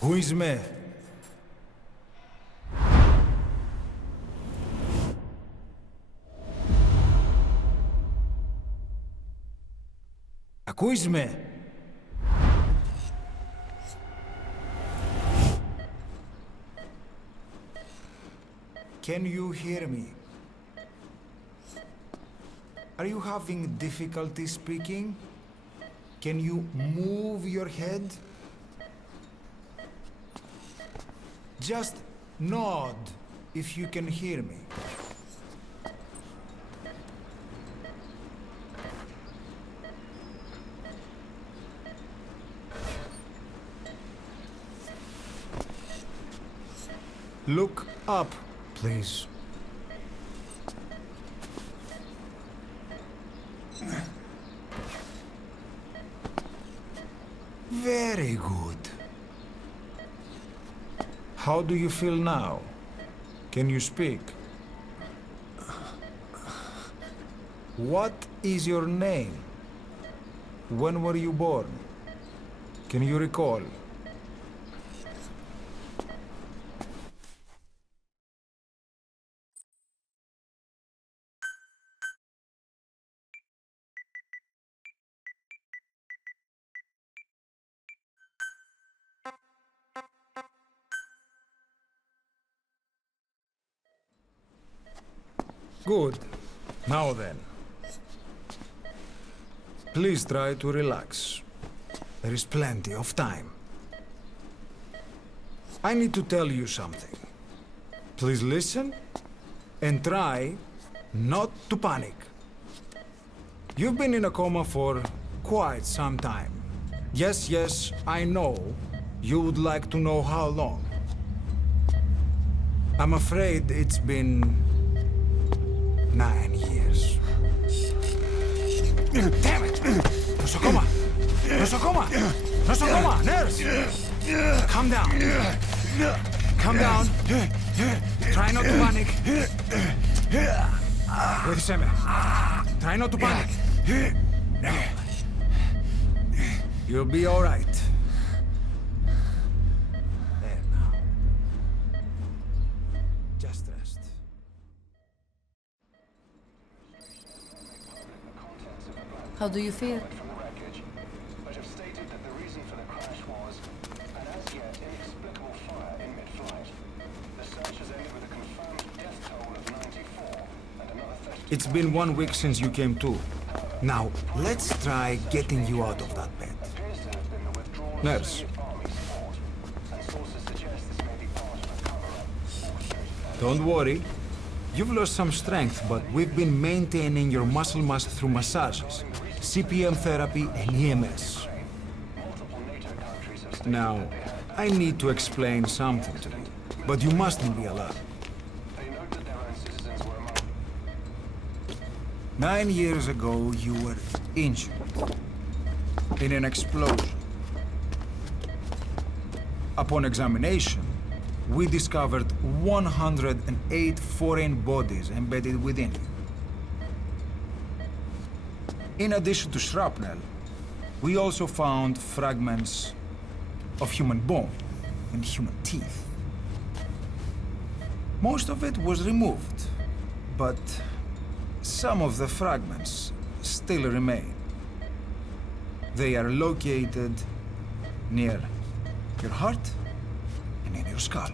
Ακούεις με? Ακούεις με? Can you hear me? Are you having difficulty speaking? Can you move your head? Just nod if you can hear me. Look up, please. Very good. How do you feel now? Can you speak? What is your name? When were you born? Can you recall? Good. Now then. Please try to relax. There is plenty of time. I need to tell you something. Please listen and try not to panic. You've been in a coma for quite some time. Yes, I know you would like to know how long. I'm afraid it's been 9 years. Damn it! Nosocoma! Nosocoma! Nosocoma! Nurse! Calm down. Calm down. Try not to panic. Βοήθησέ με. Try not to panic. Now. You'll be all right. There now. Just rest. How do you feel? But have stated that the reason for the crash was an as yet inexplicable fire in mid-flight. The search has ended with a confirmed death toll of 94 and another 30. It's been 1 week since you came to. Now, let's try getting you out of that bed. Appears to have been the withdrawal Nurse. of Soviet army support, and sources suggest this may be part of a cover-up. Don't worry. You've lost some strength, but we've been maintaining your muscle mass through massages, CPM therapy, and EMS. Multiple NATO countries have stated Now, I need to explain something to you, but you mustn't be alarmed. they note that their own citizens were among 9 years ago, you were injured in an explosion. Upon examination, we discovered 108 foreign bodies embedded within you. In addition to shrapnel, we also found fragments of human bone and human teeth. Most of it was removed, but some of the fragments still remain. They are located near your heart and in your skull.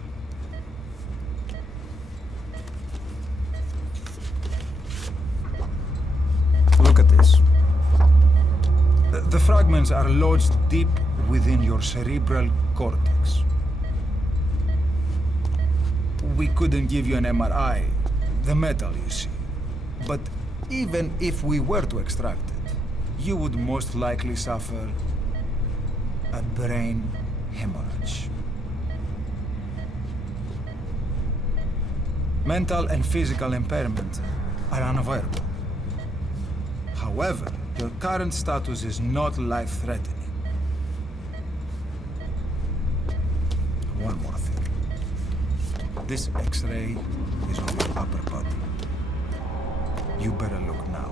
Look at this. The fragments are lodged deep within your cerebral cortex. We couldn't give you an MRI, the metal, you see. But even if we were to extract it, you would most likely suffer a brain hemorrhage. Mental and physical impairment are unavoidable. However, your current status is not life-threatening. One more thing. This X-ray is on your upper body. You better look now.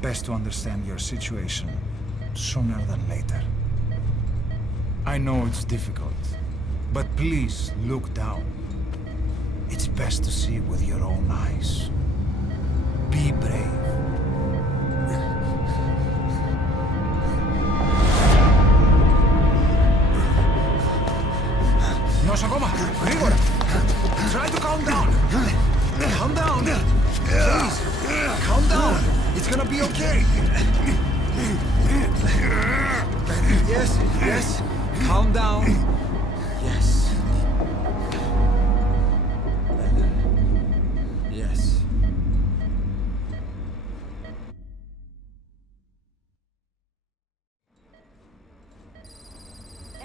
Best to understand your situation sooner than later. I know it's difficult, But please look down. It's best to see with your own eyes. Be brave. Νιώσω ακόμα. Γρήγορα. Try to calm down. Calm down. Please. Calm down. It's gonna be okay. Yes, yes. Calm down. Yes. Yes.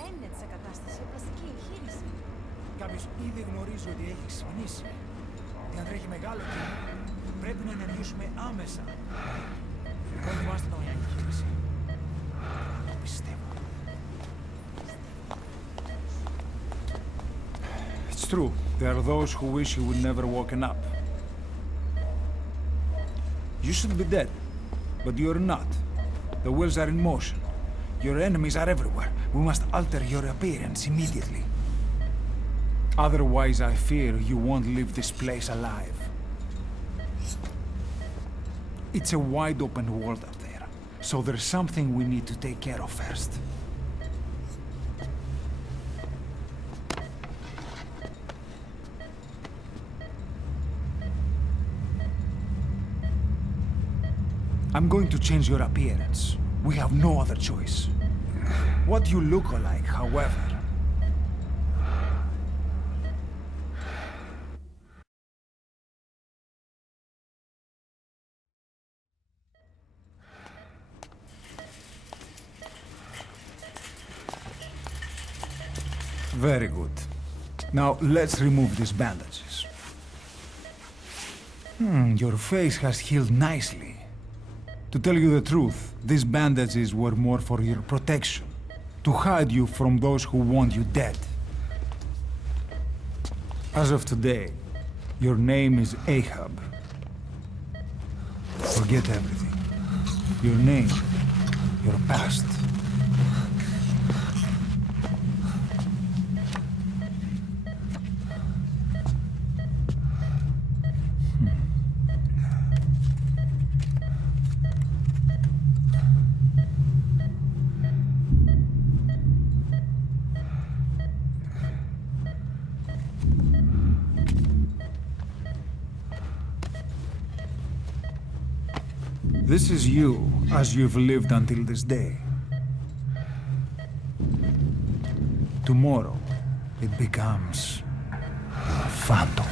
Είναι σε κατάσταση πλαστική εγχείρηση. Κάποιος ήδη γνωρίζει ότι έχει ξυπνήσει. Και αν τρέχει μεγάλο κίνημα, πρέπει να ενεργήσουμε άμεσα. Προετοιμάστε τον για την εγχείρηση. Το πιστεύω. It's true. There are those who wish you would never woken up. You should be dead, but you're not. The wheels are in motion. Your enemies are everywhere. We must alter your appearance immediately. Otherwise, I fear you won't leave this place alive. It's a wide open world up there, so there's something we need to take care of first. I'm going to change your appearance. We have no other choice. What you look like, however. Very good. Now let's remove these bandages. Your face has healed nicely. To tell you the truth, these bandages were more for your protection, to hide you from those who want you dead. As of today, your name is Ahab. Forget everything. Your name, your past. This is you, as you've lived until this day. Tomorrow, it becomes a phantom.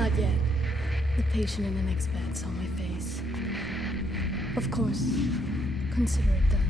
Not yet. The patient in the next bed saw my face. Of course. Consider it done.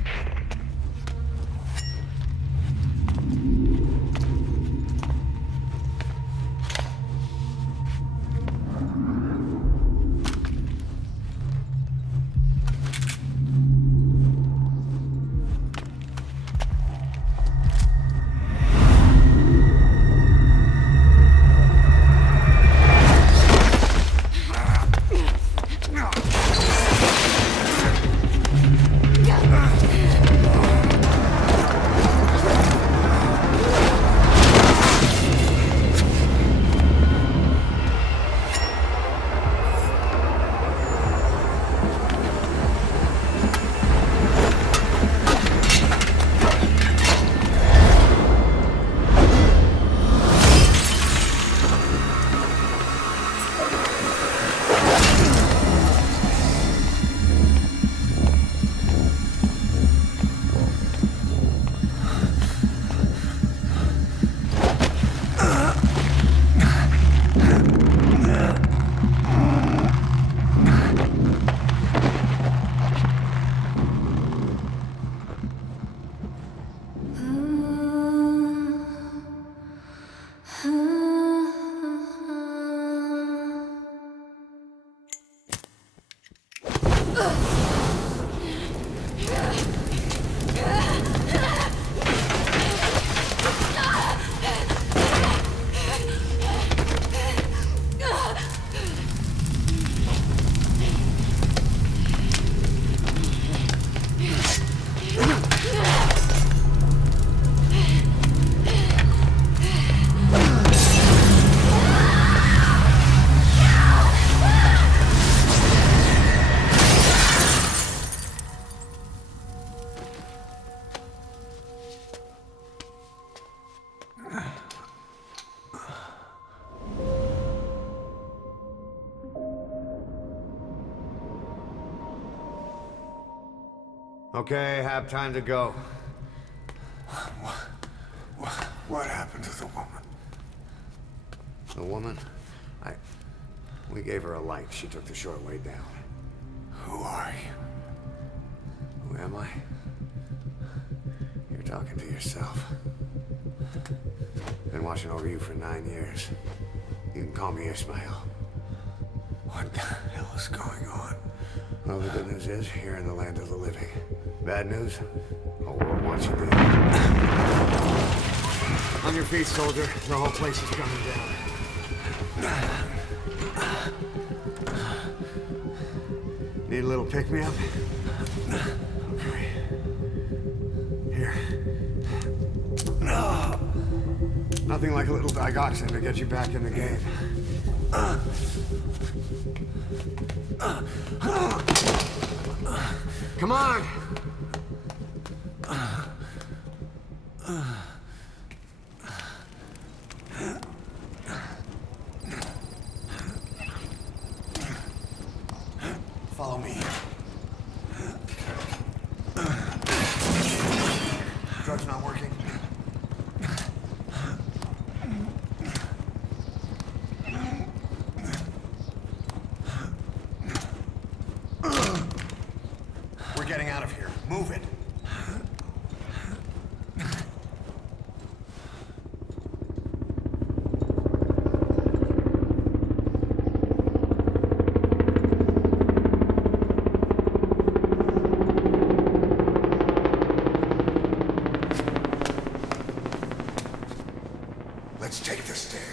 Okay, have time to go. What happened to the woman? The woman? We gave her a light. She took the short way down. Who are you? Who am I? You're talking to yourself. Been watching over you for 9 years. You can call me Ishmael. What the hell is going on? Well, the good news is, you're in the land of the living. Bad news? The whole world wants you dead. On your feet, soldier. The whole place is coming down. Need a little pick-me-up? Okay. Here. Nothing like a little digoxin to get you back in the game. Come on! Follow me. Drug's not working. We're getting out of here. Move it. Let's take the stairs.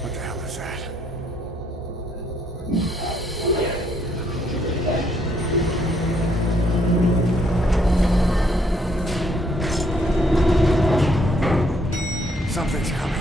What the hell is that? Something's coming.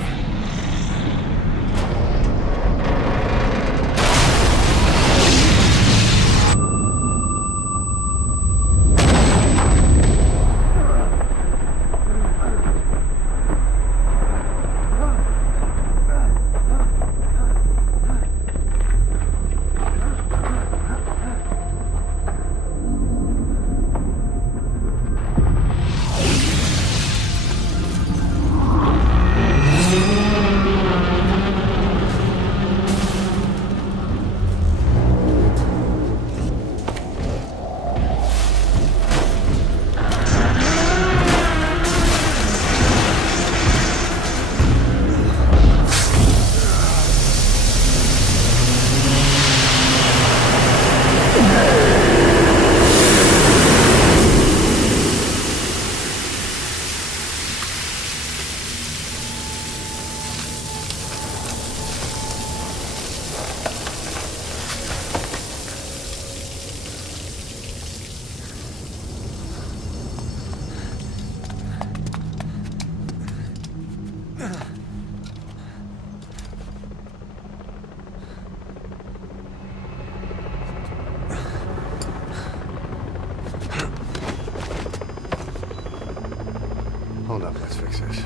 Hold up, let's fix this.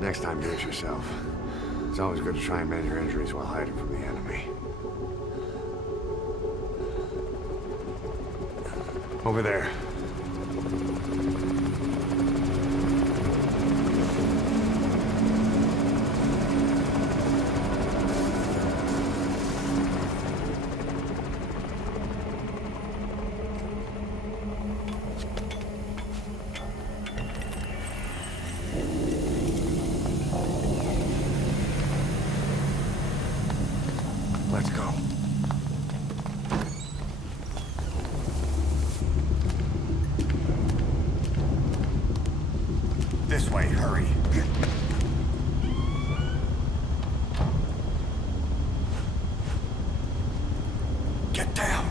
Next time, do it yourself. It's always good to try and mend your injuries while hiding from the enemy. Over there. Let's go. This way, hurry. Get down.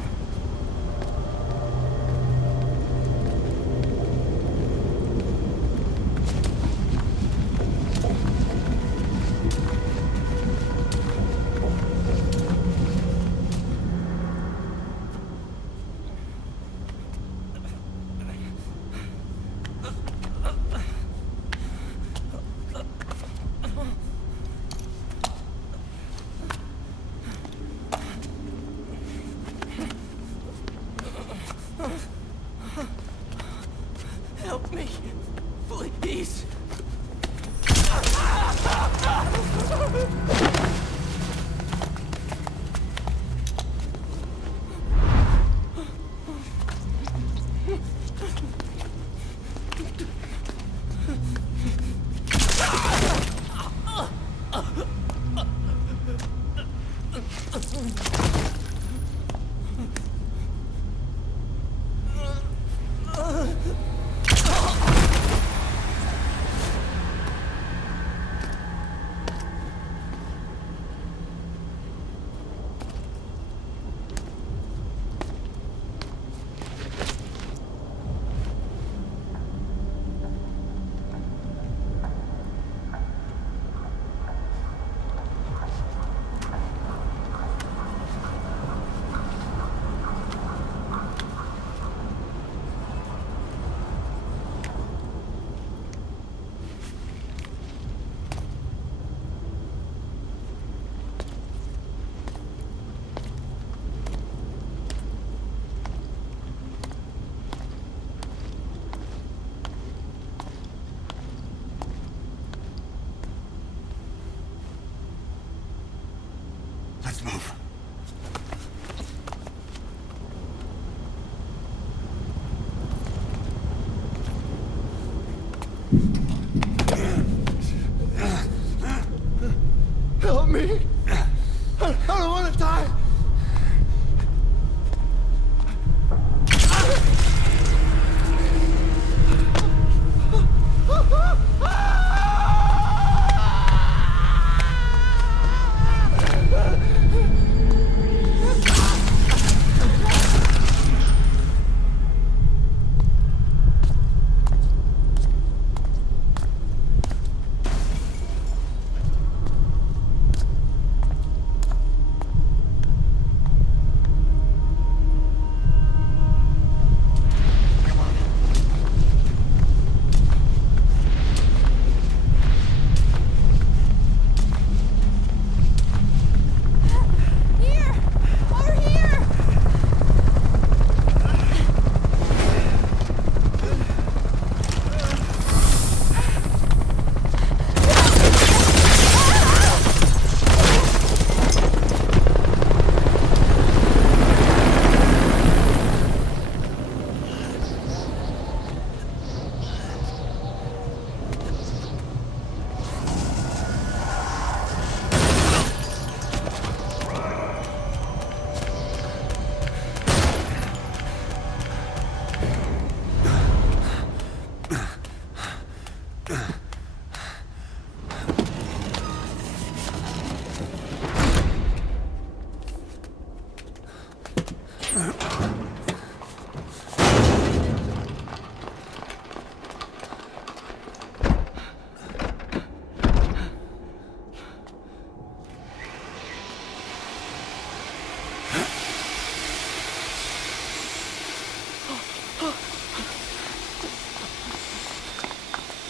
Let's move. Help me! I don't want to die!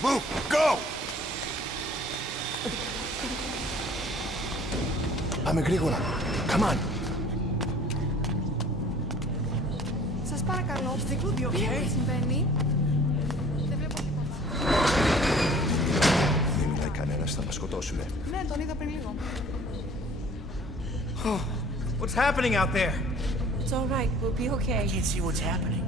Move! Go! Πάμε γρήγορα. Come on. Σας παρακαλώ. Τι συμβαίνει? Δεν βλέπω τίποτα. Δεν μιλάει κανένας, θα μας σκοτώσουνε. Ναι, τον είδα πριν λίγο. What's happening out there? It's all right. We'll be okay. I can't see what's happening.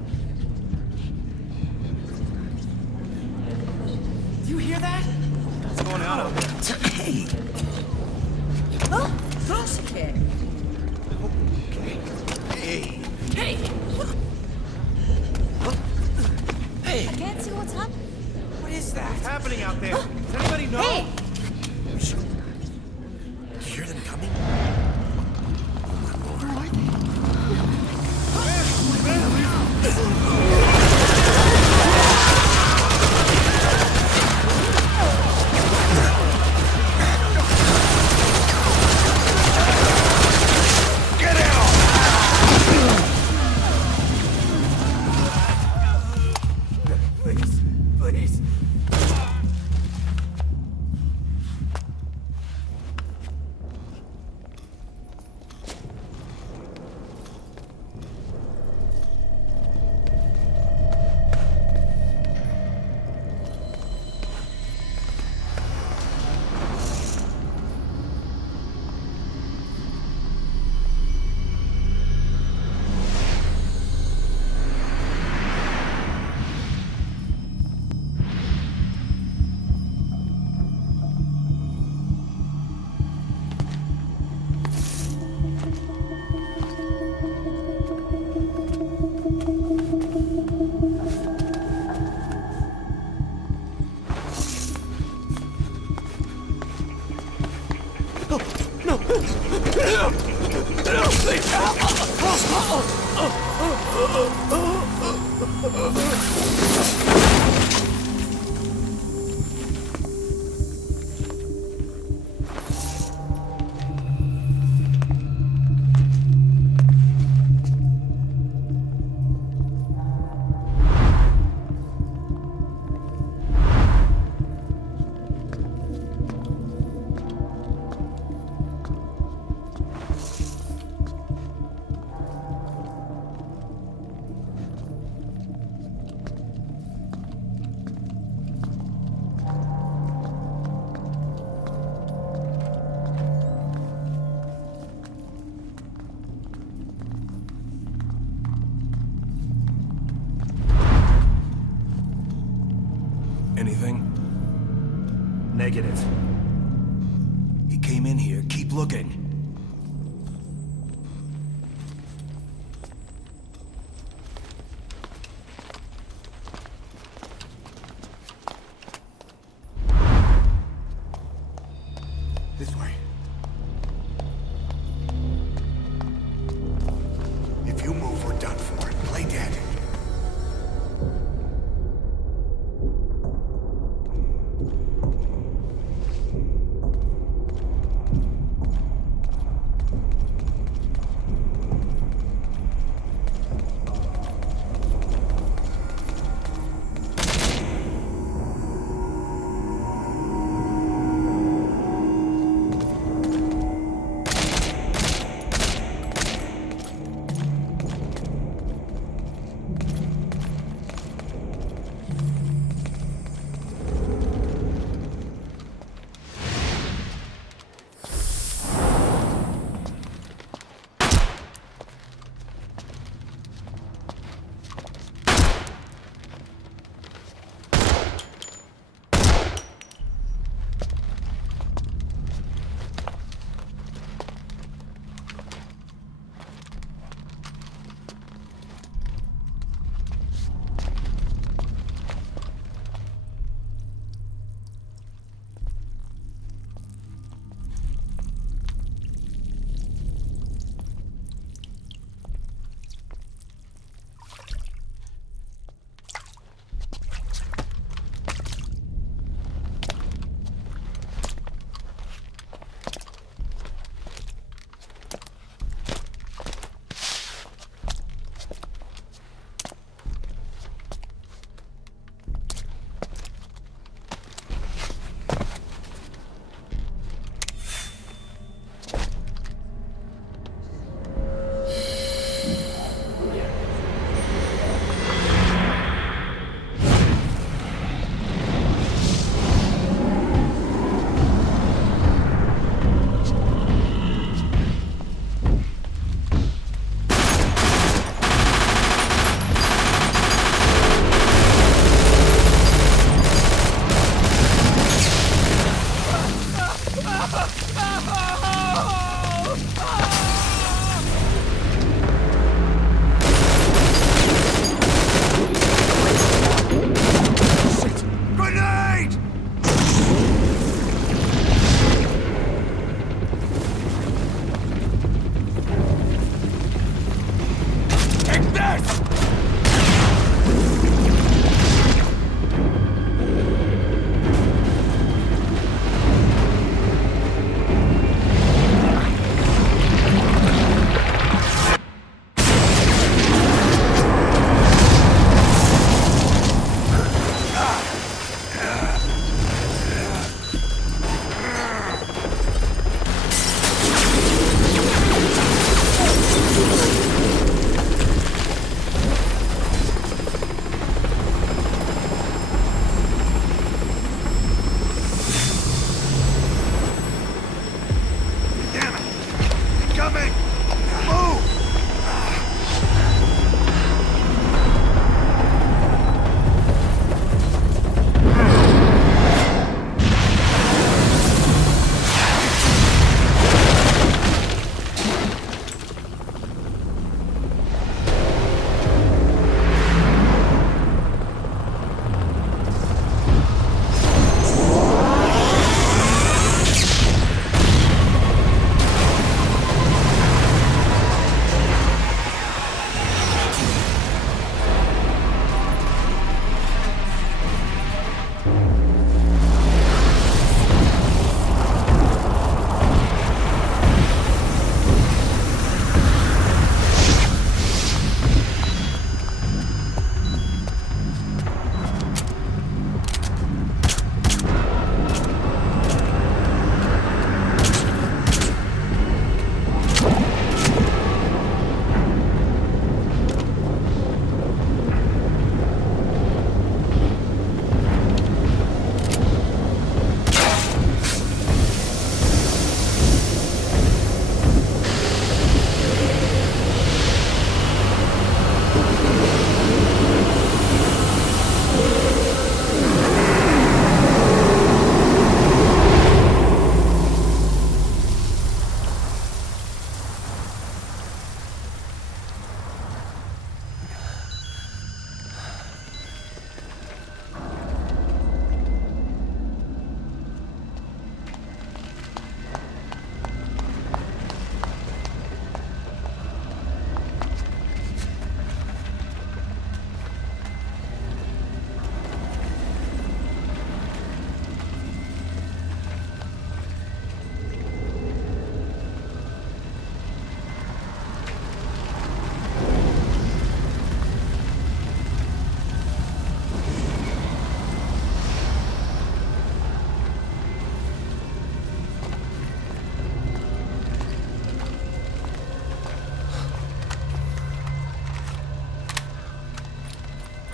Do you hear that? What's going on out there? Hey! Oh, πρόσεχε. Hey! Hey! Hey! I can't see what's happening. What is that? What's happening out there? Does anybody know? Hey! You hear them coming? Negative. He came in here. Keep looking. This way. If you move, we're done for. Play dead.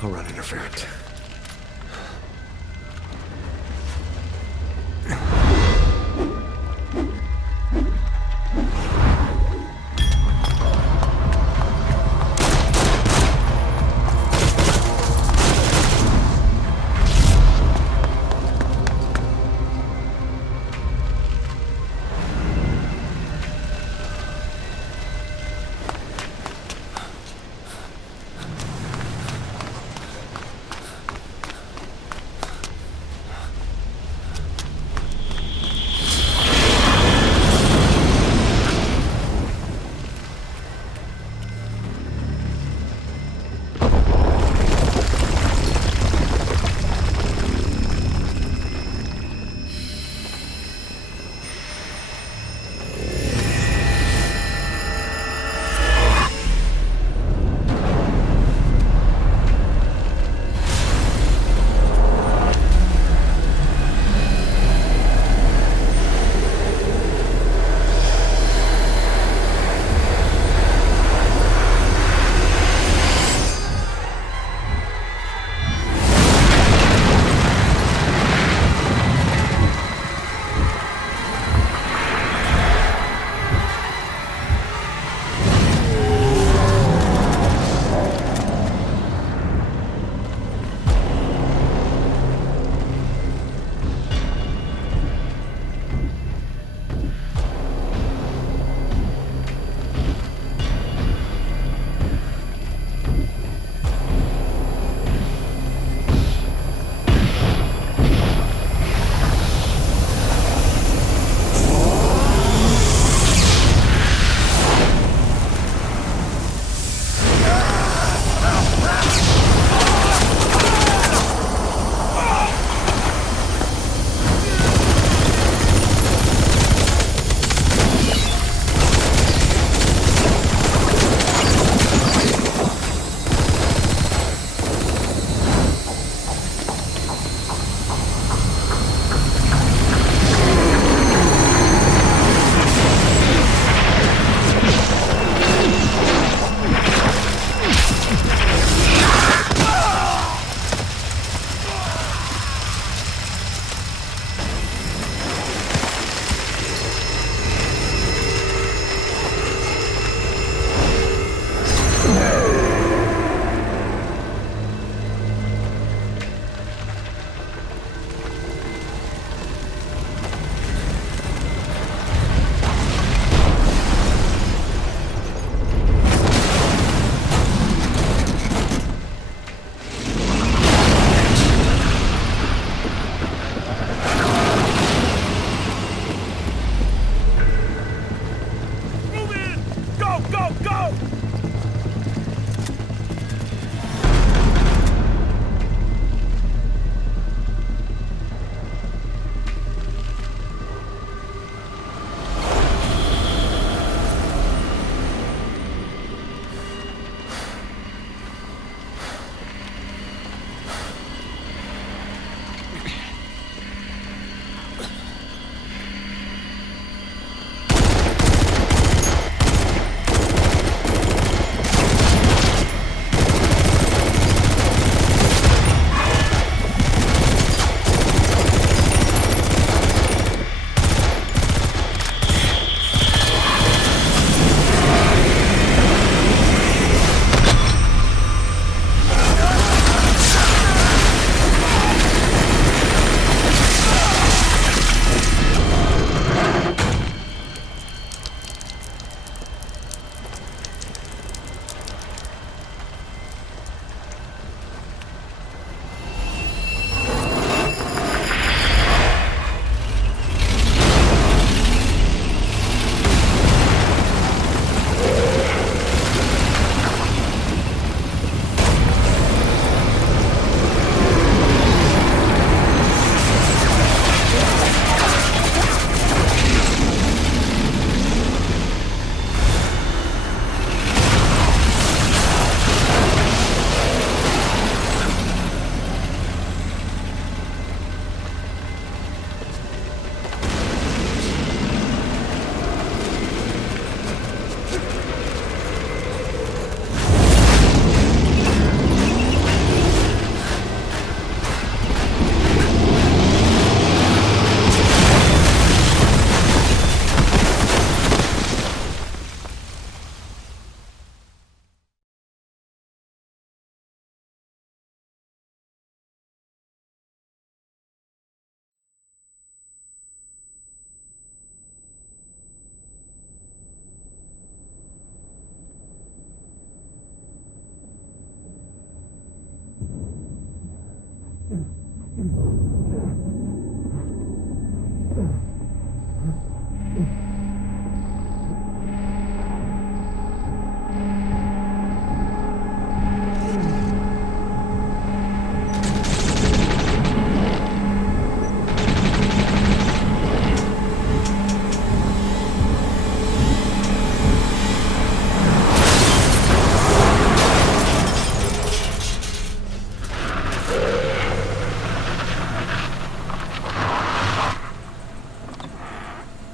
I'll run interference.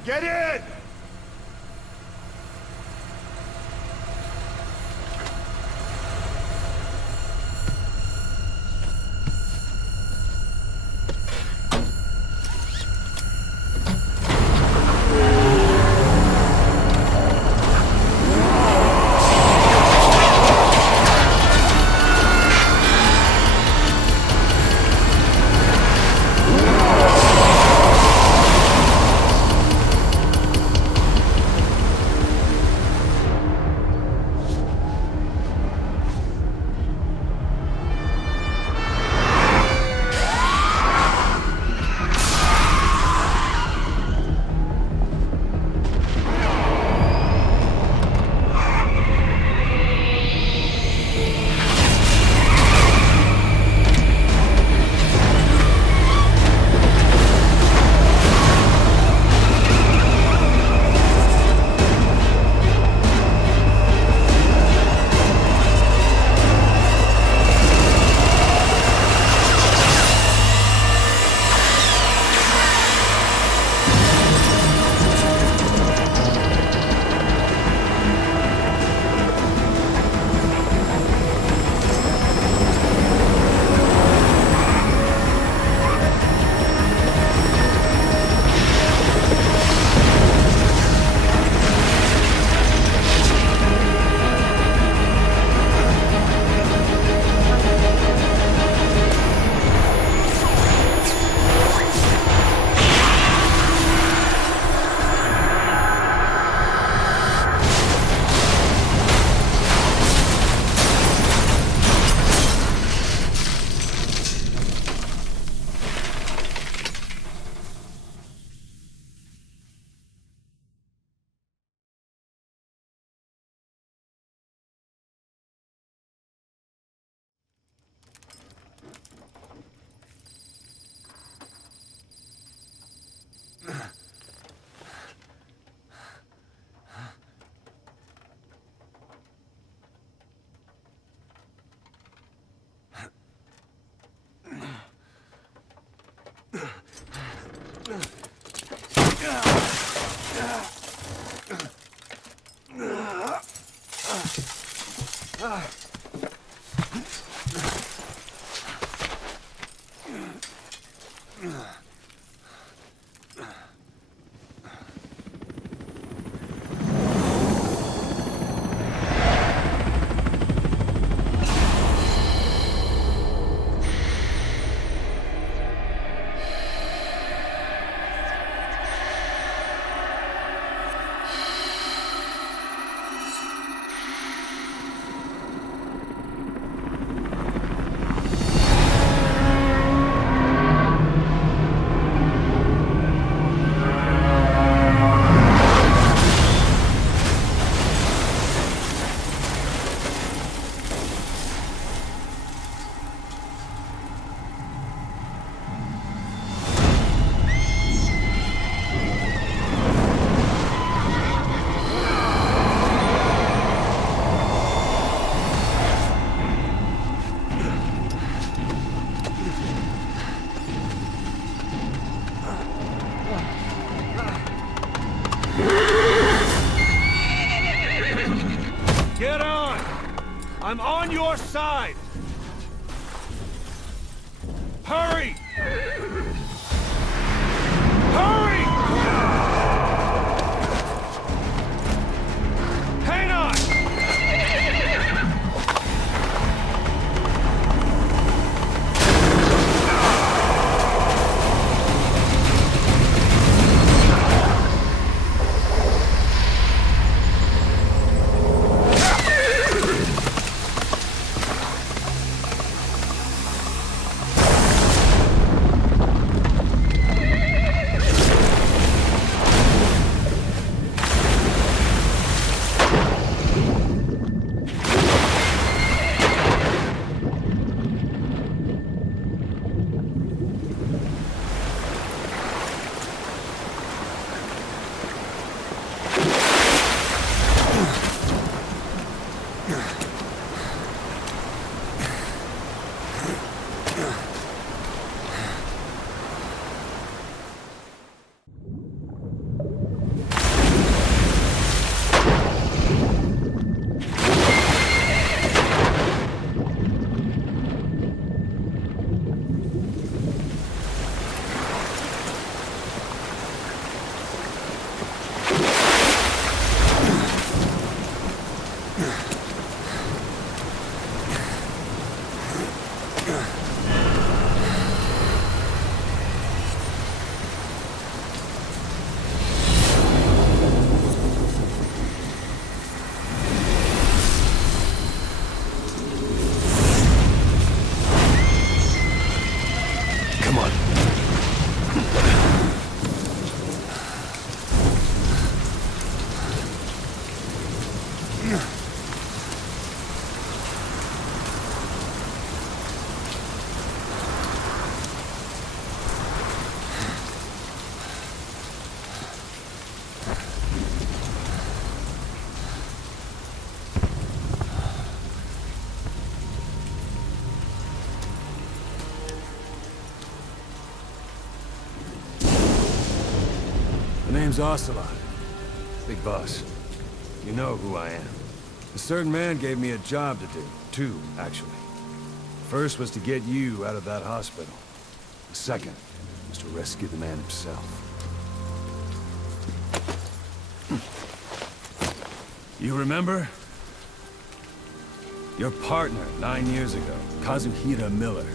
Get in! I'm on your side! Hurry! Hurry! Hang on! name's Ocelot. Big boss. You know who I am. A certain man gave me a job to do. Two, actually. First was to get you out of that hospital. The second was to rescue the man himself. You remember? Your partner 9 years ago, Kazuhira Miller.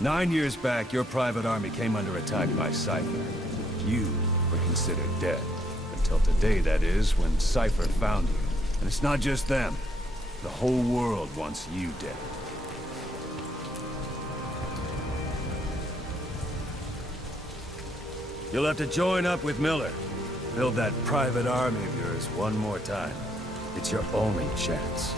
9 years back, your private army came under attack by Cypher. You were considered dead. Until today, that is, when Cypher found you. And it's not just them. The whole world wants you dead. You'll have to join up with Miller. Build that private army of yours one more time. It's your only chance.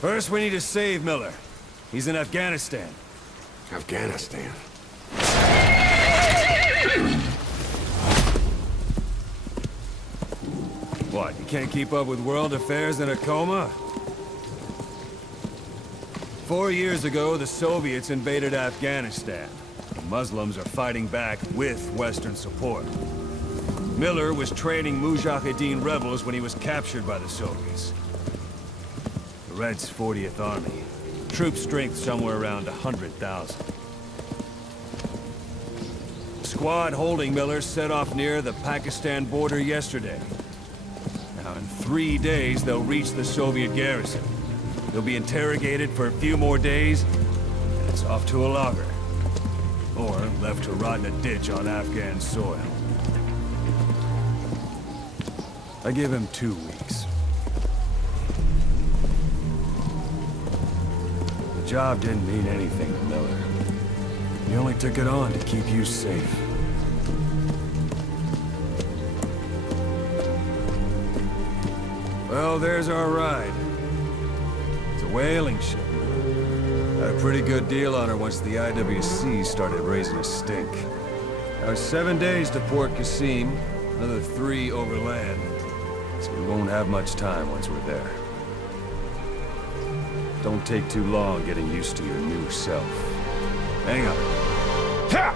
First, we need to save Miller. He's in Afghanistan. Afghanistan? What, you can't keep up with world affairs in a coma? 4 years ago, the Soviets invaded Afghanistan. The Muslims are fighting back with Western support. Miller was training Mujahideen rebels when he was captured by the Soviets. The Reds' 40th Army. Troop strength somewhere around 100,000. The squad holding Miller set off near the Pakistan border yesterday. Now, in 3 days, they'll reach the Soviet garrison. They'll be interrogated for a few more days, and it's off to a logger. Or left to rot in a ditch on Afghan soil. I give him 2 weeks. The job didn't mean anything to Miller. He only took it on to keep you safe. Well, there's our ride. It's a whaling ship. Had a pretty good deal on her once the IWC started raising a stink. Now 7 days to Port Qasim, another 3 overland. So we won't have much time once we're there. Don't take too long getting used to your new self. Hang on. Ha!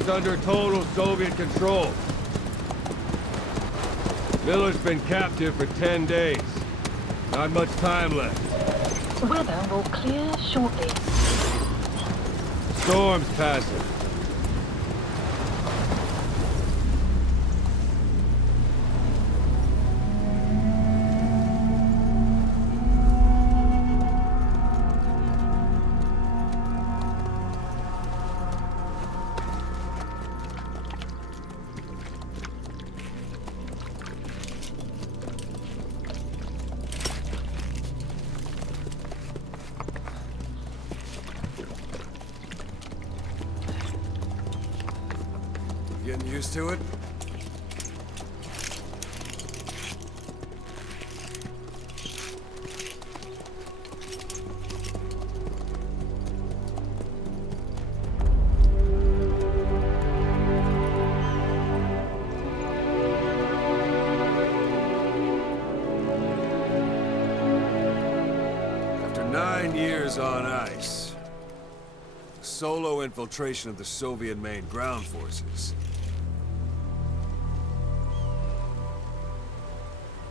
is under total Soviet control. Miller's been captive for 10 days. Not much time left. Weather will clear shortly. Storm's passing. Getting used to it? After 9 years on ice, solo infiltration of the Soviet main ground forces.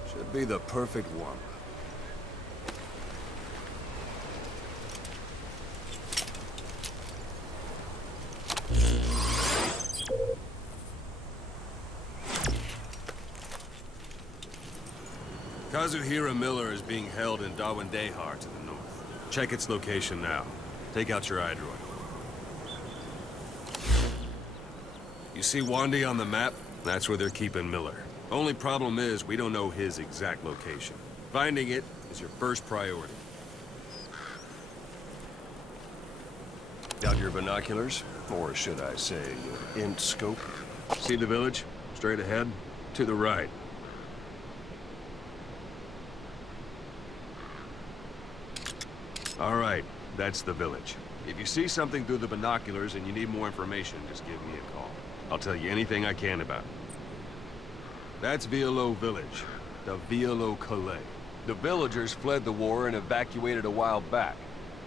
Should be the perfect warm-up. Kazuhira Miller is being held in Dawandehar to the north. Check its location now. Take out your iDroid. You see Wandy on the map? That's where they're keeping Miller. Only problem is, we don't know his exact location. Finding it is your first priority. Got your binoculars? Or should I say, your int scope? See the village? Straight ahead? To the right. All right, that's the village. If you see something through the binoculars and you need more information, just give me a call. I'll tell you anything I can about it. That's Violo Village, the Violo Calais. The villagers fled the war and evacuated a while back.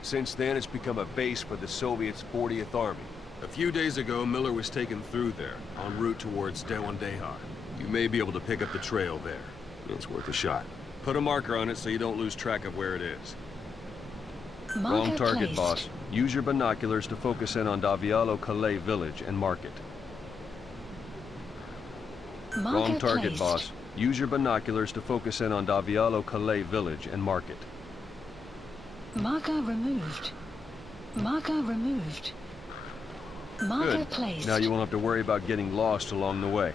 Since then, it's become a base for the Soviets' 40th Army. A few days ago, Miller was taken through there, en route towards Dawandehar. You may be able to pick up the trail there. It's worth a shot. Put a marker on it so you don't lose track of where it is. Wrong target, boss. Use your binoculars to focus in on Davialo Calais village and mark it. Wrong target, boss. Use your binoculars to focus in on Davialo Calais village and mark it. Marker removed. Marker removed. Marker Good. placed. Now you won't have to worry about getting lost along the way.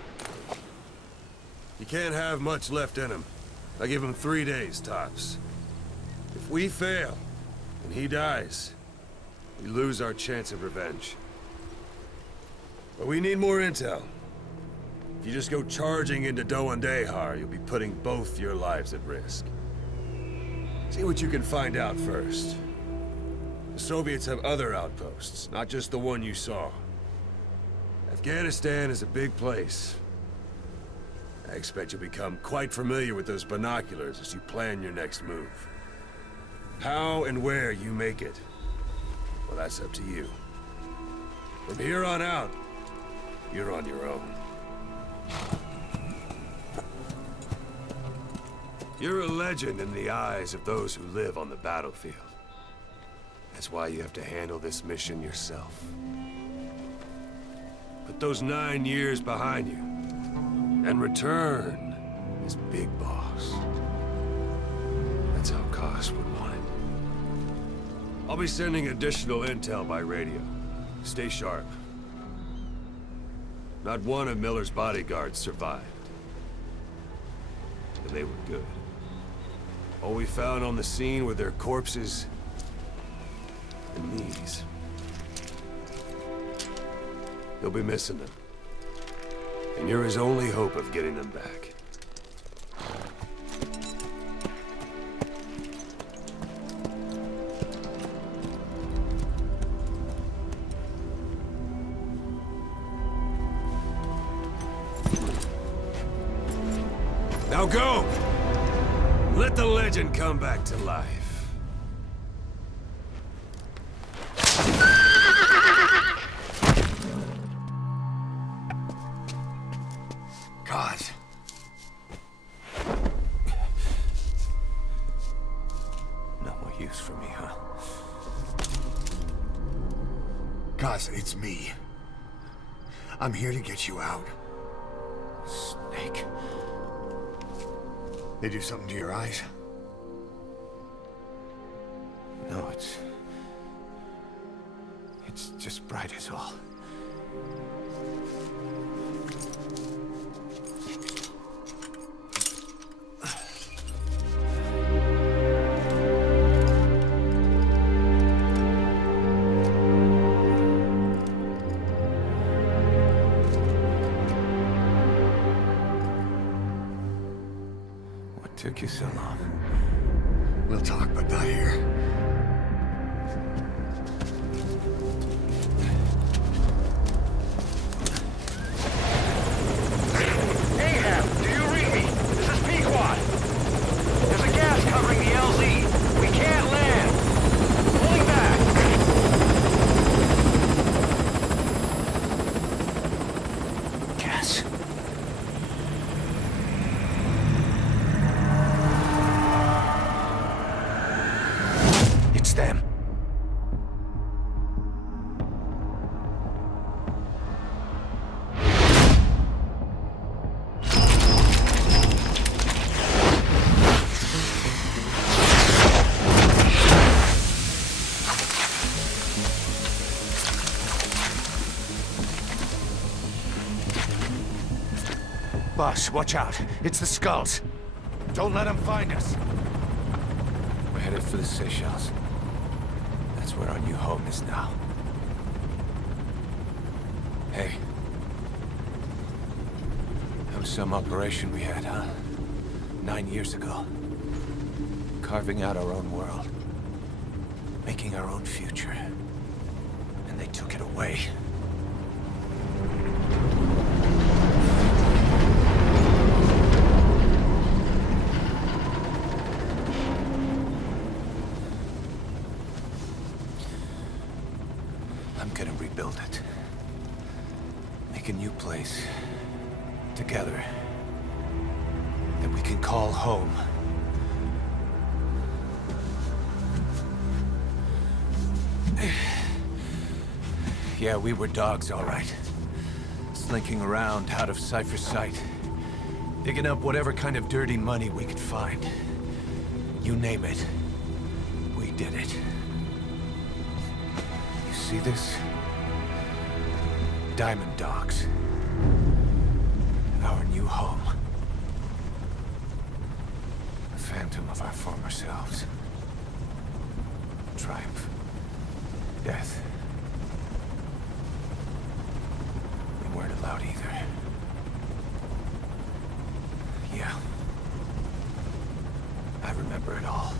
You can't have much left in him. I give him 3 days, tops. If we fail, and he dies, we lose our chance of revenge. But we need more intel. If you just go charging into Dawandehar, you'll be putting both your lives at risk. See what you can find out first. The Soviets have other outposts, not just the one you saw. Afghanistan is a big place. I expect you'll become quite familiar with those binoculars as you plan your next move. How and where you make it, well, that's up to you. From here on out, you're on your own. You're a legend in the eyes of those who live on the battlefield. That's why you have to handle this mission yourself. Put those 9 years behind you, and return as Big Boss. That's how Koss would want it. I'll be sending additional intel by radio. Stay sharp. Not one of Miller's bodyguards survived. And they were good. All we found on the scene were their corpses and knees. You'll be missing them. And you're his only hope of getting them back. Now go! Let the legend come back to life. Kaz, it's me. I'm here to get you out. Snake. They do something to your eyes? No, it's just bright as all. What took you so long? We'll talk, but not here. Boss, watch out. It's the Skulls. Don't let them find us. We're headed for the Seychelles. That's where our new home is now. Hey. That was some operation we had, huh? 9 years ago. Carving out our own world. Making our own future. And they took it away. I'm gonna rebuild it. Make a new place. Together. That we can call home. Yeah, we were dogs, all right. Slinking around out of Cypher's sight. Digging up whatever kind of dirty money we could find. You name it. We did it. You see this? Diamond Dogs. Our new home. A phantom of our former selves. Triumph. Death. We weren't allowed either. Yeah. I remember it all.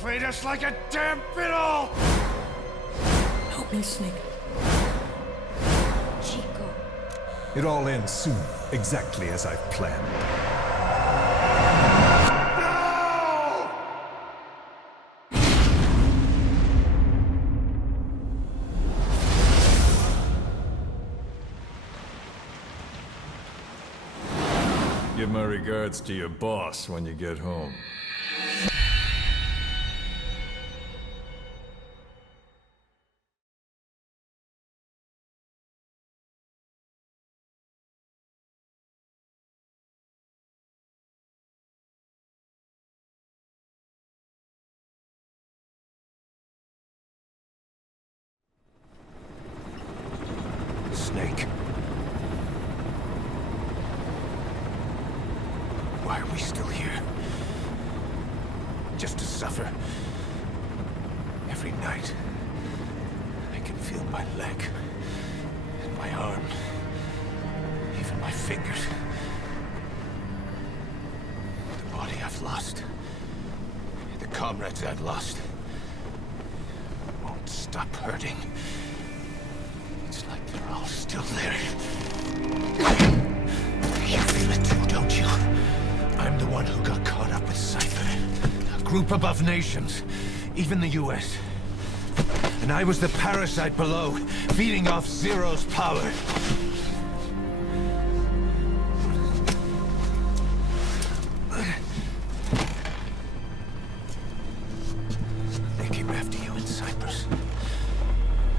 Played us like a damn fiddle! Help me, Snake. Chico. It all ends soon, exactly as I've planned. Give my regards to your boss when you get home. Snake. Why are we still here? Just to suffer. Every night. Feel my leg, and my arm, even my fingers. The body I've lost, the comrades I've lost, won't stop hurting. It's like they're all still there. You feel it too, don't you? I'm the one who got caught up with Cypher. A group above nations, even the US. And I was the parasite below, feeding off Zero's power. They came after you in Cyprus.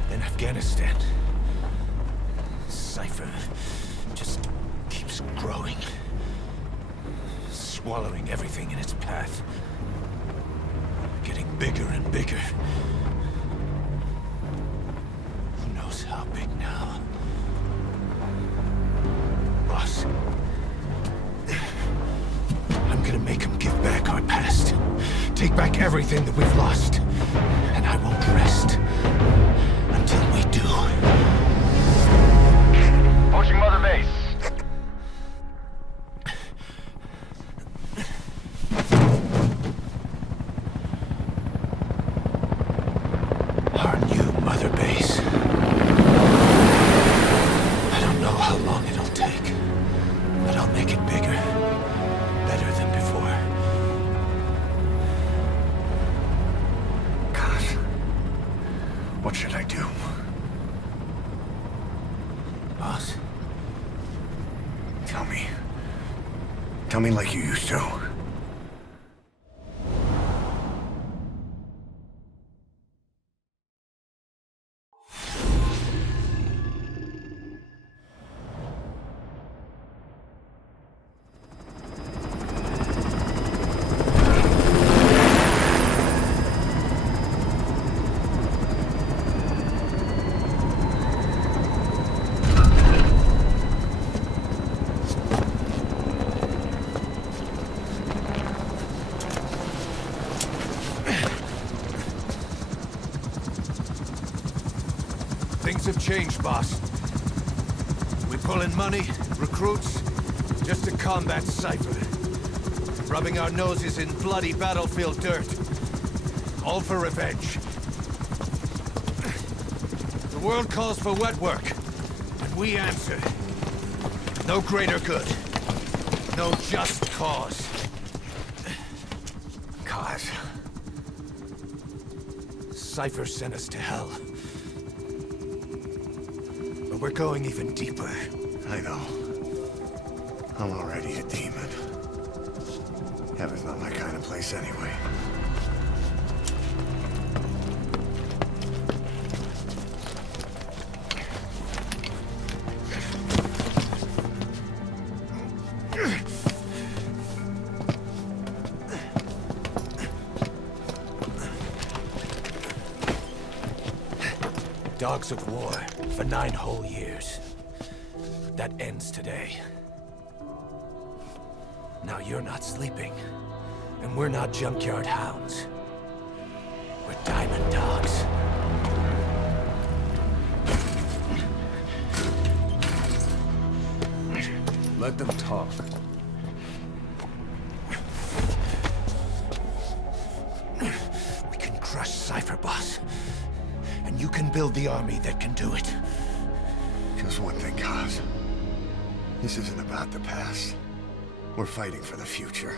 Then Afghanistan. Cypher just keeps growing. Swallowing everything in its path. Getting bigger and bigger. Who knows how big now? Boss. I'm gonna make him give back our past. Take back everything that we've lost. And I won't rest until we do. Approaching Mother Base. Our new Mother Base. I don't know how long it'll take, but I'll make it bigger. Better than before. Gosh. What should I do? Boss? Tell me. Tell me like you used to. Things have changed, boss. We pull in money, recruits, just to combat Cypher. Rubbing our noses in bloody battlefield dirt. All for revenge. The world calls for wet work, and we answer. No greater good. No just cause. Cause? Cypher sent us to hell. But we're going even deeper. I know. I'm already a demon. Heaven's not my kind of place anyway. Dogs of war for 9 whole years. That ends today. Now you're not sleeping, and we're not junkyard hounds. We're diamond dogs. Let them talk. We can crush Cypher, boss. And you can build the army that can do it. Just one thing, Kaz. This isn't about the past. We're fighting for the future.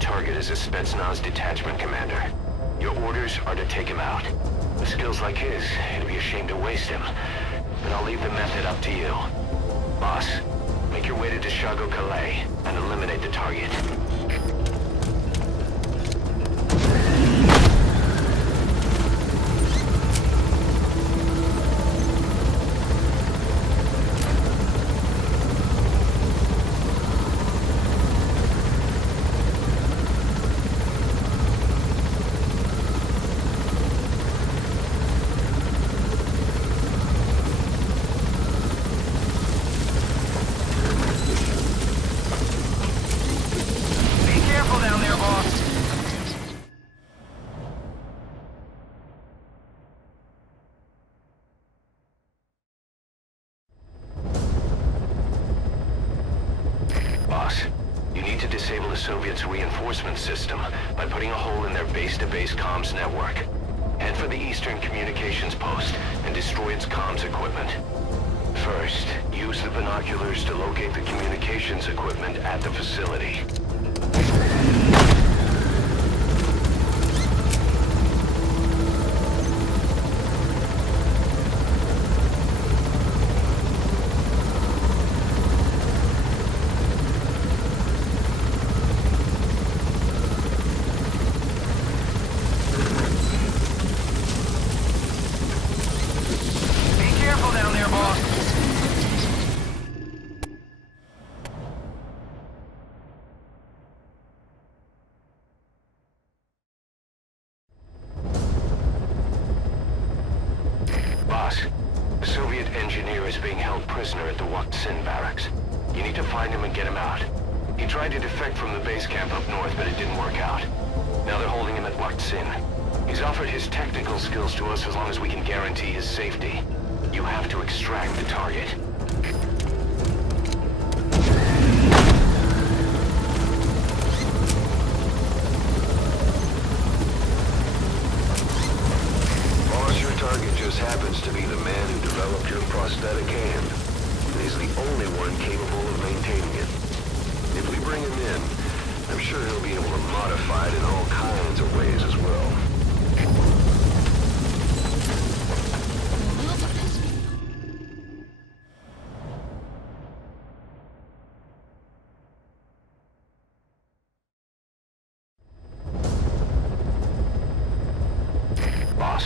Target is a Spetsnaz detachment commander. Your orders are to take him out. With skills like his, it'd be a shame to waste him. But I'll leave the method up to you. Boss, make your way to Deshago Calais and eliminate the target. Soviets' reinforcement system by putting a hole in their base-to-base comms network. Head for the eastern communications post and destroy its comms equipment. First, use the binoculars to locate the communications equipment at the facility. Boss, a Soviet engineer is being held prisoner at the Waksin barracks. You need to find him and get him out. He tried to defect from the base camp up north, but it didn't work out. Now they're holding him at Waksin. He's offered his technical skills to us as long as we can guarantee his safety. You have to extract the target. Target just happens to be the man who developed your prosthetic hand. He's the only one capable of maintaining it. If we bring him in, I'm sure he'll be able to modify it in all kinds of ways as well. Boss,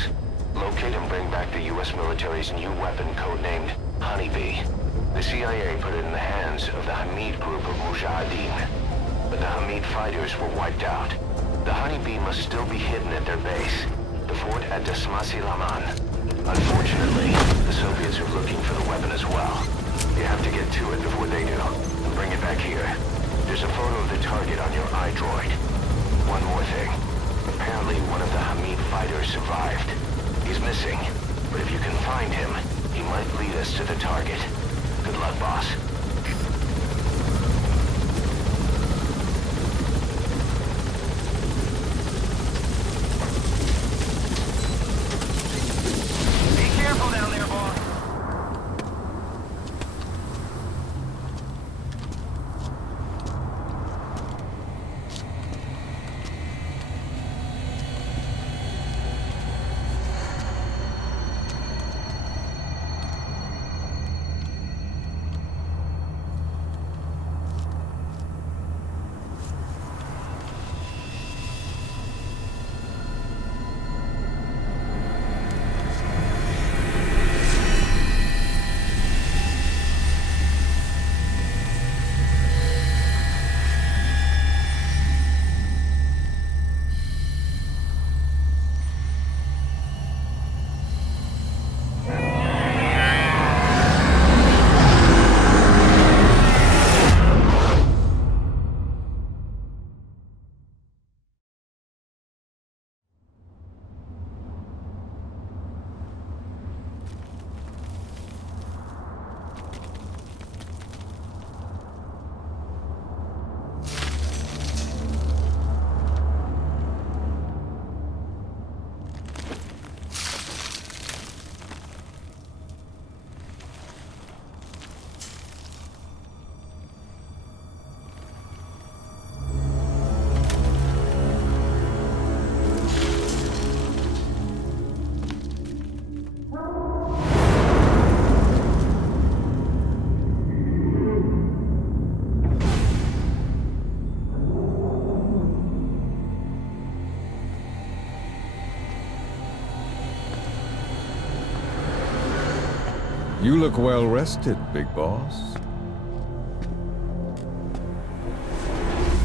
locate and bring back the U.S. military's new weapon codenamed Honeybee. The CIA put it in the hands of the Hamid group of Mujahideen, but the Hamid fighters were wiped out. The Honeybee must still be hidden at their base, the fort at Dasmasi Laman. Unfortunately, the Soviets are looking for the weapon as well. You have to get to it before they do, and bring it back here. There's a photo of the target on your iDroid. One more thing. Apparently one of the Hamid fighters survived. He's missing, but if you can find him, he might lead us to the target. Good luck, boss. Be careful down there, boss. You look well rested, big boss.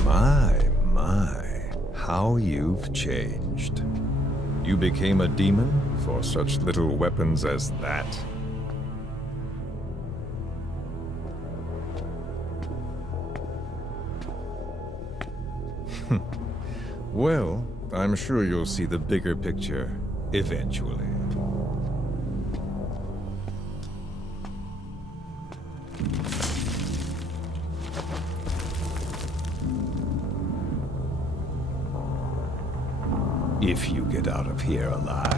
My, how you've changed. You became a demon for such little weapons as that? Well, I'm sure you'll see the bigger picture eventually. If you get out of here alive.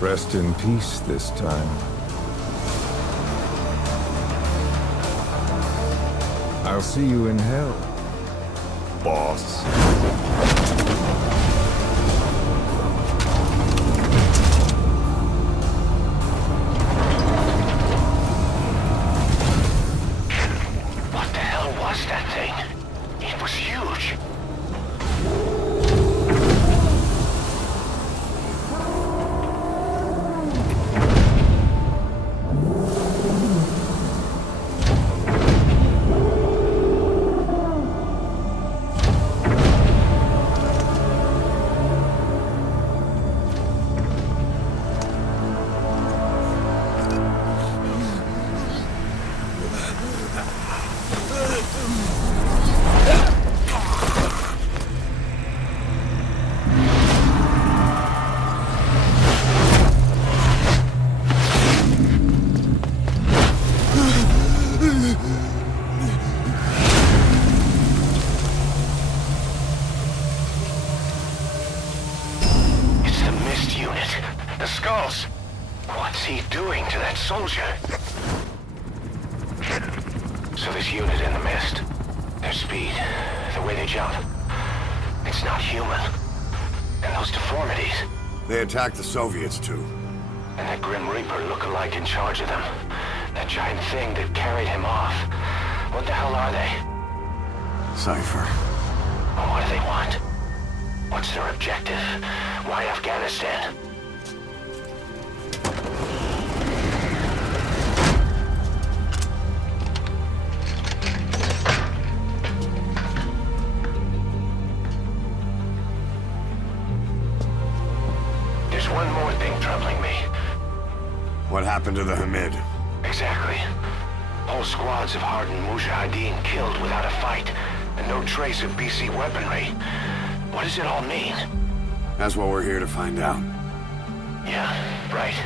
Rest in peace this time. I'll see you in hell, boss. What the hell was that thing? It was huge. Soldier. So this unit in the mist, their speed, the way they jump, it's not human. And those deformities. They attacked the Soviets too. And that Grim Reaper look-alike in charge of them. That giant thing that carried him off. What the hell are they? Cypher. What do they want? What's their objective? Why Afghanistan? One more thing troubling me. What happened to the Hamid? Exactly. Whole squads of hardened Mujahideen killed without a fight, and no trace of BC weaponry. What does it all mean? That's what we're here to find out. Yeah, right.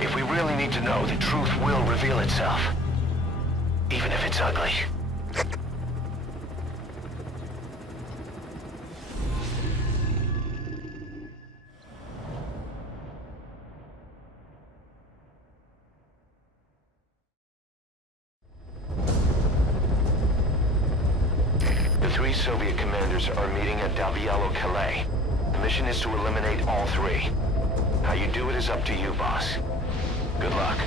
If we really need to know, the truth will reveal itself. Even if it's ugly. The 3 Soviet commanders are meeting at Calais. The mission is to eliminate all 3. How you do it is up to you, boss. Good luck.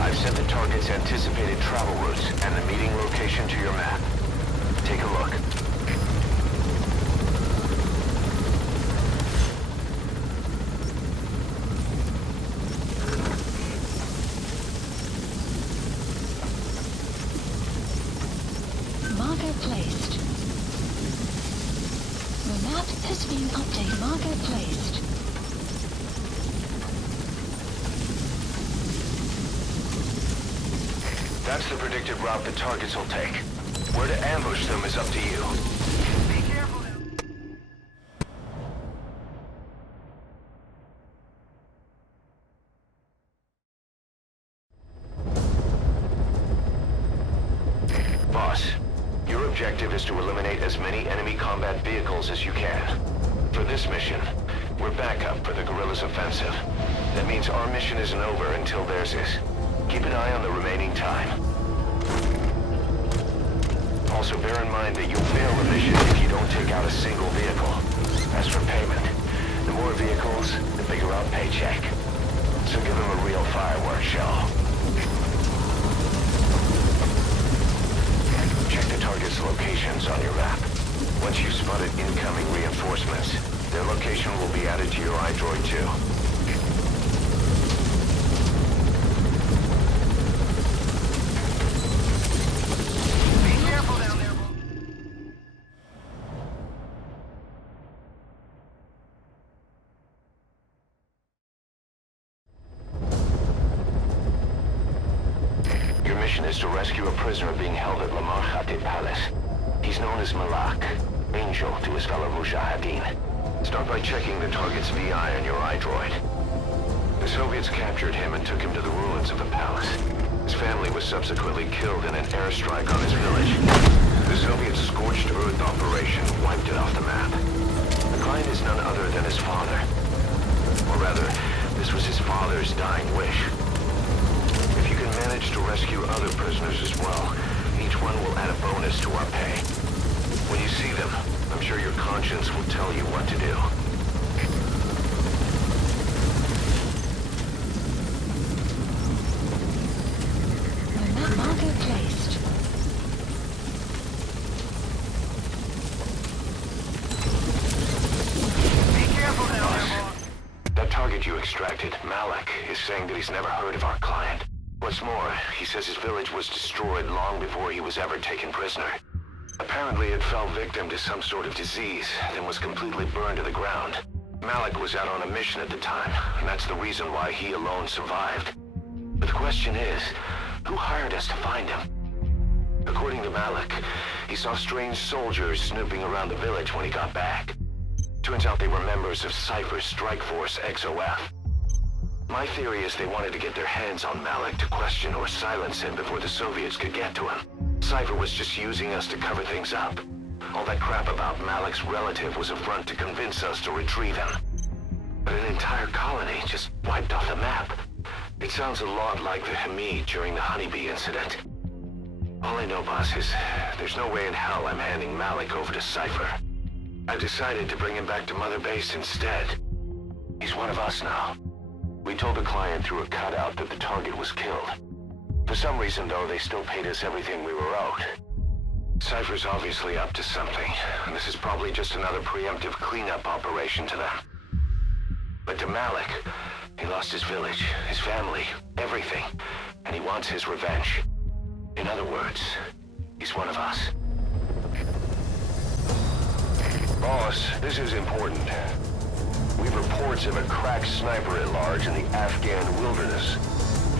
I've set the target's anticipated travel routes and the meeting location to your map. Take a look. Marker placed. The map has been updated. Marker placed. That's the predicted route the targets will take. Where to ambush them is up to you. Be careful now. Boss, your objective is to eliminate as many enemy combat vehicles as you can. For this mission, we're backup for the guerrillas' offensive. That means our mission isn't over until theirs is. Keep an eye on the remaining time. Also bear in mind that you'll fail the mission if you don't take out a single vehicle. As for payment, the more vehicles, the bigger our paycheck. So give them a real fireworks show. Check the target's locations on your map. Once you've spotted incoming reinforcements, their location will be added to your iDroid too. Be careful down there. Your mission is to rescue a prisoner being held at Lamar Khatib Palace. He's known as Malak, Angel to his fellow Mujahideen. Start by checking the target's VI on your iDroid. The Soviets captured him and took him to the ruins of the palace. His family was subsequently killed in an airstrike on his village. The Soviets' scorched earth operation wiped it off the map. The client is none other than his father. Or rather, this was his father's dying wish. If you can manage to rescue other prisoners as well, each one will add a bonus to our pay. When you see them, I'm sure your conscience will tell you what to do. Marker placed. Be careful down there, boss. That target you extracted, Malik, is saying that he's never heard of our client. What's more, he says his village was destroyed long before he was ever taken prisoner. Apparently it fell victim to some sort of disease, then was completely burned to the ground. Malik was out on a mission at the time, and that's the reason why he alone survived. But the question is, who hired us to find him? According to Malik, he saw strange soldiers snooping around the village when he got back. Turns out they were members of Cypher's strike force XOF. My theory is they wanted to get their hands on Malik to question or silence him before the Soviets could get to him. Cypher was just using us to cover things up. All that crap about Malik's relative was a front to convince us to retrieve him. But an entire colony just wiped off the map. It sounds a lot like the Hamid during the Honeybee incident. All I know, boss, is there's no way in hell I'm handing Malik over to Cypher. I've decided to bring him back to Mother Base instead. He's one of us now. We told the client through a cutout that the target was killed. For some reason, though, they still paid us everything we were owed. Cypher's obviously up to something, and this is probably just another preemptive cleanup operation to them. But to Malik, he lost his village, his family, everything, and he wants his revenge. In other words, he's one of us. Boss, this is important. We've reports of a crack sniper at large in the Afghan wilderness.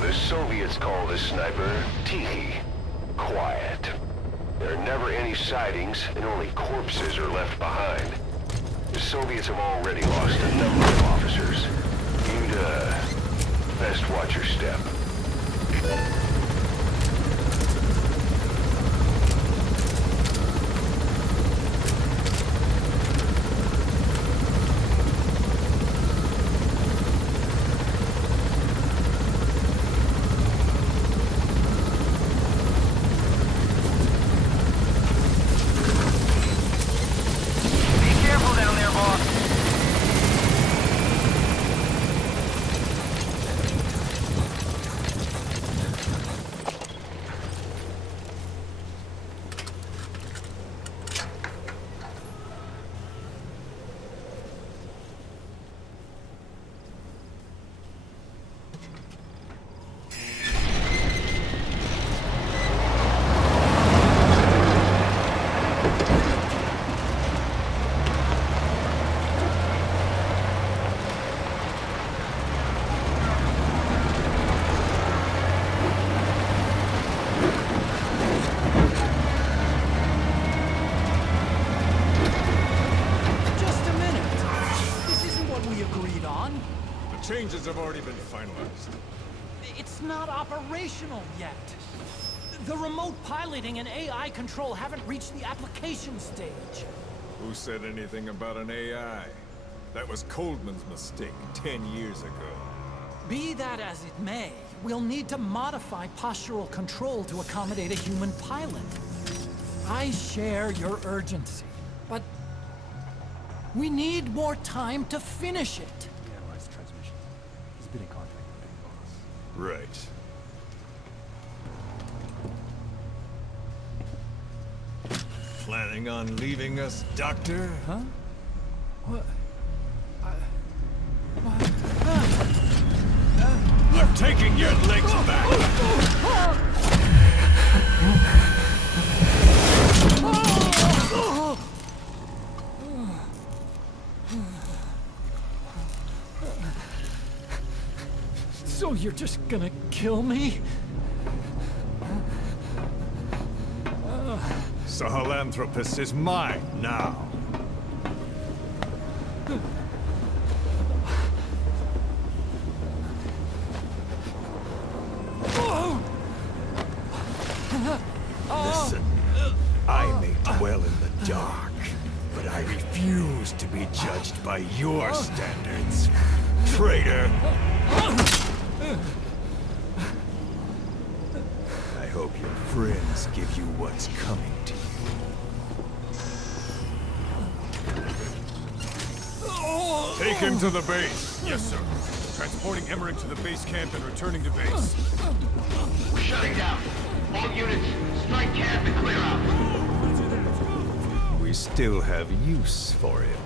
The Soviets call this sniper Tihi, quiet. There are never any sightings, and only corpses are left behind. The Soviets have already lost a number of officers. You'd, best watch your step. Changes have already been finalized. It's not operational yet. The remote piloting and AI control haven't reached the application stage. Who said anything about an AI? That was Coldman's mistake 10 years ago. Be that as it may, we'll need to modify postural control to accommodate a human pilot. I share your urgency, but we need more time to finish it. Been in contact with Big Boss. Right. Planning on leaving us, Doctor? Huh? What? I'm taking your legs back! So you're just gonna kill me? Sahelanthropus is mine now. Listen, I may dwell in the dark, but I refuse to be judged by your standards, traitor! I hope your friends give you what's coming to you. Take him to the base. Yes, sir. Transporting Emmerich to the base camp and returning to base. We're shutting down. All units, strike camp and clear out. We still have use for him.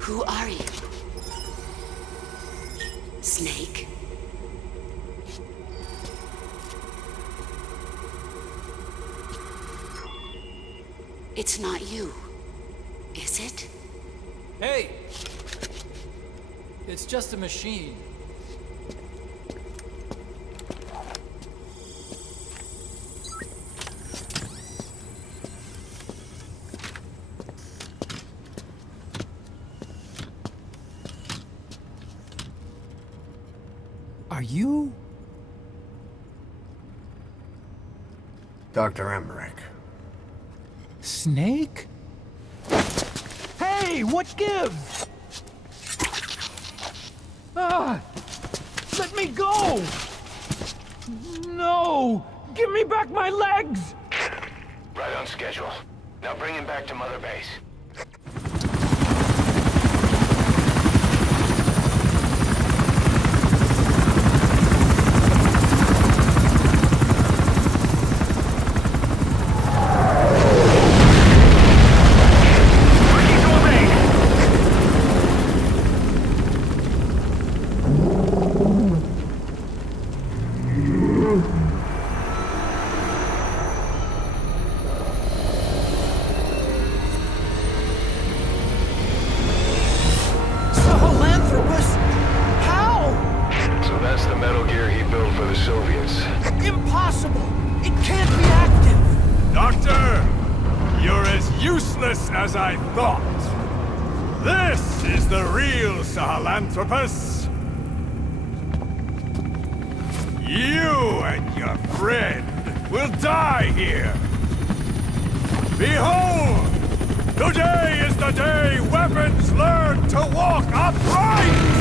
Who are you? Snake? It's not you, is it? Hey! It's just a machine. Are you? Dr. Emmerich. Snake? Hey, what gives? Ah! Let me go! No! Give me back my legs! Right on schedule. Now bring him back to Mother Base. Impossible! It can't be active! Doctor! You're as useless as I thought! This is the real Sahelanthropus! You and your friend will die here! Behold! Today is the day weapons learn to walk upright!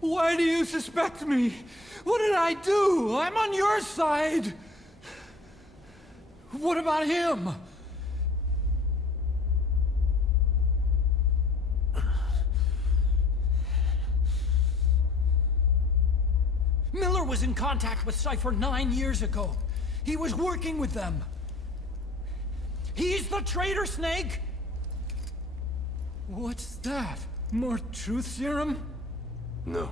Why do you suspect me? What did I do? I'm on your side. What about him? Miller was in contact with Cypher 9 years ago. He was working with them. He's the traitor, Snake! What's that? More truth serum? No.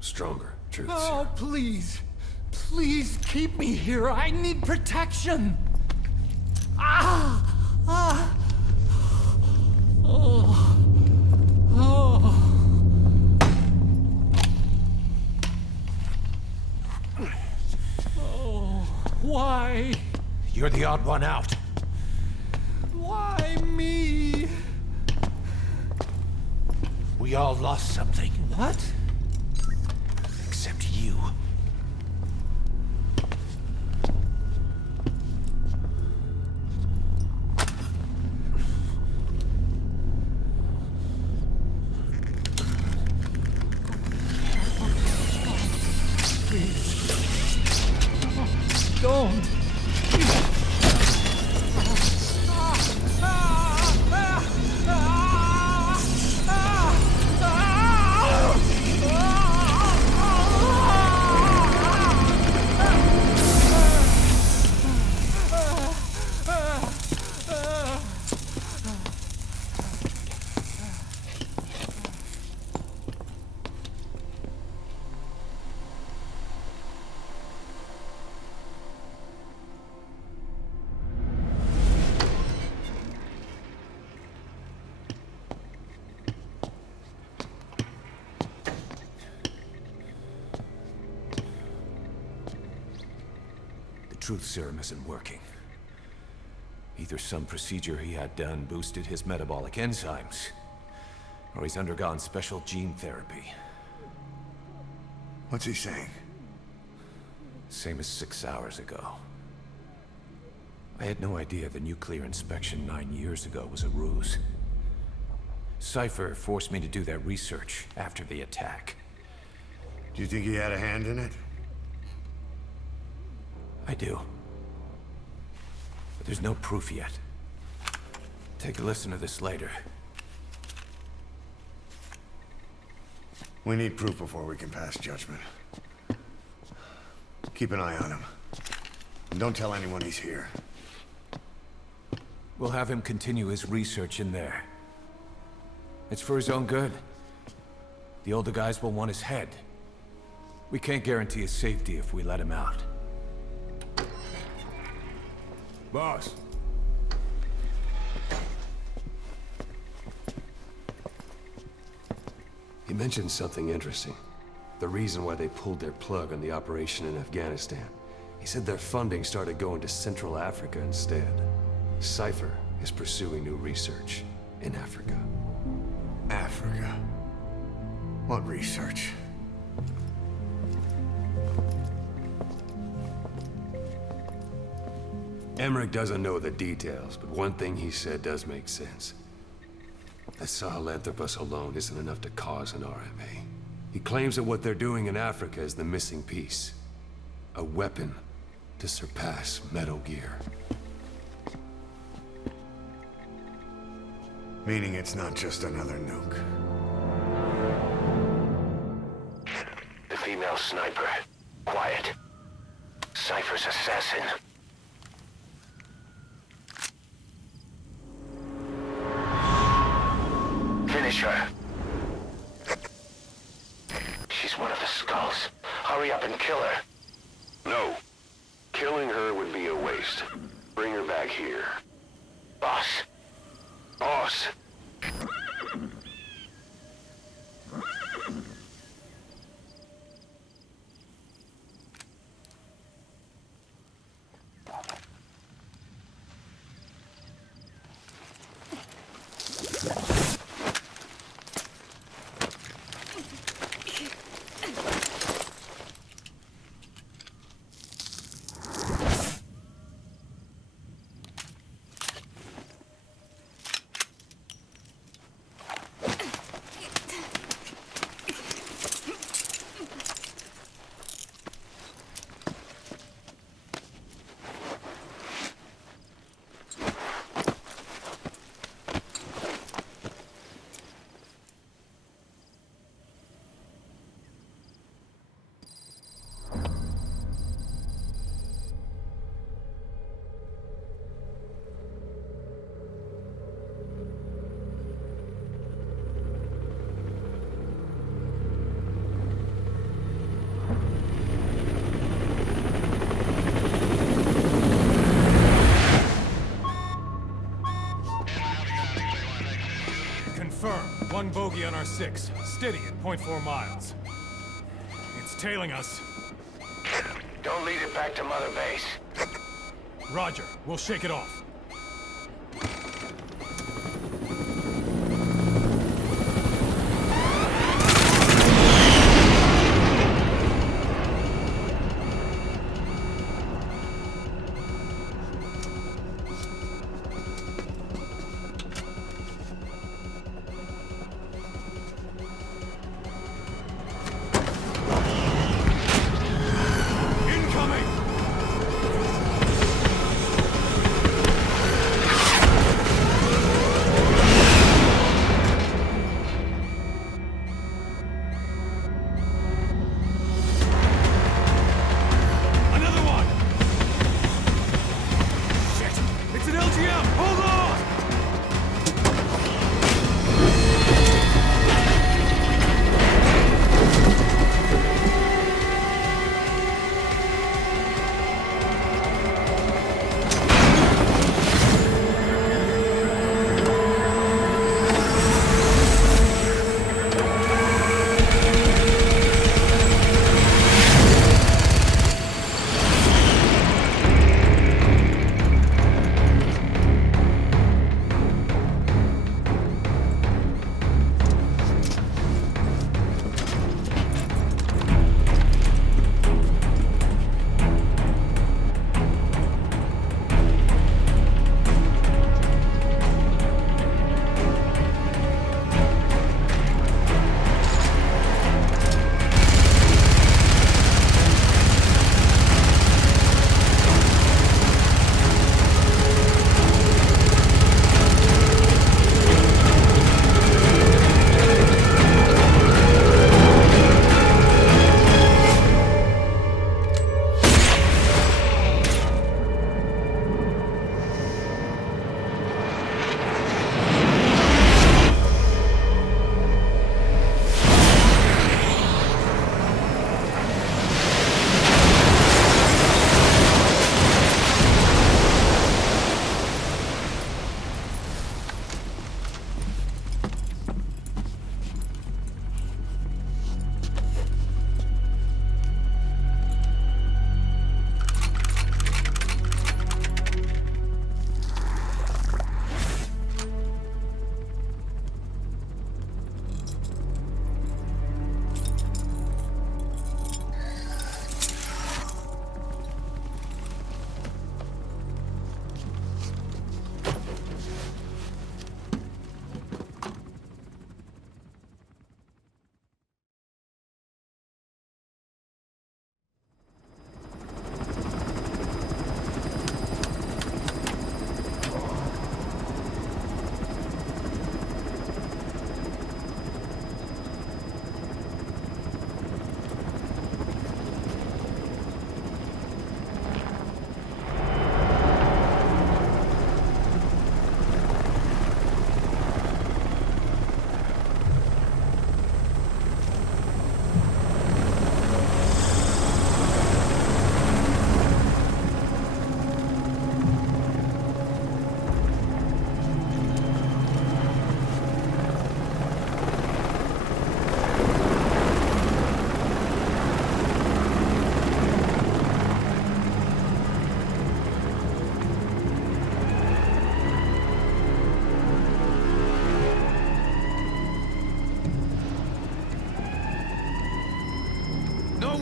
Stronger truth serum. Oh, please. Please keep me here. I need protection. Ah! Ah! Oh. Oh. Oh. Why? You're the odd one out. Why me? We all lost something. What? Except you. Don't! Truth serum isn't working. Either some procedure he had done boosted his metabolic enzymes, or he's undergone special gene therapy. What's he saying? Same as 6 hours ago. I had no idea the nuclear inspection 9 years ago was a ruse. Cypher forced me to do that research after the attack. Do you think he had a hand in it? I do. But there's no proof yet. Take a listen to this later. We need proof before we can pass judgment. Keep an eye on him. And don't tell anyone he's here. We'll have him continue his research in there. It's for his own good. The older guys will want his head. We can't guarantee his safety if we let him out. Boss. He mentioned something interesting. The reason why they pulled their plug on the operation in Afghanistan. He said their funding started going to Central Africa instead. Cypher is pursuing new research in Africa. Africa? What research? Emmerich doesn't know the details, but one thing he said does make sense. That Sahelanthropus alone isn't enough to cause an RMA. He claims that what they're doing in Africa is the missing piece. A weapon to surpass Metal Gear. Meaning it's not just another nuke. The female sniper. Quiet. Cypher's assassin. Finish her. She's one of the skulls. Hurry up and kill her. No. Killing her would be a waste. Bring her back here. Boss. Boss. One bogey on our 6, steady at 0.4 miles. It's tailing us. Don't lead it back to Mother Base. Roger, we'll shake it off.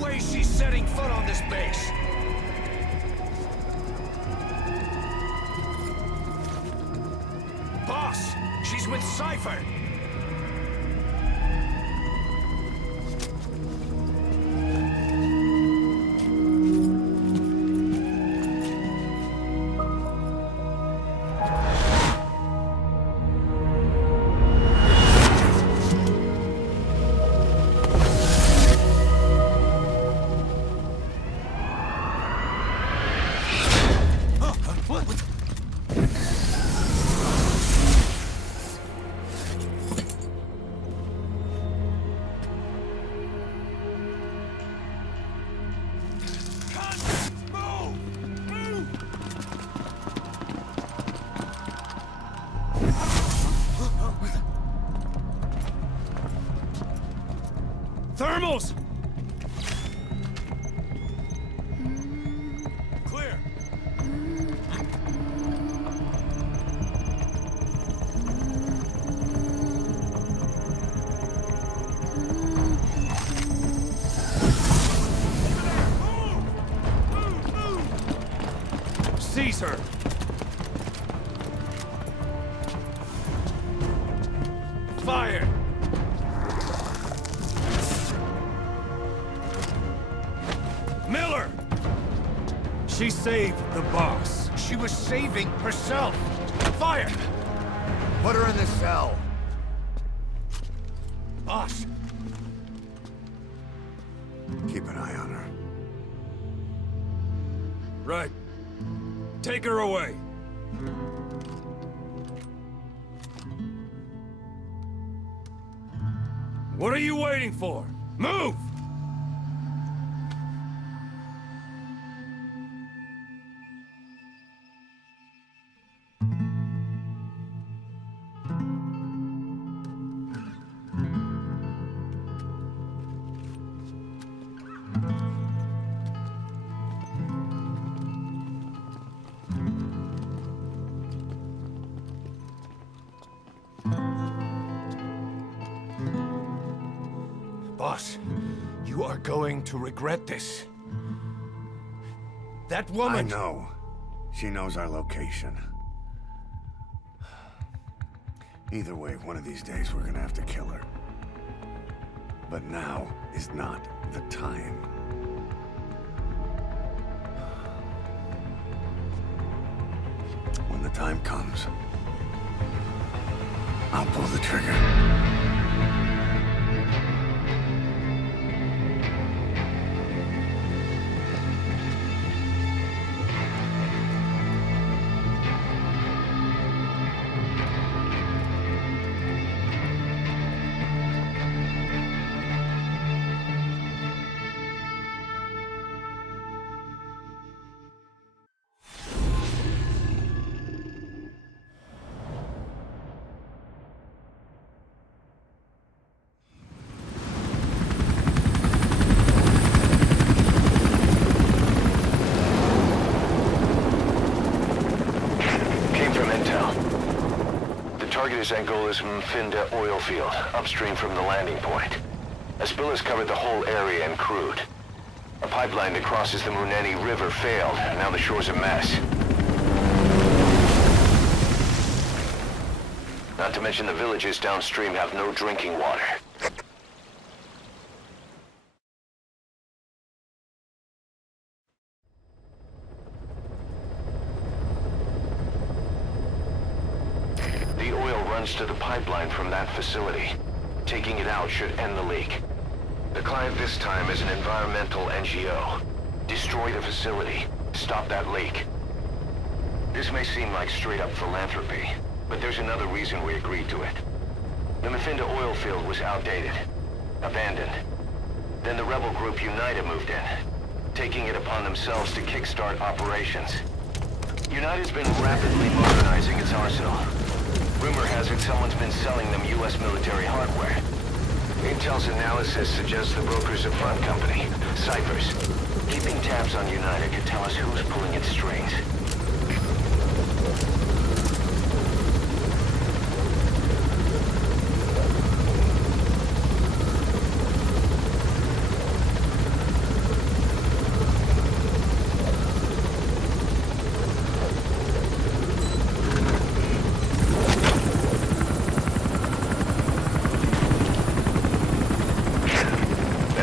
way she's setting foot on this base. Boss, she's with Cypher. Thermals! Clear. Seize her! Fire! Miller! She saved the boss. She was saving herself. Fire! Put her in the cell. Boss! Keep an eye on her. Right. Take her away. What are you waiting for? Move! Boss, you are going to regret this. That woman... I know. She knows our location. Either way, one of these days we're gonna have to kill her. But now is not the time. When the time comes, I'll pull the trigger. Target is Angola's Mfinda oil field, upstream from the landing point. A spill has covered the whole area and crude. A pipeline that crosses the Muneni River failed, and now the shore's a mess. Not to mention the villages downstream have no drinking water. To the pipeline from that facility. Taking it out should end the leak. The client this time is an environmental NGO. Destroy the facility. Stop that leak. This may seem like straight-up philanthropy, but there's another reason we agreed to it. The Mfinda oil field was outdated, abandoned. Then the rebel group United moved in, taking it upon themselves to kickstart operations. United's been rapidly modernizing its arsenal. Rumor has it someone's been selling them U.S. military hardware. Intel's analysis suggests the broker's a front company, Cyphers. Keeping tabs on United could tell us who's pulling its strings.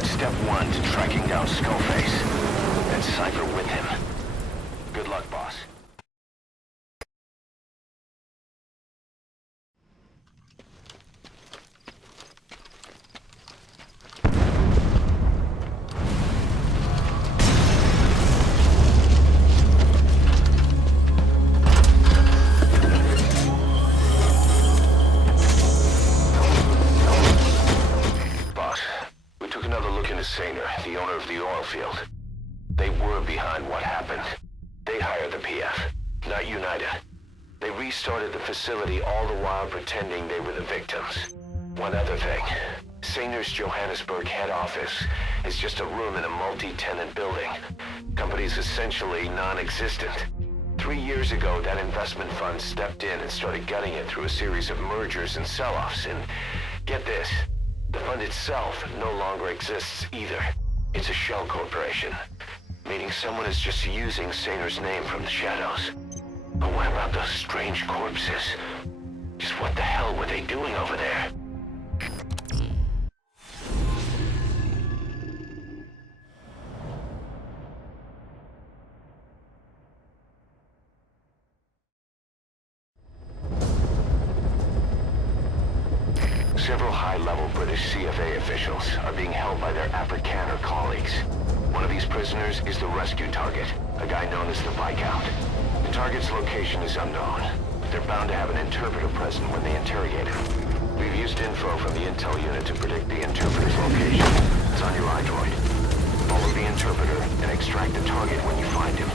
Step one to tracking down Skullface, and Cypher with him. Good luck, boss. The owner of the oil field. They were behind what happened. They hired the PF, not United. They restarted the facility all the while pretending they were the victims. One other thing. Saner's Johannesburg head office is just a room in a multi-tenant building. Company's essentially non-existent. 3 years ago, that investment fund stepped in and started gutting it through a series of mergers and sell-offs. And get this, the fund itself no longer exists either. It's a shell corporation, meaning someone is just using Saner's name from the shadows. But what about those strange corpses? Just what the hell were they doing over there? Several high-level British CFA officials are being held by their Afrikaner colleagues. One of these prisoners is the rescue target, a guy known as the Viscount. The target's location is unknown, but they're bound to have an interpreter present when they interrogate him. We've used info from the intel unit to predict the interpreter's location. It's on your iDroid. Follow the interpreter and extract the target when you find him.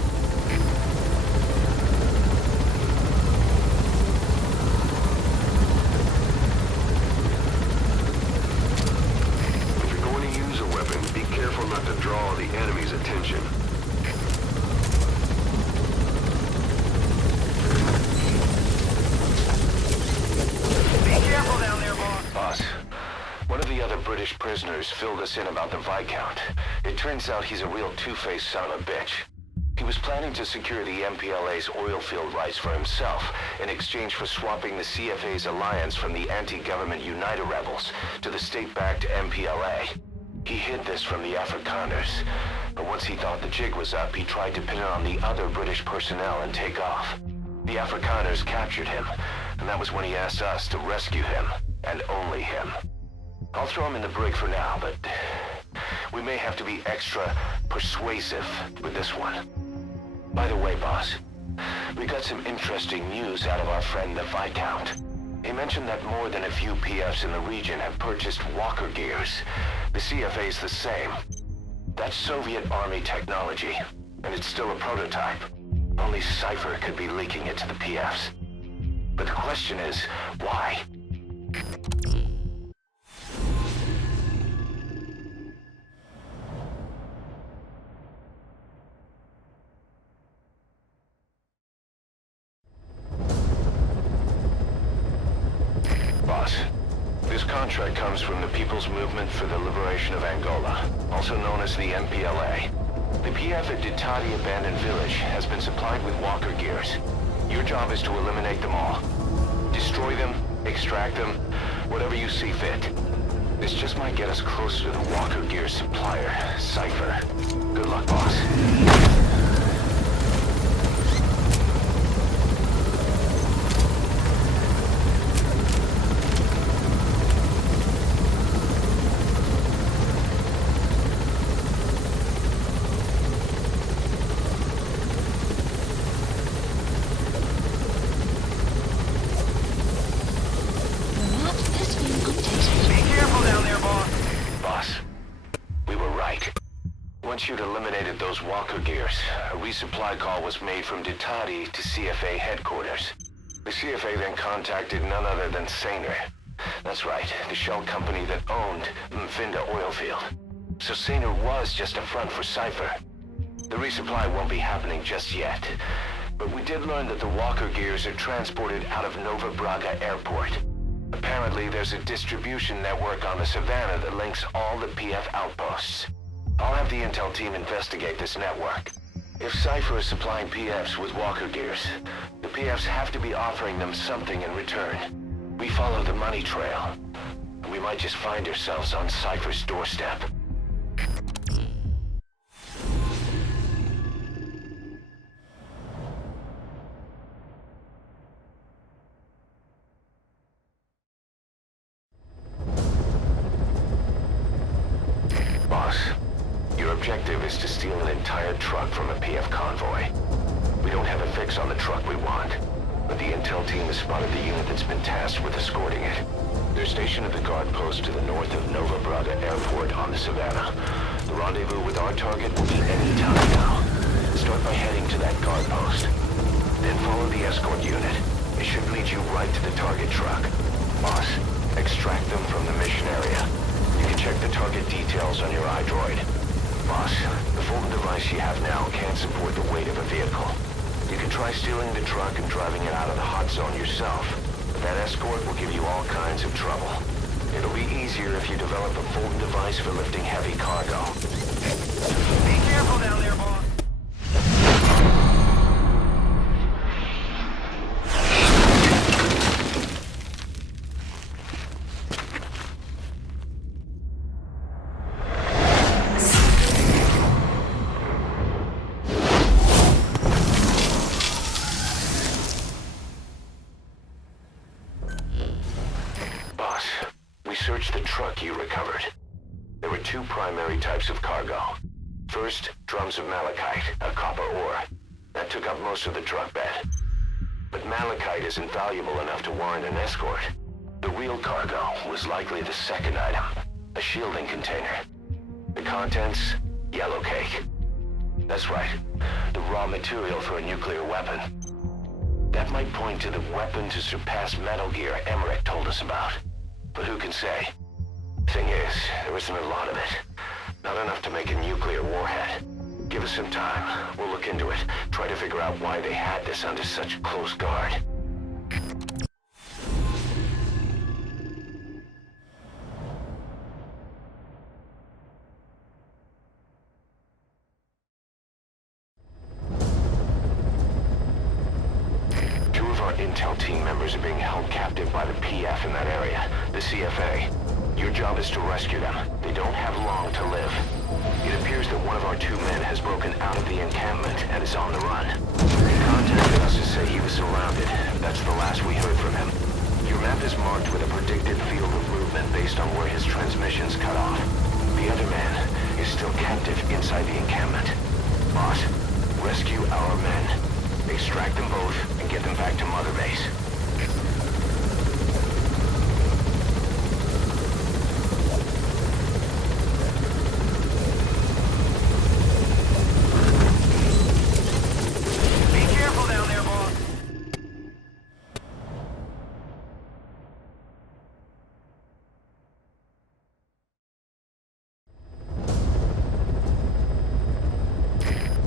Be careful not to draw the enemy's attention. Be careful down there, boss. Boss, one of the other British prisoners filled us in about the Viscount. It turns out he's a real two-faced son of a bitch. He was planning to secure the MPLA's oil field rights for himself in exchange for swapping the CFA's alliance from the anti-government United rebels to the state-backed MPLA. He hid this from the Afrikaners, but once he thought the jig was up, he tried to pin it on the other British personnel and take off. The Afrikaners captured him, and that was when he asked us to rescue him, and only him. I'll throw him in the brig for now, but we may have to be extra persuasive with this one. By the way, boss, we got some interesting news out of our friend the Viscount. He mentioned that more than a few PFs in the region have purchased walker gears. The CFA's the same. That's Soviet Army technology, and it's still a prototype. Only Cypher could be leaking it to the PFs. But the question is, why? Boss, this contract comes from the People's Movement for the Liberation of Angola, also known as the MPLA. The PF at Ditati Abandoned Village has been supplied with walker gears. Your job is to eliminate them all. Destroy them, extract them, whatever you see fit. This just might get us closer to the walker gear supplier, Cypher. Good luck, boss. Once you'd eliminated those walker gears, a resupply call was made from Ditati to CFA headquarters. The CFA then contacted none other than Saner. That's right, the shell company that owned Mfinda Oilfield. So Saner was just a front for Cypher. The resupply won't be happening just yet. But we did learn that the walker gears are transported out of Nova Braga Airport. Apparently there's a distribution network on the Savannah that links all the PF outposts. I'll have the intel team investigate this network. If Cypher is supplying PFs with walker gears, the PFs have to be offering them something in return. We follow the money trail. We might just find ourselves on Cypher's doorstep. Boss, your objective is to steal an entire truck from a PF convoy. We don't have a fix on the truck we want, but the intel team has spotted the unit that's been tasked with escorting it. They're stationed at the guard post to the north of Nova Braga Airport on the Savannah. The rendezvous with our target will be any time now. Start by heading to that guard post. Then follow the escort unit. It should lead you right to the target truck. Boss, extract them from the mission area. Check the target details on your iDroid. Boss, the Fulton device you have now can't support the weight of a vehicle. You can try stealing the truck and driving it out of the hot zone yourself, but that escort will give you all kinds of trouble. It'll be easier if you develop a Fulton device for lifting heavy cargo. Be careful down there, boss. Search the truck you recovered. There were two primary types of cargo. First, drums of malachite, a copper ore. That took up most of the truck bed. But malachite isn't valuable enough to warrant an escort. The real cargo was likely the second item, a shielding container. The contents, yellow cake. That's right, the raw material for a nuclear weapon. That might point to the weapon to surpass Metal Gear Emmerich told us about. But who can say? Thing is, there isn't a lot of it. Not enough to make a nuclear warhead. Give us some time. We'll look into it. Try to figure out why they had this under such close guard. Two of our intel team members are being held captive by the PF in that area, the CFA. Your job is to rescue them. They don't have long to live. It appears that one of our two men has broken out of the encampment and is on the run. He contacted us to say he was surrounded. That's the last we heard from him. Your map is marked with a predicted field of movement based on where his transmissions cut off. The other man is still captive inside the encampment. Boss, rescue our men. Extract them both and get them back to Mother Base.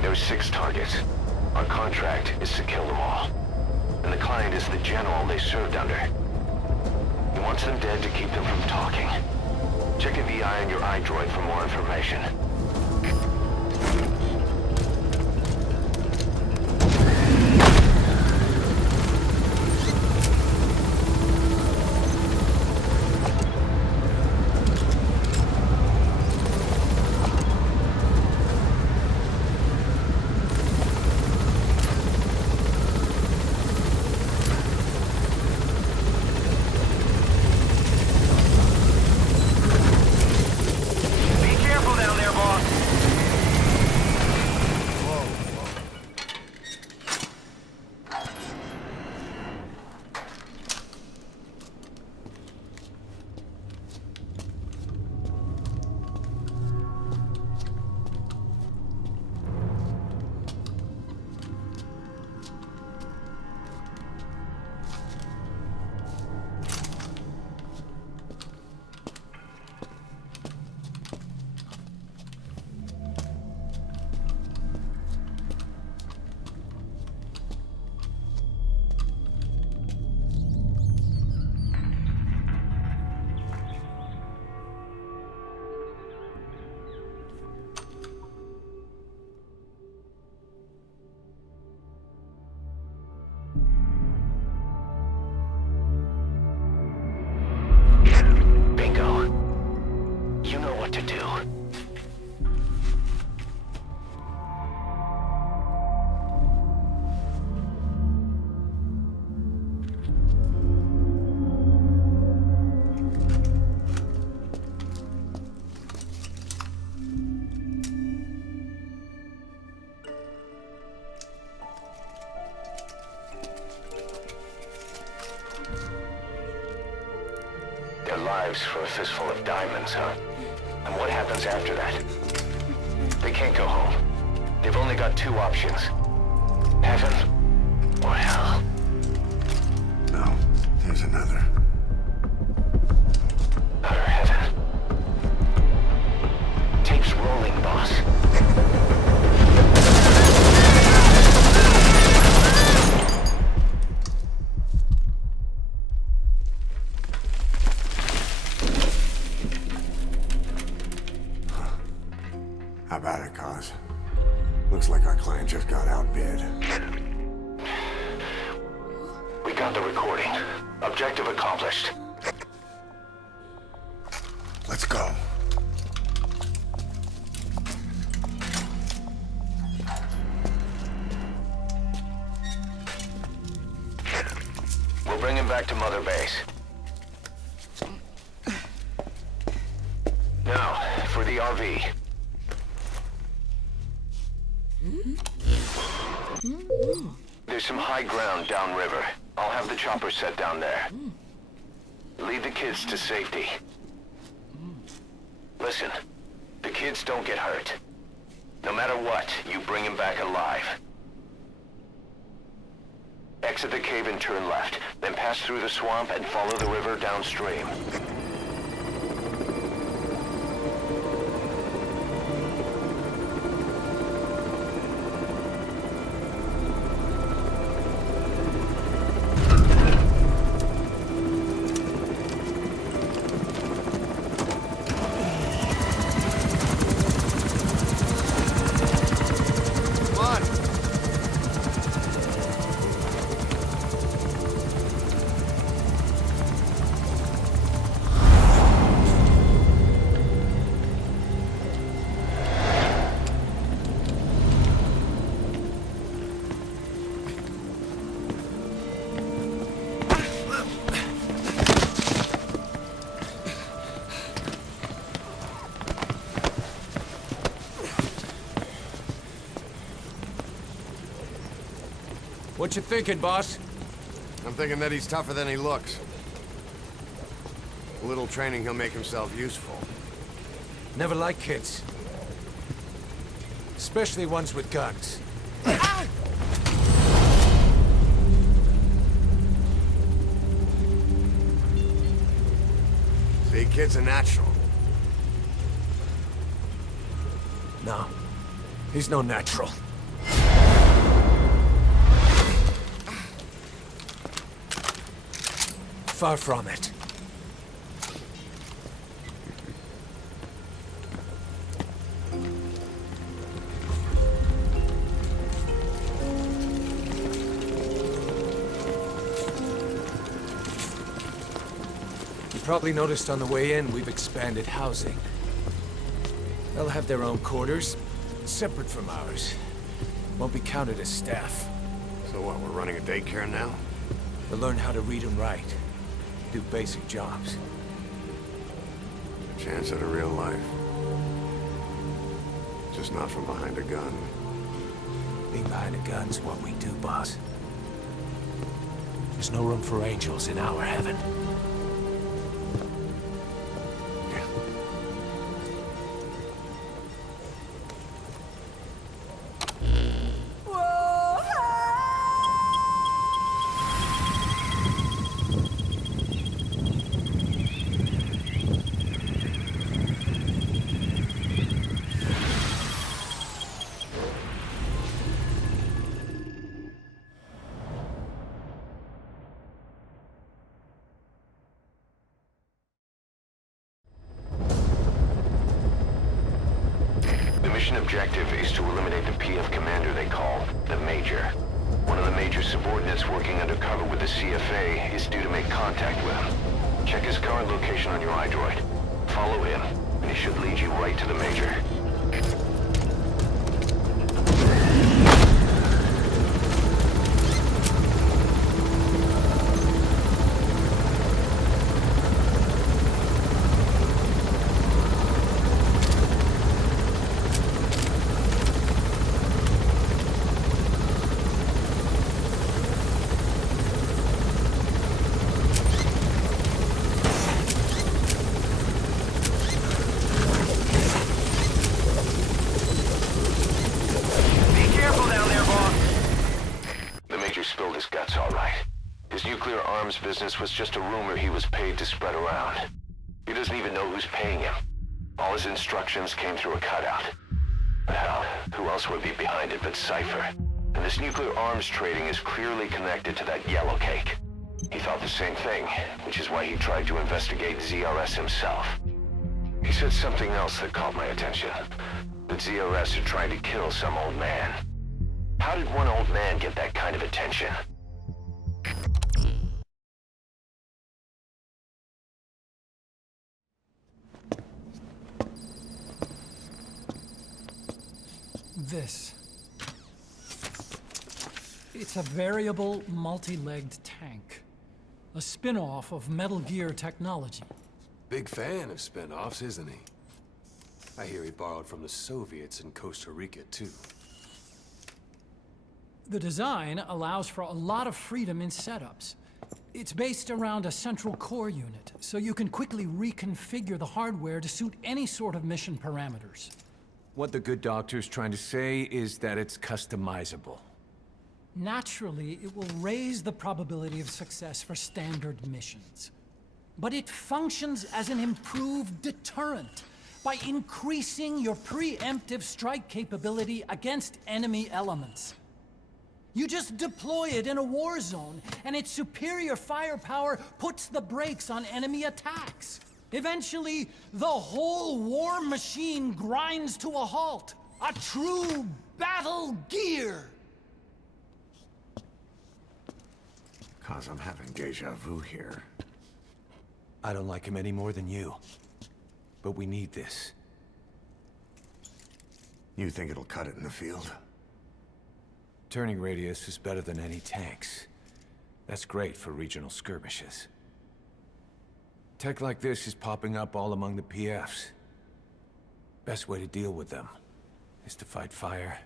There's 6 targets. Our contract is to kill them all. And the client is the general they served under. He wants them dead to keep them from talking. Check a VI on your iDroid for more information. Their lives for a fistful of diamonds, huh? And what happens after that? They can't go home. They've only got 2 options. Heaven or hell. No, there's another. Utter heaven. on, boss. How about it, Kaz? Looks like our client just got outbid. We got the recording. Objective accomplished. Let's go. We'll bring him back to Mother Base. Now, for the RV. There's some high ground downriver. I'll have the chopper set down there. Lead the kids to safety. Listen, the kids don't get hurt. No matter what, you bring them back alive. Exit the cave and turn left, then pass through the swamp and follow the river downstream. What you thinking, boss? I'm thinking that he's tougher than he looks. A little training, he'll make himself useful. Never like kids. Especially ones with guns. See, kid's a natural. No. He's no natural. Far from it. You probably noticed on the way in, we've expanded housing. They'll have their own quarters, separate from ours. Won't be counted as staff. So what, we're running a daycare now? They'll learn how to read and write. Do basic jobs. A chance at a real life. Just not from behind a gun. Being behind a gun's what we do, boss. There's no room for angels in our heaven. Mission objective is to eliminate the PF commander they call the Major. One of the Major's subordinates working undercover with the CFA is due to make contact with him. Check his current location on your iDroid. Follow him, and he should lead you right to the Major. Business was just a rumor he was paid to spread around. He doesn't even know who's paying him. All his instructions came through a cutout. Hell, who else would be behind it but Cypher? And this nuclear arms trading is clearly connected to that yellow cake. He thought the same thing, which is why he tried to investigate ZRS himself. He said something else that caught my attention. That ZRS are trying to kill some old man. How did one old man get that kind of attention? This. It's a variable, multi-legged tank. A spin-off of Metal Gear technology. Big fan of spin-offs, isn't he? I hear he borrowed from the Soviets in Costa Rica, too. The design allows for a lot of freedom in setups. It's based around a central core unit, so you can quickly reconfigure the hardware to suit any sort of mission parameters. What the good doctor's trying to say is that it's customizable. Naturally, it will raise the probability of success for standard missions. But it functions as an improved deterrent by increasing your preemptive strike capability against enemy elements. You just deploy it in a war zone, and its superior firepower puts the brakes on enemy attacks. Eventually, the whole war machine grinds to a halt. A true battle gear! Cause I'm having deja vu here. I don't like him any more than you. But we need this. You think it'll cut it in the field? Turning radius is better than any tanks. That's great for regional skirmishes. Tech like this is popping up all among the PFs. Best way to deal with them is to fight fire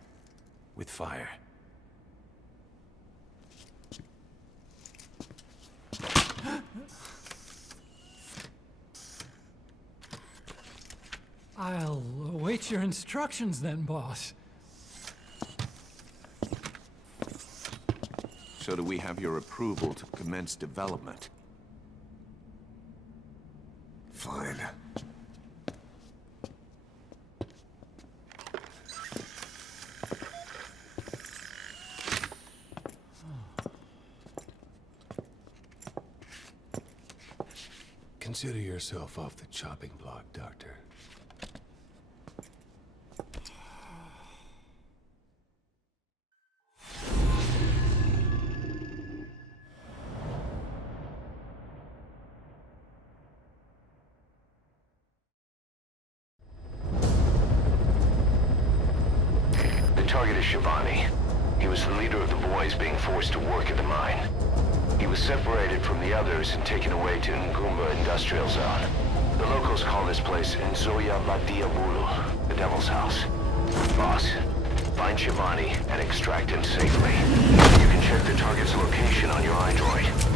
with fire. I'll await your instructions then, boss. So do we have your approval to commence development? Fine. Consider yourself off the chopping block, Doctor. Target is Shivani. He was the leader of the boys being forced to work at the mine. He was separated from the others and taken away to Ngumba Industrial Zone. The locals call this place Nzoya Badia Bulu, the Devil's House. Boss, find Shivani and extract him safely. You can check the target's location on your iDroid.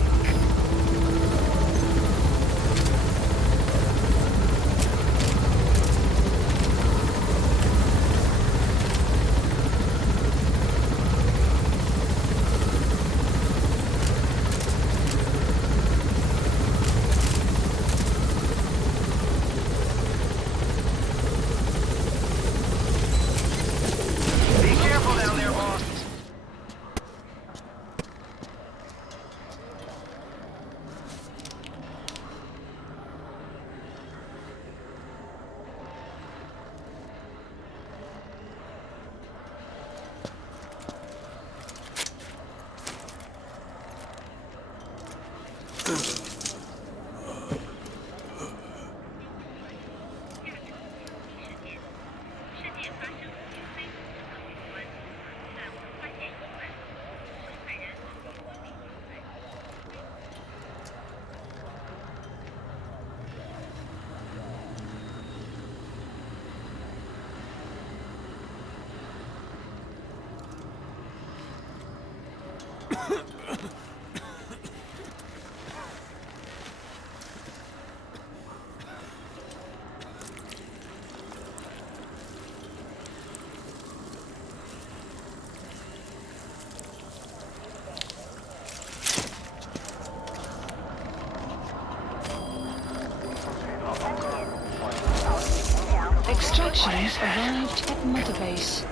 Protection arrived at Mother Base.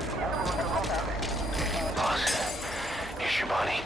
Boss, here's Shabani.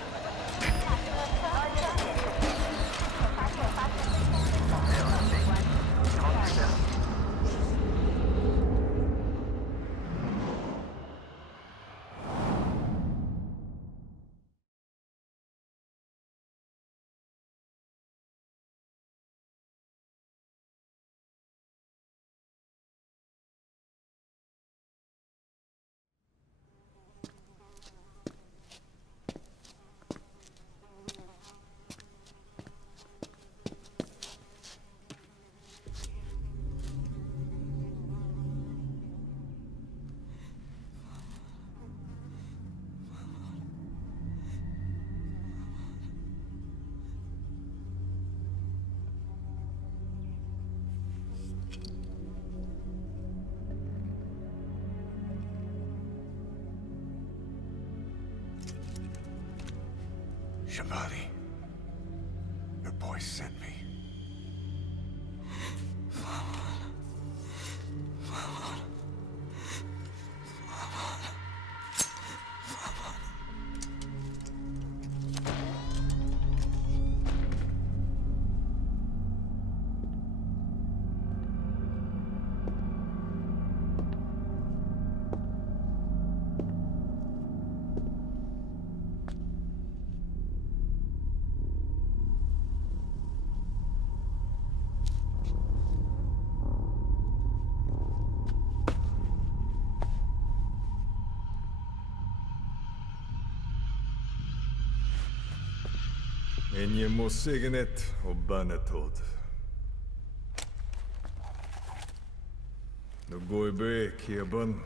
Shabani, your boy sent me. Enje må signet og banetod. Nå går i bøy, Kieban.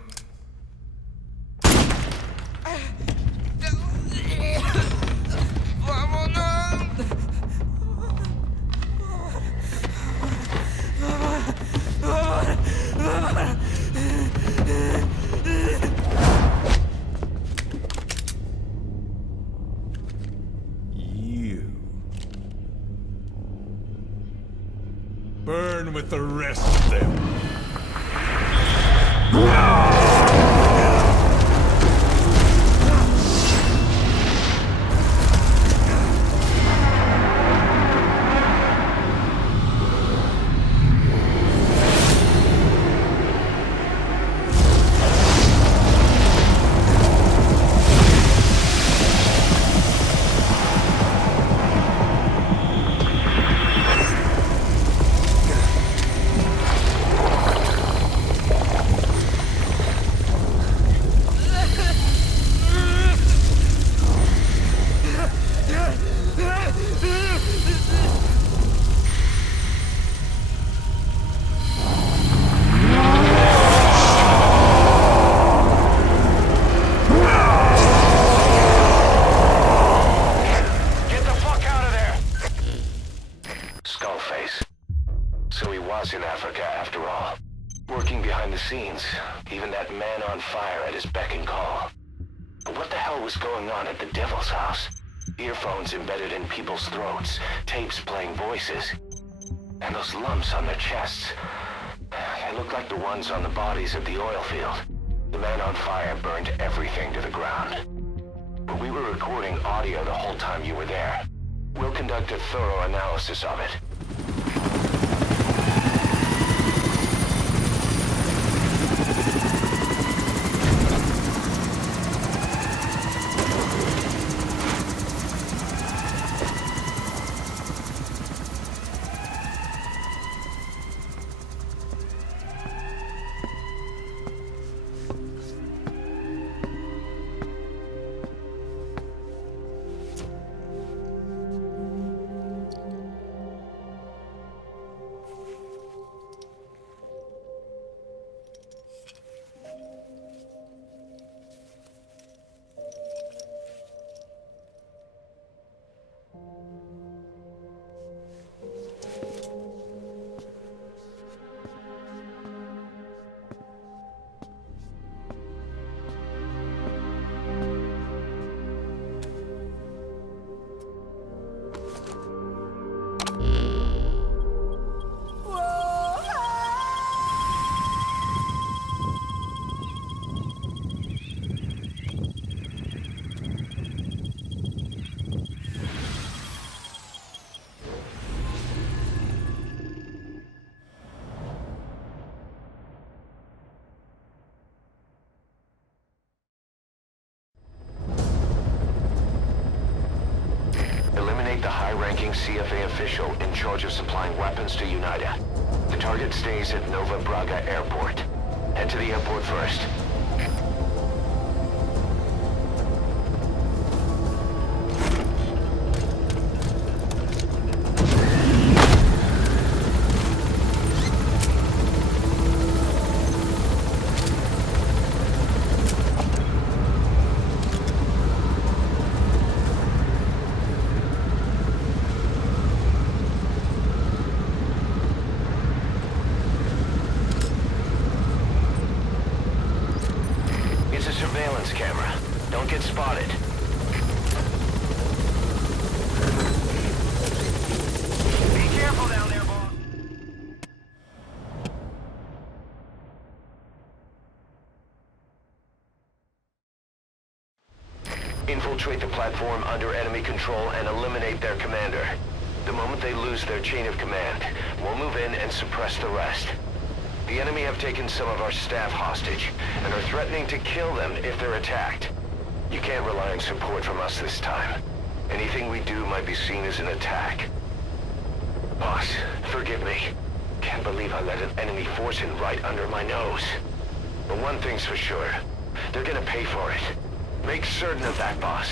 Burn with the rest of them. So he was in Africa after all. Working behind the scenes, even that man on fire at his beck and call. But what the hell was going on at the Devil's house? Earphones embedded in people's throats, tapes playing voices. And those lumps on their chests. They look like the ones on the bodies at the oil field. The man on fire burned everything to the ground. But we were recording audio the whole time you were there. We'll conduct a thorough analysis of it. CFA official in charge of supplying weapons to UNITA. The target stays at Nova Braga Airport. Head to the airport first. Surveillance camera. Don't get spotted. Be careful down there, boss. Infiltrate the platform under enemy control and eliminate their commander. The moment they lose their chain of command, we'll move in and suppress the rest. The enemy have taken some of our staff hostage and are threatening to kill them if they're attacked. You can't rely on support from us this time. Anything we do might be seen as an attack. Boss, forgive me. Can't believe I let an enemy force in right under my nose. But one thing's for sure. They're gonna pay for it. Make certain of that, boss.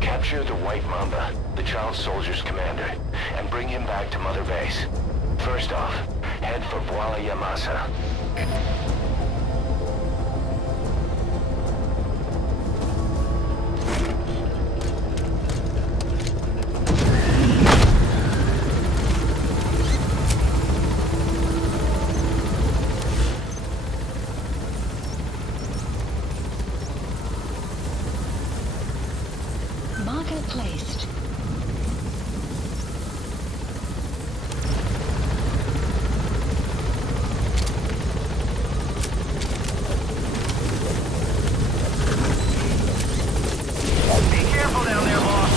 Capture the White Mamba, the child soldier's commander, and bring him back to Mother Base. First off, head for Voila Yamasa. Marker placed. Be careful down there, boss.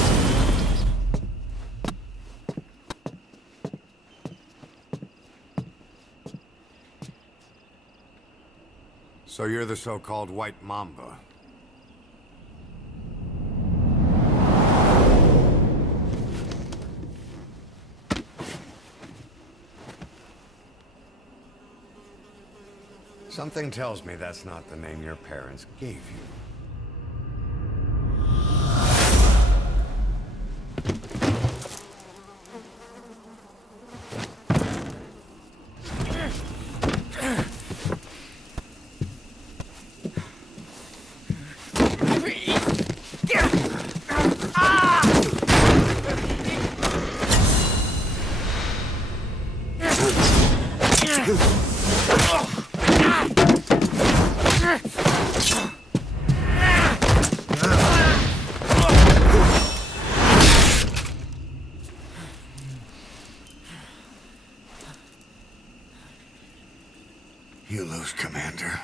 So you're the so-called White Mamba. Something tells me that's not the name your parents gave you. You lose, Commander.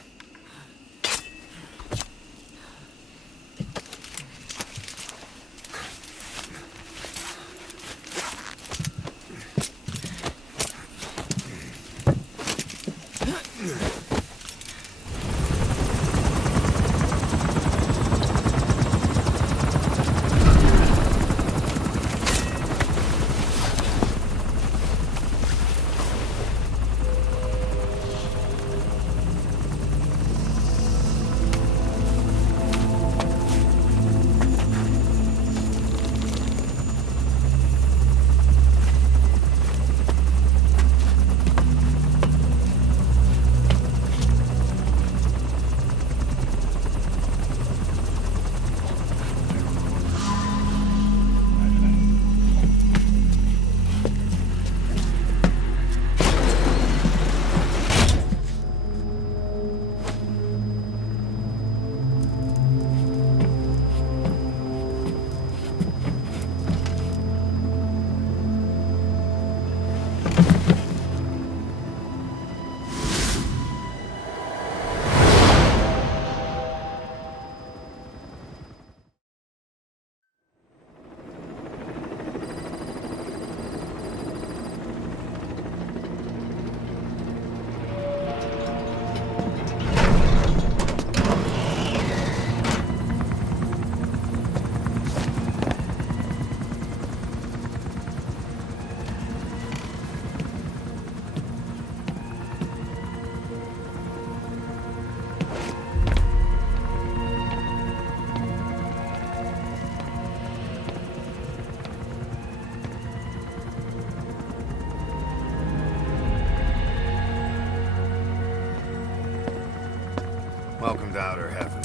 Welcome to Outer Heaven.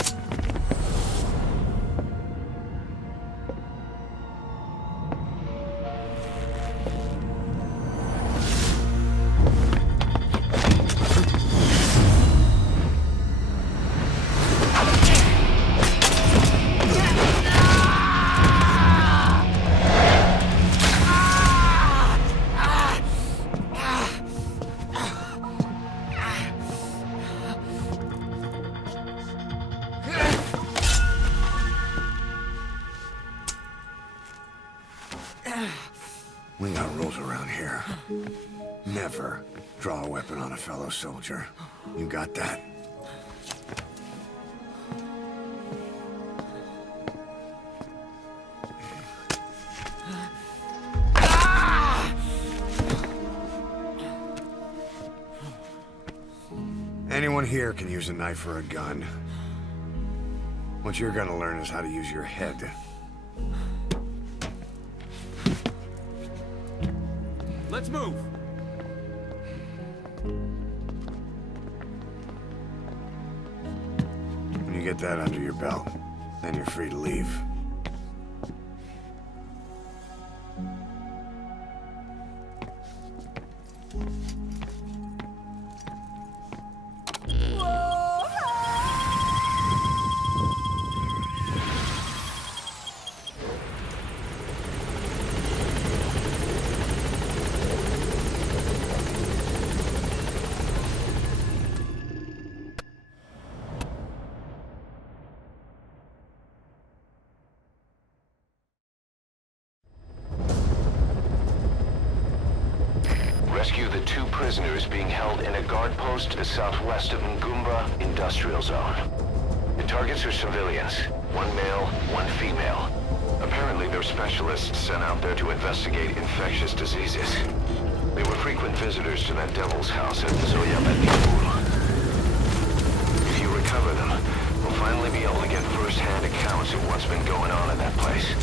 We got rules around here. Never draw a weapon on a fellow soldier. You got that? Anyone here can use a knife or a gun. What you're gonna learn is how to use your head. Let's move! When you get that under your belt, then you're free to leave. Rescue the 2 prisoners being held in a guard post to the southwest of Ngumba Industrial Zone. The targets are civilians, 1 male, 1 female. Apparently they're specialists sent out there to investigate infectious diseases. They were frequent visitors to that devil's house at Zoyabetipur. If you recover them, we'll finally be able to get first-hand accounts of what's been going on in that place.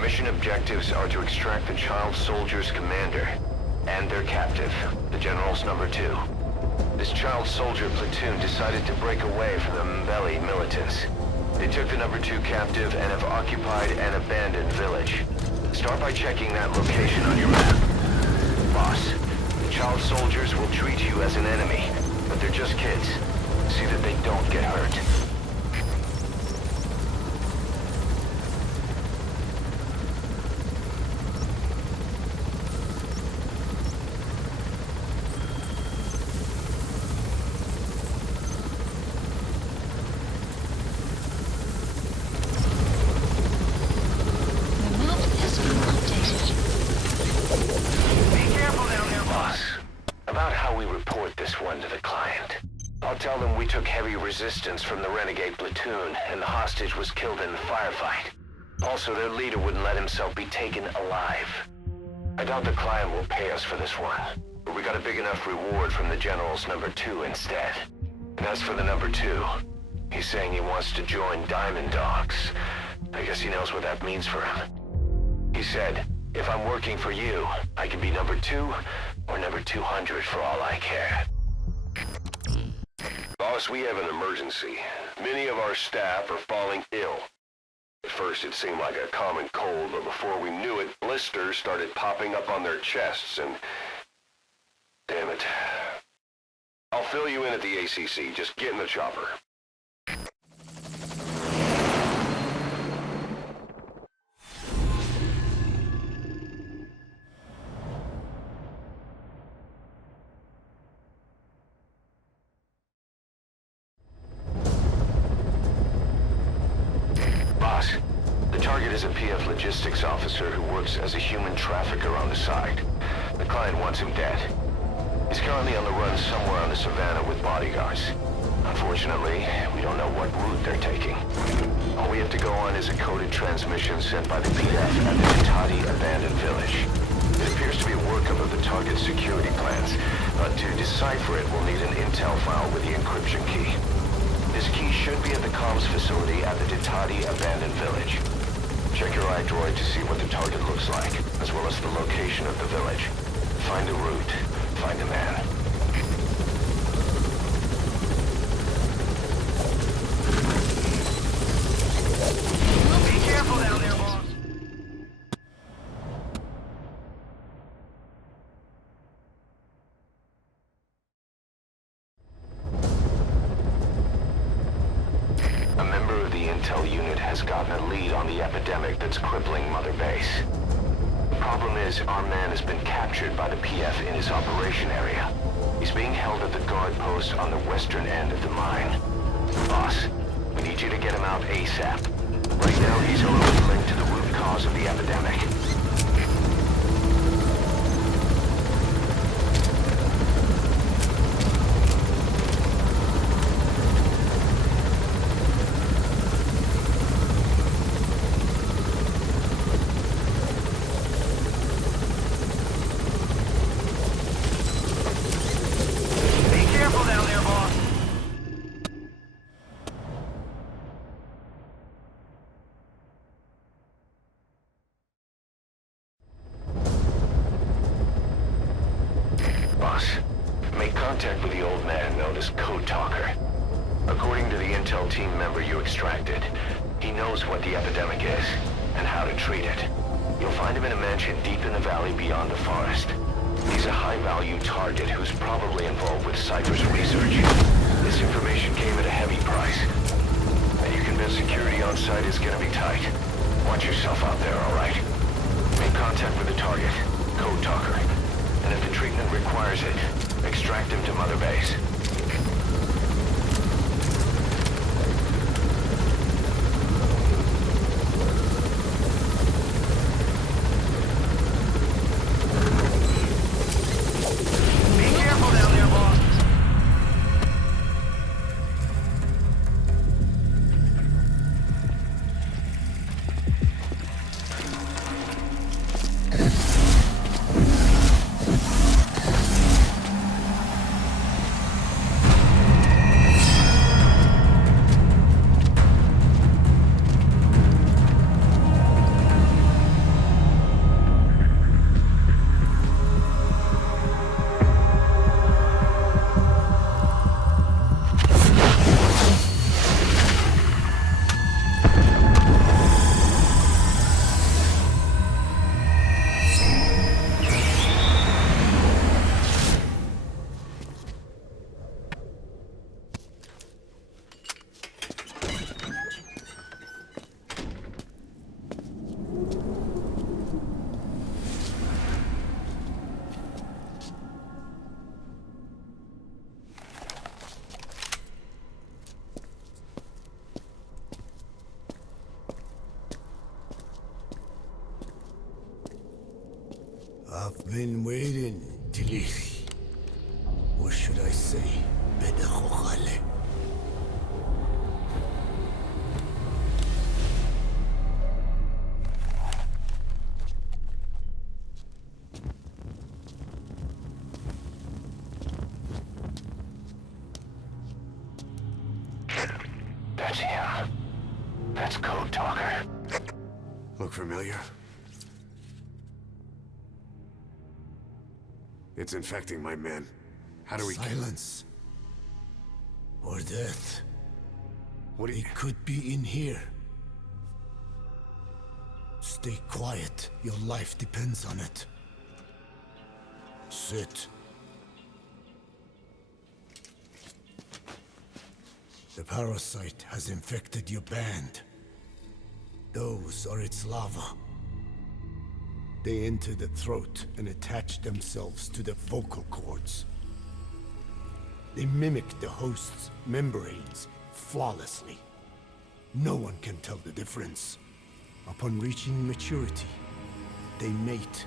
Mission objectives are to extract the child soldier's commander and their captive, the General's #2. This child soldier platoon decided to break away from the Mbeli militants. They took the #2 captive and have occupied an abandoned village. Start by checking that location on your map. Boss, the child soldiers will treat you as an enemy, but they're just kids. See that they don't get hurt. Resistance from the renegade platoon, and the hostage was killed in the firefight. Also, their leader wouldn't let himself be taken alive. I doubt the client will pay us for this one, but we got a big enough reward from the General's #2 instead. And as for the #2, he's saying he wants to join Diamond Dogs. I guess he knows what that means for him. He said, if I'm working for you, I can be #2 or #200 for all I care. Boss, we have an emergency. Many of our staff are falling ill. At first it seemed like a common cold, but before we knew it, blisters started popping up on their chests and... Damn it. I'll fill you in at the ACC. Just get in the chopper. The target is a PF logistics officer who works as a human trafficker on the side. The client wants him dead. He's currently on the run somewhere on the savannah with bodyguards. Unfortunately, we don't know what route they're taking. All we have to go on is a coded transmission sent by the PF at the Titati abandoned village. It appears to be a workup of the target's security plans, but to decipher it, we'll need an intel file with the encryption key. This key should be at the comms facility at the Titati abandoned village. Check your iDroid to see what the target looks like, as well as the location of the village. Find a route. Find a man. Be careful down there, boss. A member of the intel unit has gotten a lead on the epidemic that's crippling Mother Base. The problem is, our man has been captured by the PF in his operation area. He's being held at the guard post on the western end of the mine. Boss, we need you to get him out ASAP. Right now, he's our only link to the root cause of the epidemic. Make contact with the old man known as Code Talker. According to the intel team member you extracted, he knows what the epidemic is and how to treat it. You'll find him in a mansion deep in the valley beyond the forest. He's a high-value target who's probably involved with Cypher's research. This information came at a heavy price. And you convinced security on site is gonna be tight. Watch yourself out there, all right? Make contact with the target, Code Talker. And if the treatment requires it, extract him to Mother Base. Be careful down there, boss. been waiting, Tilly. Or should I say, Bedahokhale. That's him. That's Code Talker. Look familiar? It's infecting my men. How do we... Silence. Or death. What do you... It could be in here. Stay quiet. Your life depends on it. Sit. The parasite has infected your band. Those are its larvae. They enter the throat and attach themselves to the vocal cords. They mimic the host's membranes flawlessly. No one can tell the difference. Upon reaching maturity, they mate.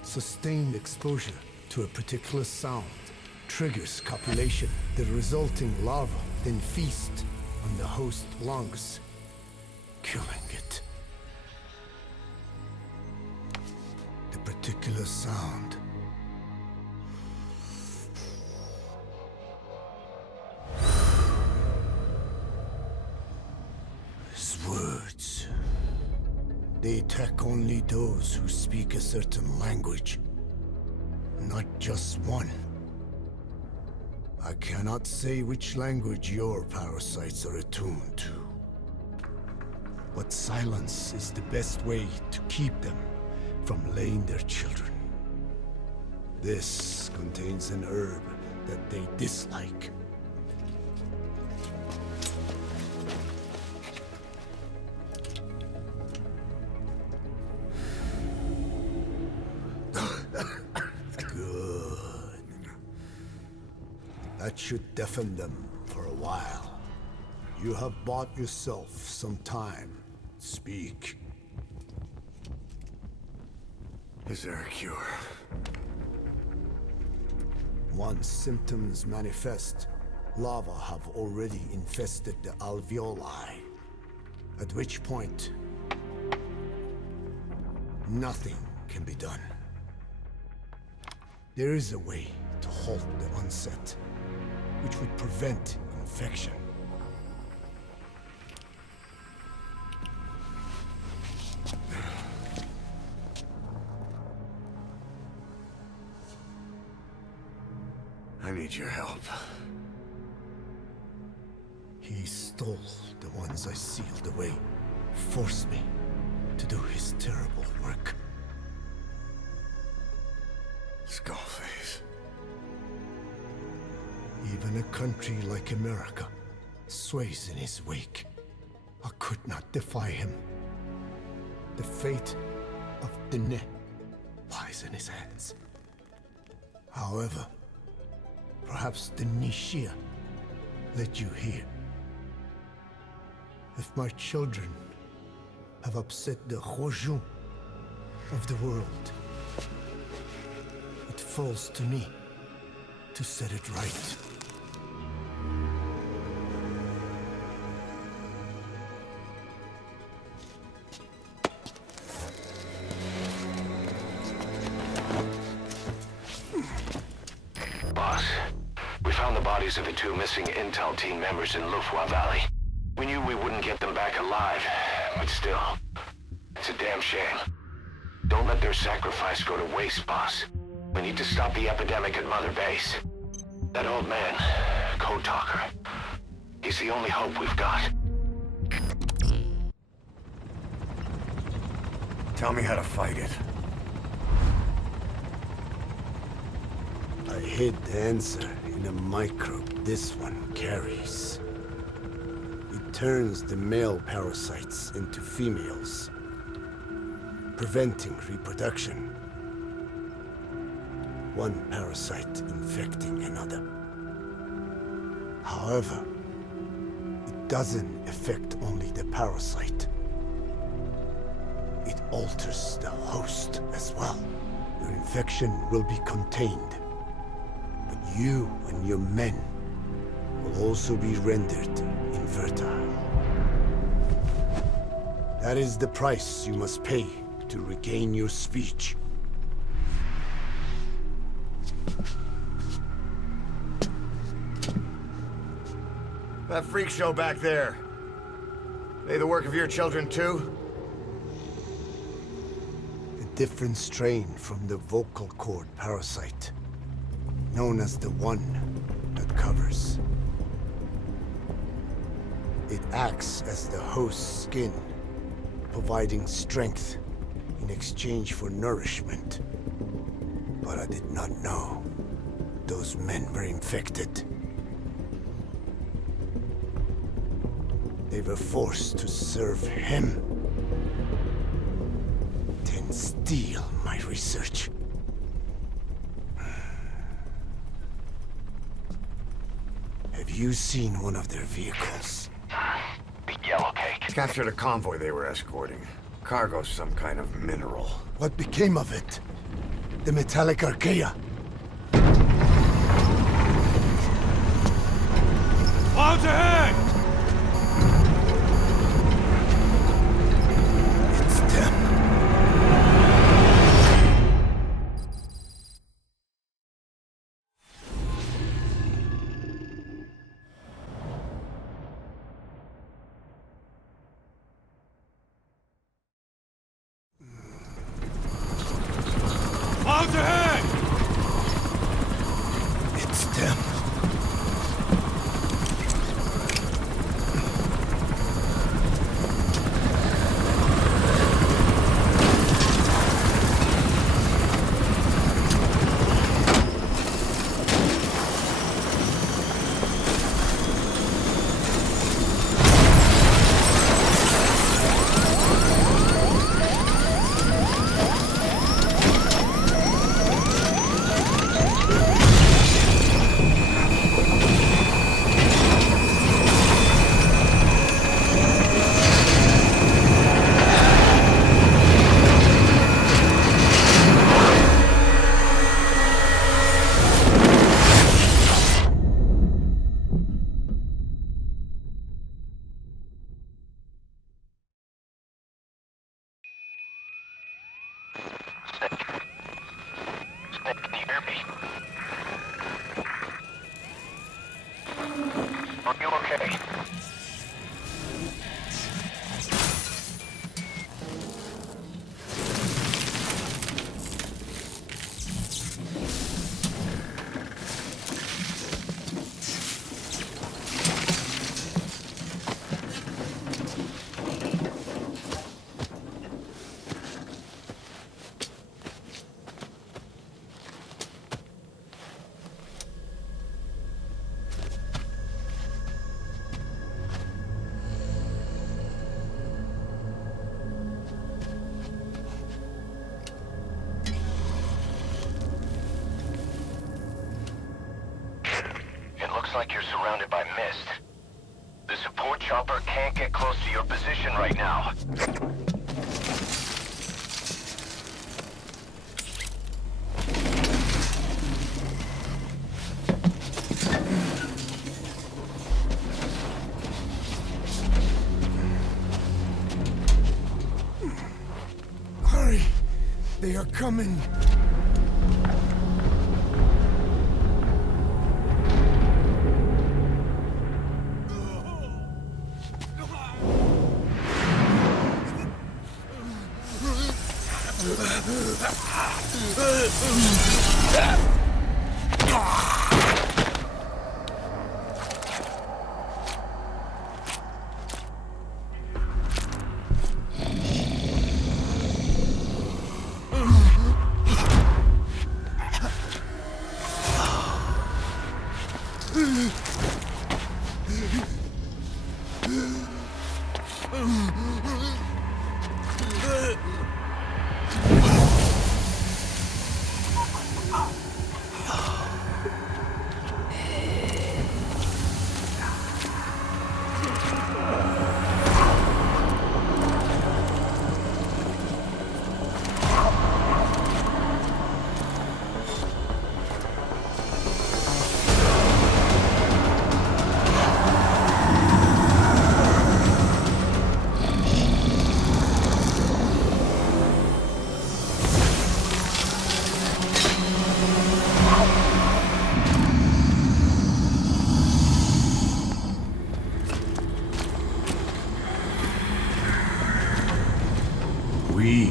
Sustained exposure to a particular sound triggers copulation. The resulting larva then feast on the host lungs, killing it. The particular sound is words. They attack only those who speak a certain language, not just one. I cannot say which language your parasites are attuned to, but silence is the best way to keep them from laying their children. This contains an herb that they dislike. Good. That should deafen them for a while. You have bought yourself some time. Speak. Is there a cure? Once symptoms manifest, larvae have already infested the alveoli. At which point, nothing can be done. There is a way to halt the onset, which would prevent infection. I need your help. He stole the ones I sealed away, forced me to do his terrible work. Skullface. Even a country like America sways in his wake. I could not defy him. The fate of Dene lies in his hands. However, perhaps the Nishia led you here. If my children have upset the Rojun of the world, it falls to me to set it right. Boss, we found the bodies of the two missing Intel team members in Lufwa Valley. We knew we wouldn't get them back alive, but still, it's a damn shame. Don't let their sacrifice go to waste, boss. We need to stop the epidemic at Mother Base. That old man, Code Talker, he's the only hope we've got. Tell me how to fight it. I hid the answer in a microbe this one carries. It turns the male parasites into females, preventing reproduction. One parasite infecting another. However, it doesn't affect only the parasite. It alters the host as well, Your infection will be contained. But you and your men will also be rendered infertile. That is the price you must pay to regain your speech. That freak show back there. They the work of your children too? A different strain from the vocal cord parasite, known as the one that covers. It acts as the host's skin, providing strength in exchange for nourishment. But I did not know those men were infected. They were forced to serve him, then steal my research. Have you seen one of their vehicles? The yellow cake. Captured a convoy they were escorting. Cargo, some kind of mineral. What became of it? The metallic archaea? Clouds ahead! It's them. Clouds ahead! It's them. Snake, can you hear me? Are you okay? Looks like you're surrounded by mist. The support chopper can't get close to your position right now. Hurry! They are coming!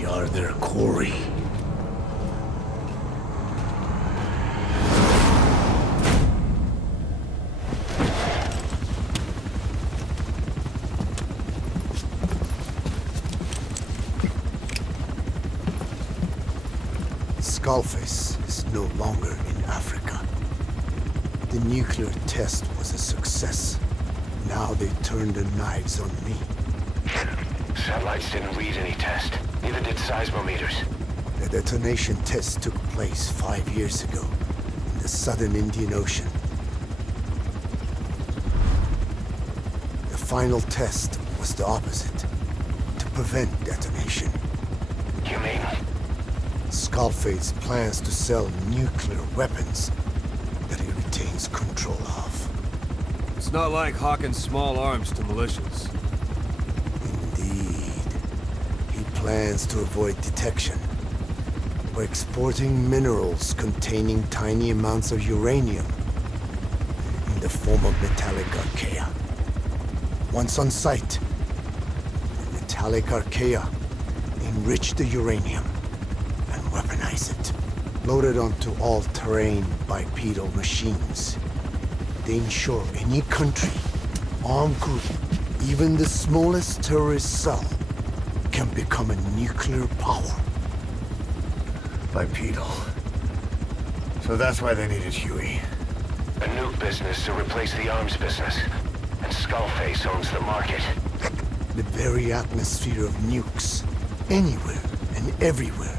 are their quarry. Skullface is no longer in Africa. The nuclear test was a success. Now they turned their knives on me. Satellites didn't read any test. Neither did seismometers. The detonation test took place 5 years ago in the southern Indian Ocean. The final test was the opposite, to prevent detonation. You mean? Skullface plans to sell nuclear weapons that he retains control of. It's not like hawking small arms to militias. Indeed. He plans to avoid detection by exporting minerals containing tiny amounts of uranium in the form of metallic archaea. Once on site, the metallic archaea enrich the uranium and weaponize it. Loaded onto all-terrain bipedal machines, they ensure any country, armed group, even the smallest terrorist cell, can become a nuclear power. Bipedal. So that's why they needed Huey. A nuke business to replace the arms business. And Skullface owns the market. The very atmosphere of nukes, anywhere and everywhere.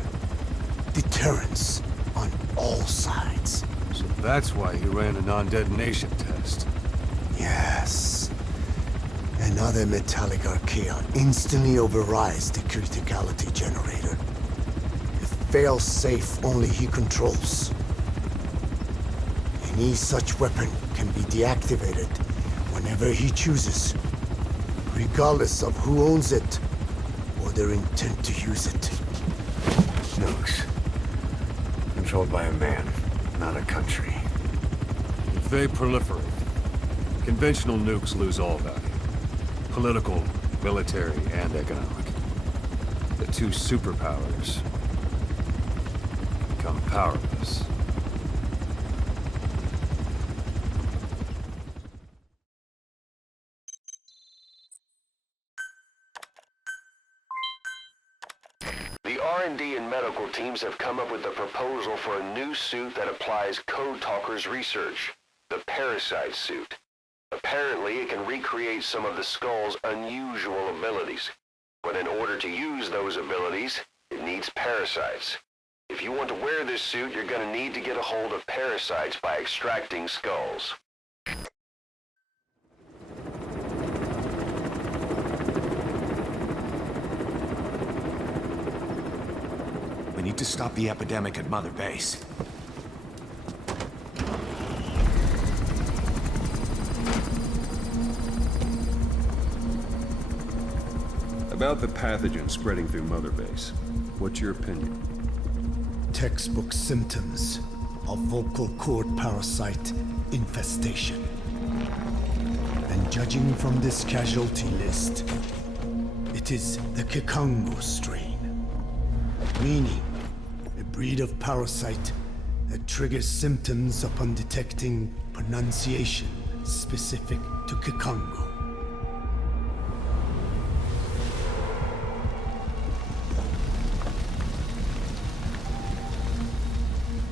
Deterrence on all sides. So that's why he ran a non-detonation test. Yes. Another metallic archaea instantly overrides the criticality generator. It fails safe only he controls. Any such weapon can be deactivated whenever he chooses, regardless of who owns it or their intent to use it. Nukes. Controlled by a man, not a country. If they proliferate, conventional nukes lose all value. Political, military, and economic. The two superpowers become powerless. The R&D and medical teams have come up with a proposal for a new suit that applies Code Talker's research, the Parasite suit. Apparently, it can recreate some of the Skull's unusual abilities. But in order to use those abilities, it needs parasites. If you want to wear this suit, you're going to need to get a hold of parasites by extracting skulls. We need to stop the epidemic at Mother Base. About the pathogen spreading through Mother Base, what's your opinion? Textbook symptoms of vocal cord parasite infestation. And judging from this casualty list, it is the Kikongo strain, meaning a breed of parasite that triggers symptoms upon detecting pronunciation specific to Kikongo.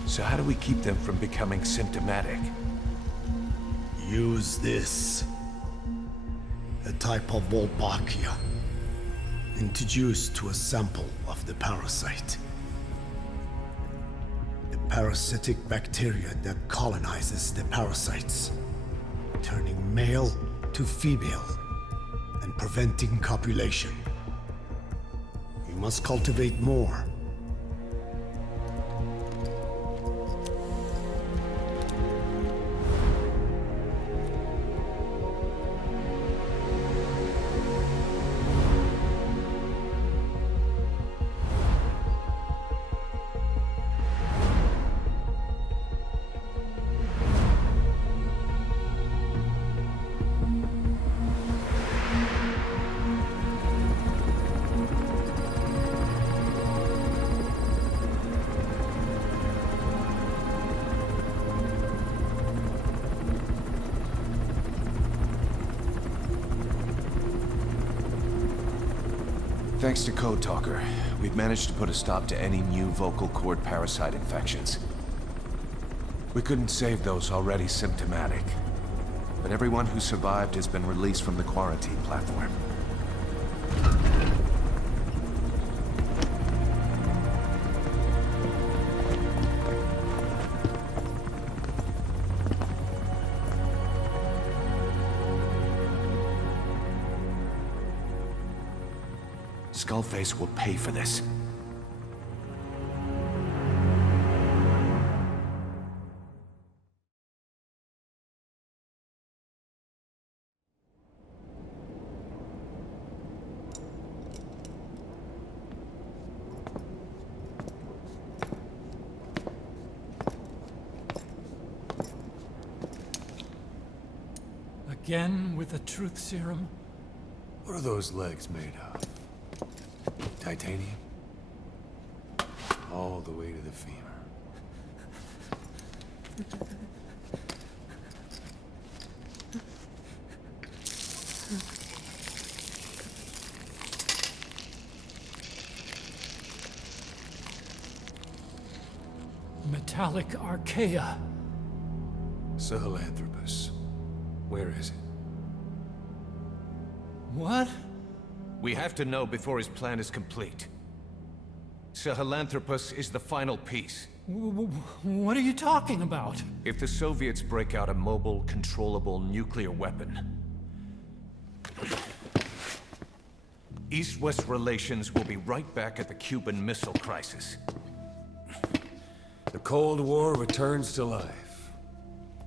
So how do we keep them from becoming symptomatic? Use this. A type of Wolbachia, introduced to a sample of the parasite. A parasitic bacteria that colonizes the parasites, turning male to female and preventing copulation. We must cultivate more. Thanks to Code Talker, we've managed to put a stop to any new vocal cord parasite infections. We couldn't save those already symptomatic, but everyone who survived has been released from the quarantine platform. Skullface will pay for this. Again with the truth serum? What are those legs made of? Titanium? All the way to the femur. Metallic archaea. Sahelanthropus. Where is it? What? We have to know before his plan is complete. Sahelanthropus is the final piece. What are you talking about? If the Soviets break out a mobile, controllable nuclear weapon, East-West relations will be right back at the Cuban Missile Crisis. The Cold War returns to life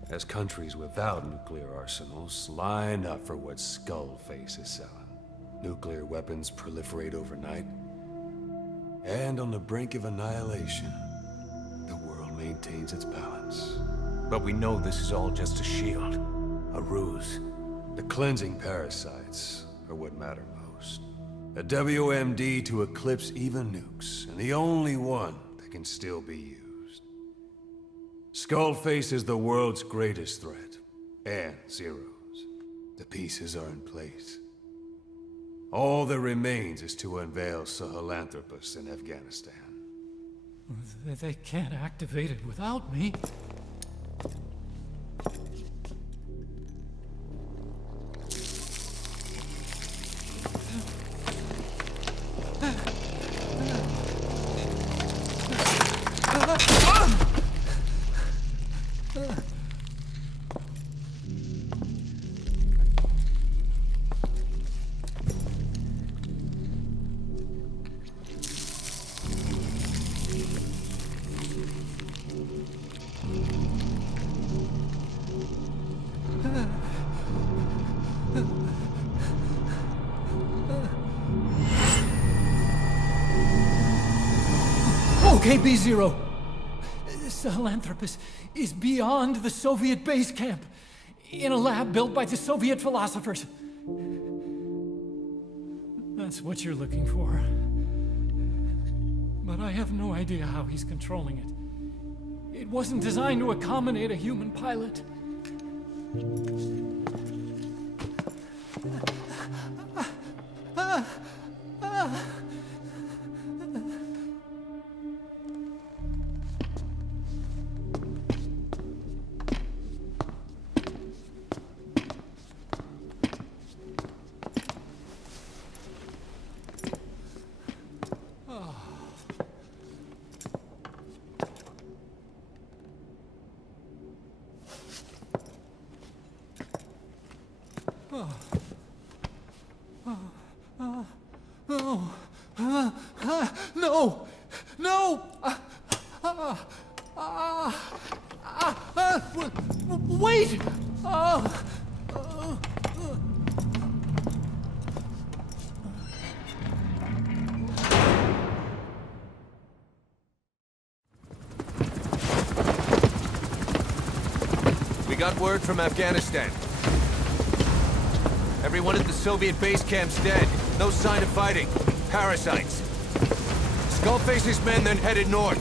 as countries without nuclear arsenals line up for what Skullface is selling. Nuclear weapons proliferate overnight, and on the brink of annihilation, the world maintains its balance. But we know this is all just a shield, a ruse. The cleansing parasites are what matter most. A WMD to eclipse even nukes, and the only one that can still be used. Skullface is the world's greatest threat, and Zero's. The pieces are in place. All that remains is to unveil Sahelanthropus in Afghanistan. They can't activate it without me. Okay, B-Zero. Sahelanthropus is beyond the Soviet base camp, in a lab built by the Soviet philosophers. That's what you're looking for. But I have no idea how he's controlling it. It wasn't designed to accommodate a human pilot. No! No! Wait! We got word from Afghanistan. Everyone at the Soviet base camp's dead. No sign of fighting. Parasites. Skullface's men then headed north.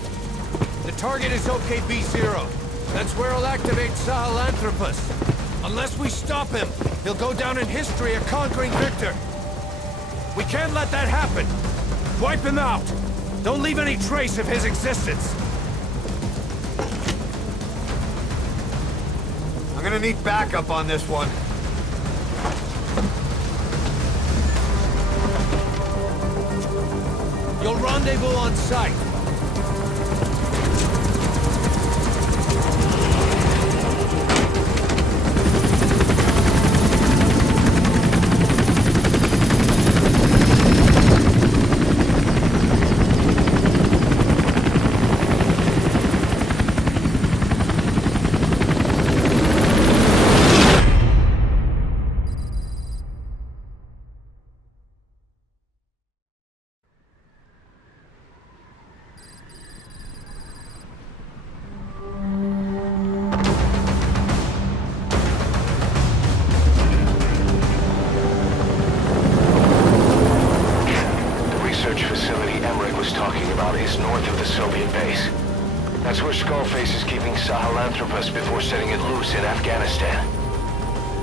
The target is OKB-0. That's where he'll activate Sahelanthropus. Unless we stop him, he'll go down in history a conquering victor. We can't let that happen! Wipe him out! Don't leave any trace of his existence! I'm gonna need backup on this one. You'll rendezvous on site. That's where Skullface is keeping Sahelanthropus before setting it loose in Afghanistan.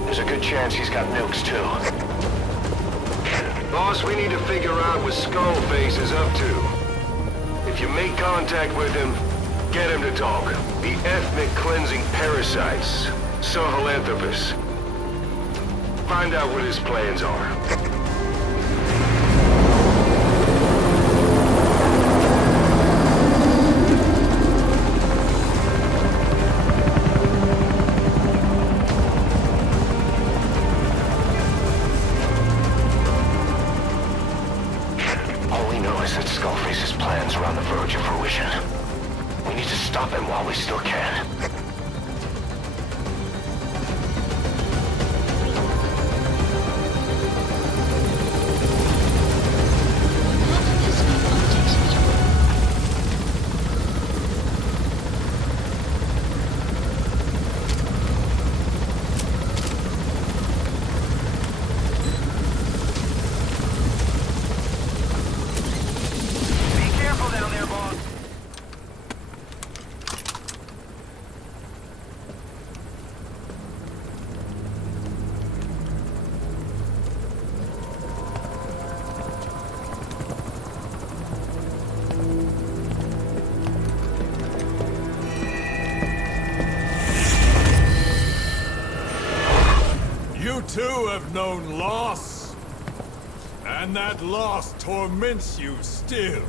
There's a good chance he's got nukes, too. Boss, we need to figure out what Skullface is up to. If you make contact with him, get him to talk. The ethnic cleansing parasites, Sahelanthropus. Find out what his plans are. Skullface's plans are on the verge of fruition. We need to stop him while we still can. You too have known loss, and that loss torments you still.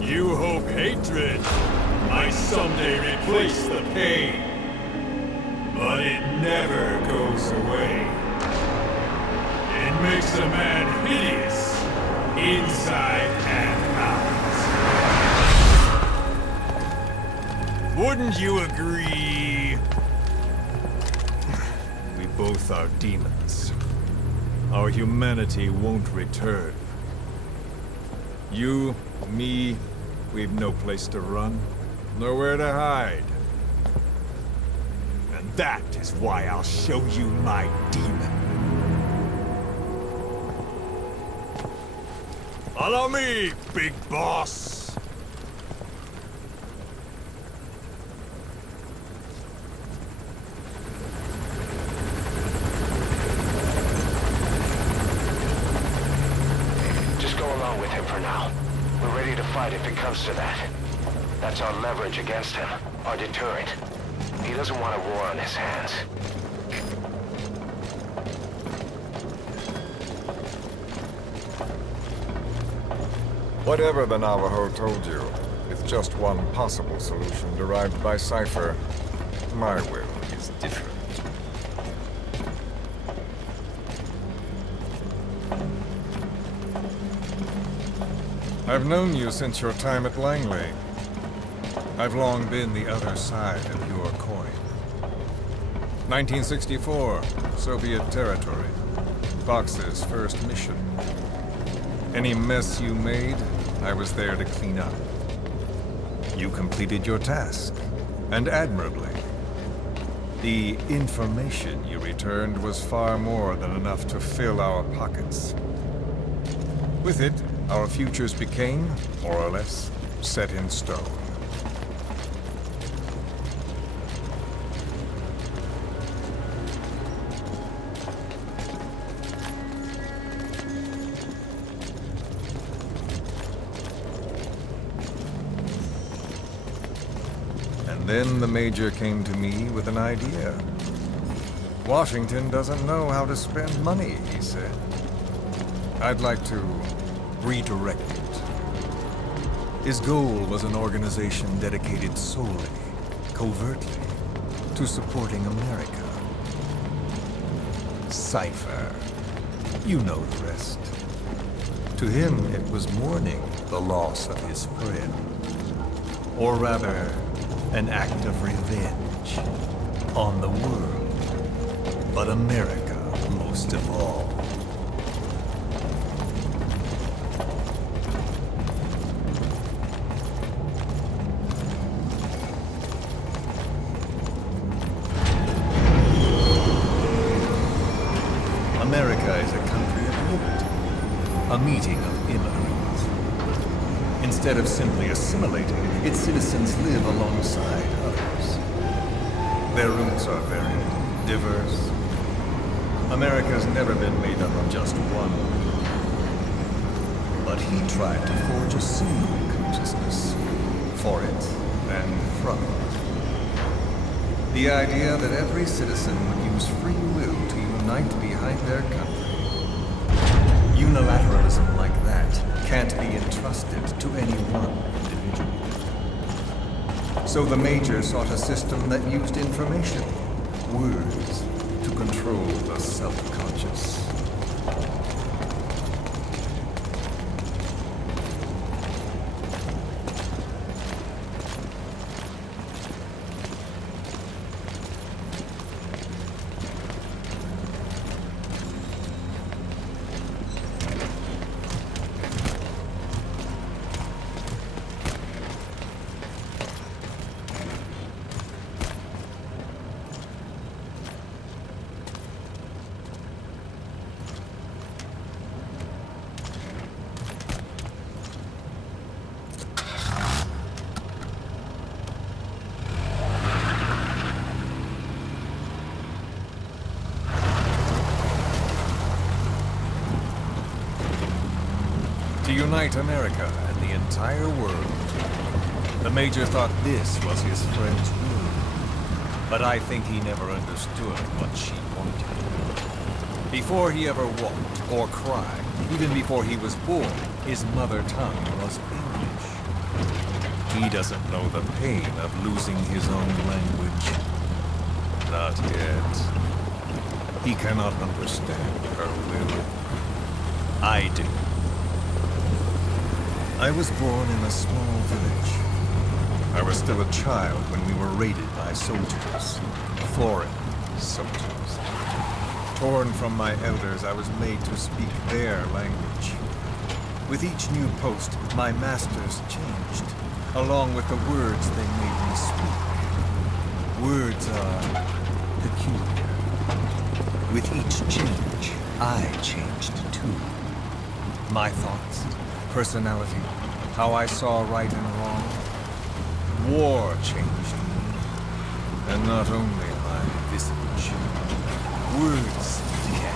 You hope hatred might someday replace the pain, but it never goes away. It makes a man hideous, inside and out. Wouldn't you agree? We both are demons. Our humanity won't return. You, me, we've no place to run, nowhere to hide. And that is why I'll show you my demon. Follow me, big boss! With him for now. We're ready to fight if it comes to that. That's our leverage against him, our deterrent. He doesn't want a war on his hands. Whatever the Navajo told you, with just one possible solution derived by Cypher, my will is different. I've known you since your time at Langley. I've long been the other side of your coin. 1964, Soviet territory. Fox's first mission. Any mess you made, I was there to clean up. You completed your task, and admirably. The information you returned was far more than enough to fill our pockets. With it, our futures became, more or less, set in stone. Then the Major came to me with an idea. Washington doesn't know how to spend money, he said. I'd like to redirect it. His goal was an organization dedicated solely, covertly, to supporting America. Cypher. You know the rest. To him, it was mourning the loss of his friend. Or rather, an act of revenge on the world, but America most of all. America is a country of liberty, a meeting of immigrants. Instead of simply assimilating, its citizens live alongside others. Their roots are varied, diverse. America's never been made up of just one. But he tried to forge a single consciousness for it and from it. The idea that every citizen would use free will to unite behind their country. Unilateralism like that can't be entrusted to any one individual. So the Major sought a system that used information, words, to control the self-conscious. To unite America and the entire world. The Major thought this was his friend's will, but I think he never understood what she wanted. Before he ever walked or cried, even before he was born, his mother tongue was English. He doesn't know the pain of losing his own language. Not yet. He cannot understand her will. I do. I was born in a small village. I was still a child when we were raided by soldiers. Foreign soldiers. Torn from my elders, I was made to speak their language. With each new post, my masters changed, along with the words they made me speak. Words are peculiar. With each change, I changed too. My thoughts, personality, how I saw right and wrong. War changed me, and not only my visage. Words can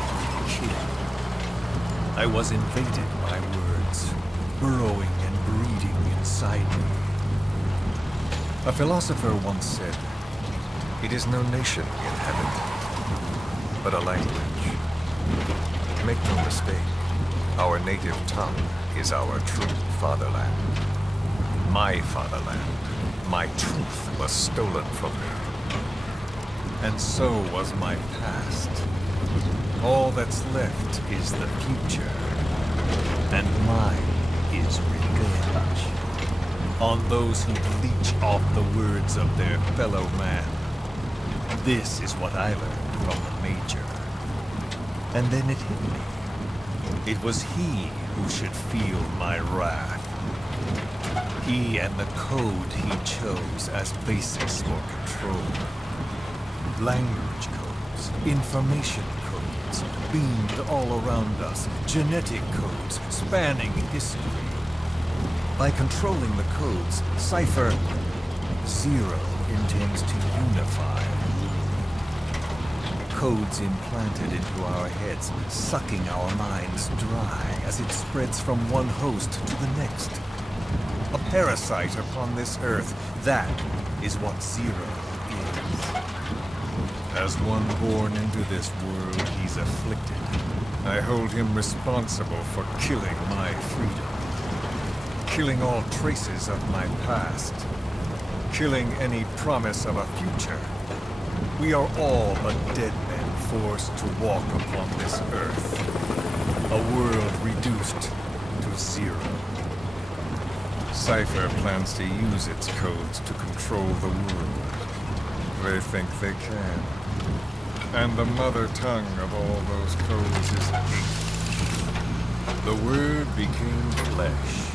kill. I was invaded by words, burrowing and breeding inside me. A philosopher once said, "It is no nation we inhabit, but a language." Make no mistake, our native tongue is our true fatherland. My fatherland, my truth was stolen from me. And so was my past. All that's left is the future. And mine is revenge. On those who bleach off the words of their fellow man. This is what I learned from the Major. And then it hit me. It was he who should feel my wrath. He and the code he chose as basis for control. Language codes, information codes, beamed all around us, genetic codes spanning history. By controlling the codes, Cypher Zero intends to unify. Codes implanted into our heads, sucking our minds dry as it spreads from one host to the next. A parasite upon this earth, That is what Zero is. As one born into this world, he's afflicted. I hold him responsible for killing my freedom. Killing all traces of my past. Killing any promise of a future. We are all but dead men forced to walk upon this earth. A world reduced to zero. Cypher plans to use its codes to control the world. They think they can. And the mother tongue of all those codes is hate. The Word became flesh.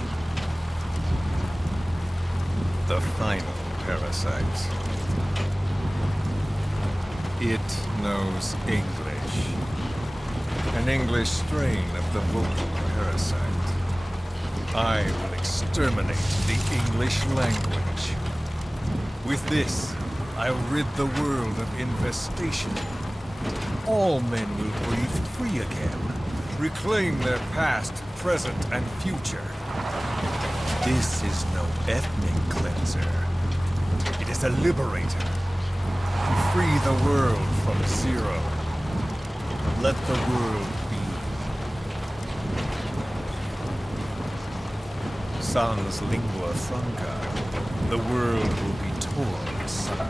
The final parasite. It knows English. An English strain of the vocal parasite. I will exterminate the English language. With this, I'll rid the world of infestation. All men will breathe free again, reclaim their past, present, and future. This is no ethnic cleanser. It is a liberator. Free the world from Zero. Let the world be. Sans lingua franca, the world will be torn asunder.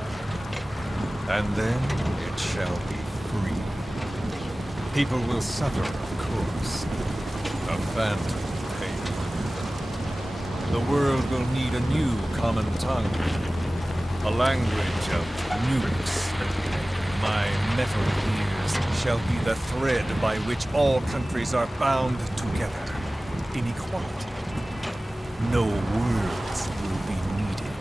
And then it shall be free. People will suffer, of course. A phantom pain. The world will need a new common tongue. A language of nukes. My metal ears shall be the thread by which all countries are bound together. Inequality. No words will be needed.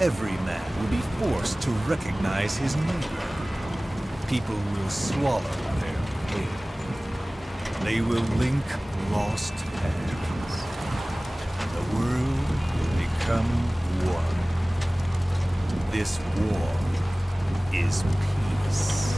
Every man will be forced to recognize his neighbor. People will swallow their pain. They will link lost hands. The world will become one. This war is peace.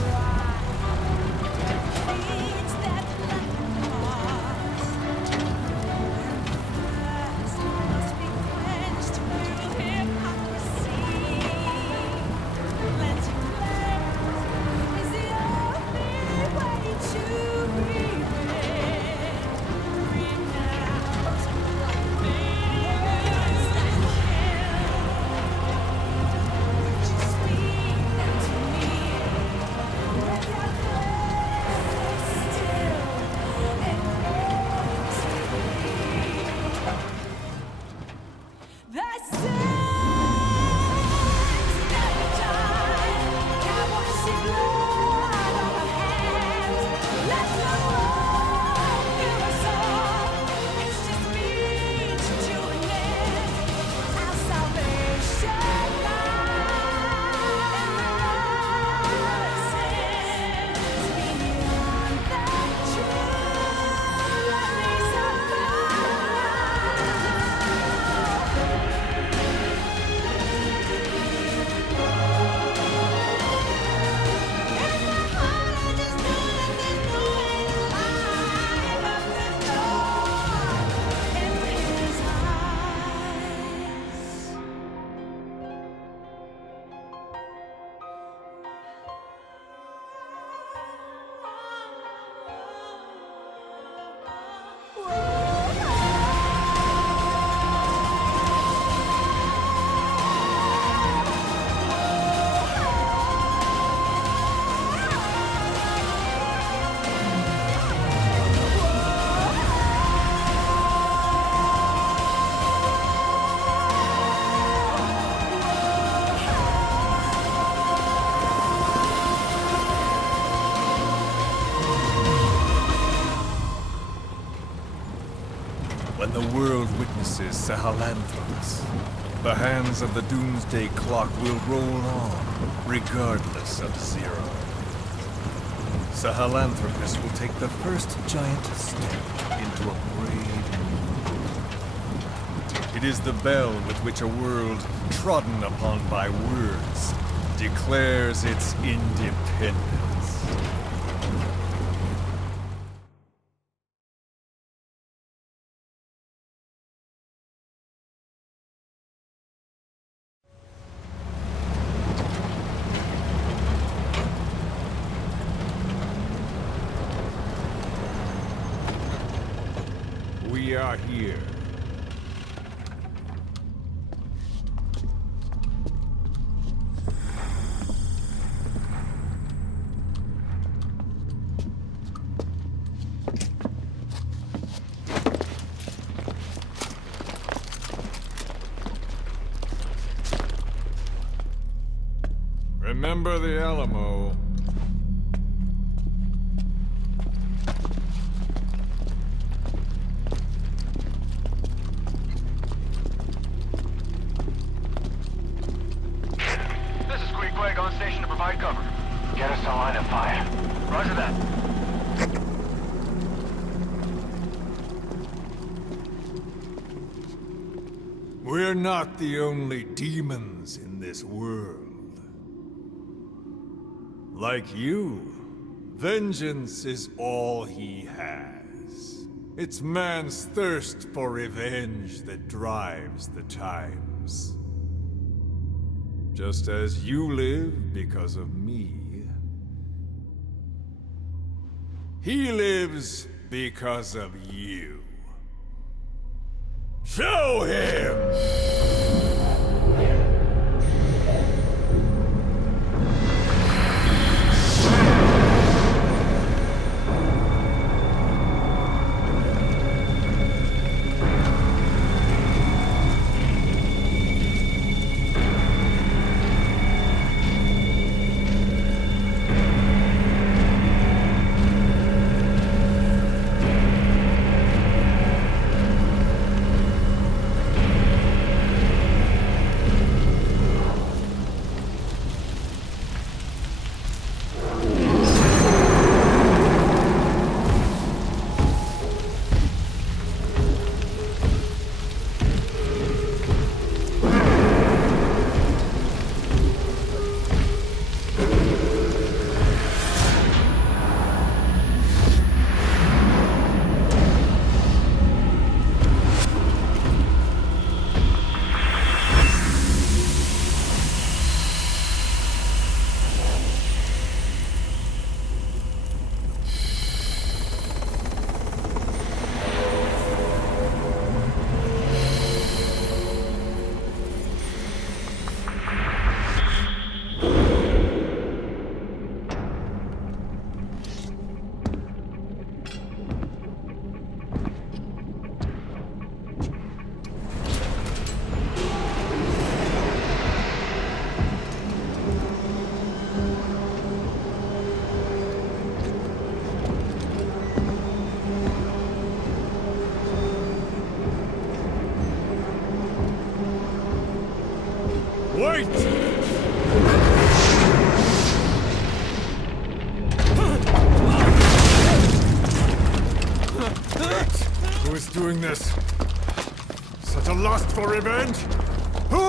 When the world witnesses Sahelanthropus, the hands of the doomsday clock will roll on, regardless of Zero. Sahelanthropus will take the first giant step into a brave new world. It is the bell with which a world trodden upon by words declares its independence. we are here. Remember the Alamo. This is Queequeg on station to provide cover. Get us a line of fire. Roger that. We're not the only demons in this world. Like you, vengeance is all he has. It's man's thirst for revenge that drives the times. Just as you live because of me, he lives because of you. Show him! Wait! Who is doing this? Such a lust for revenge? Who?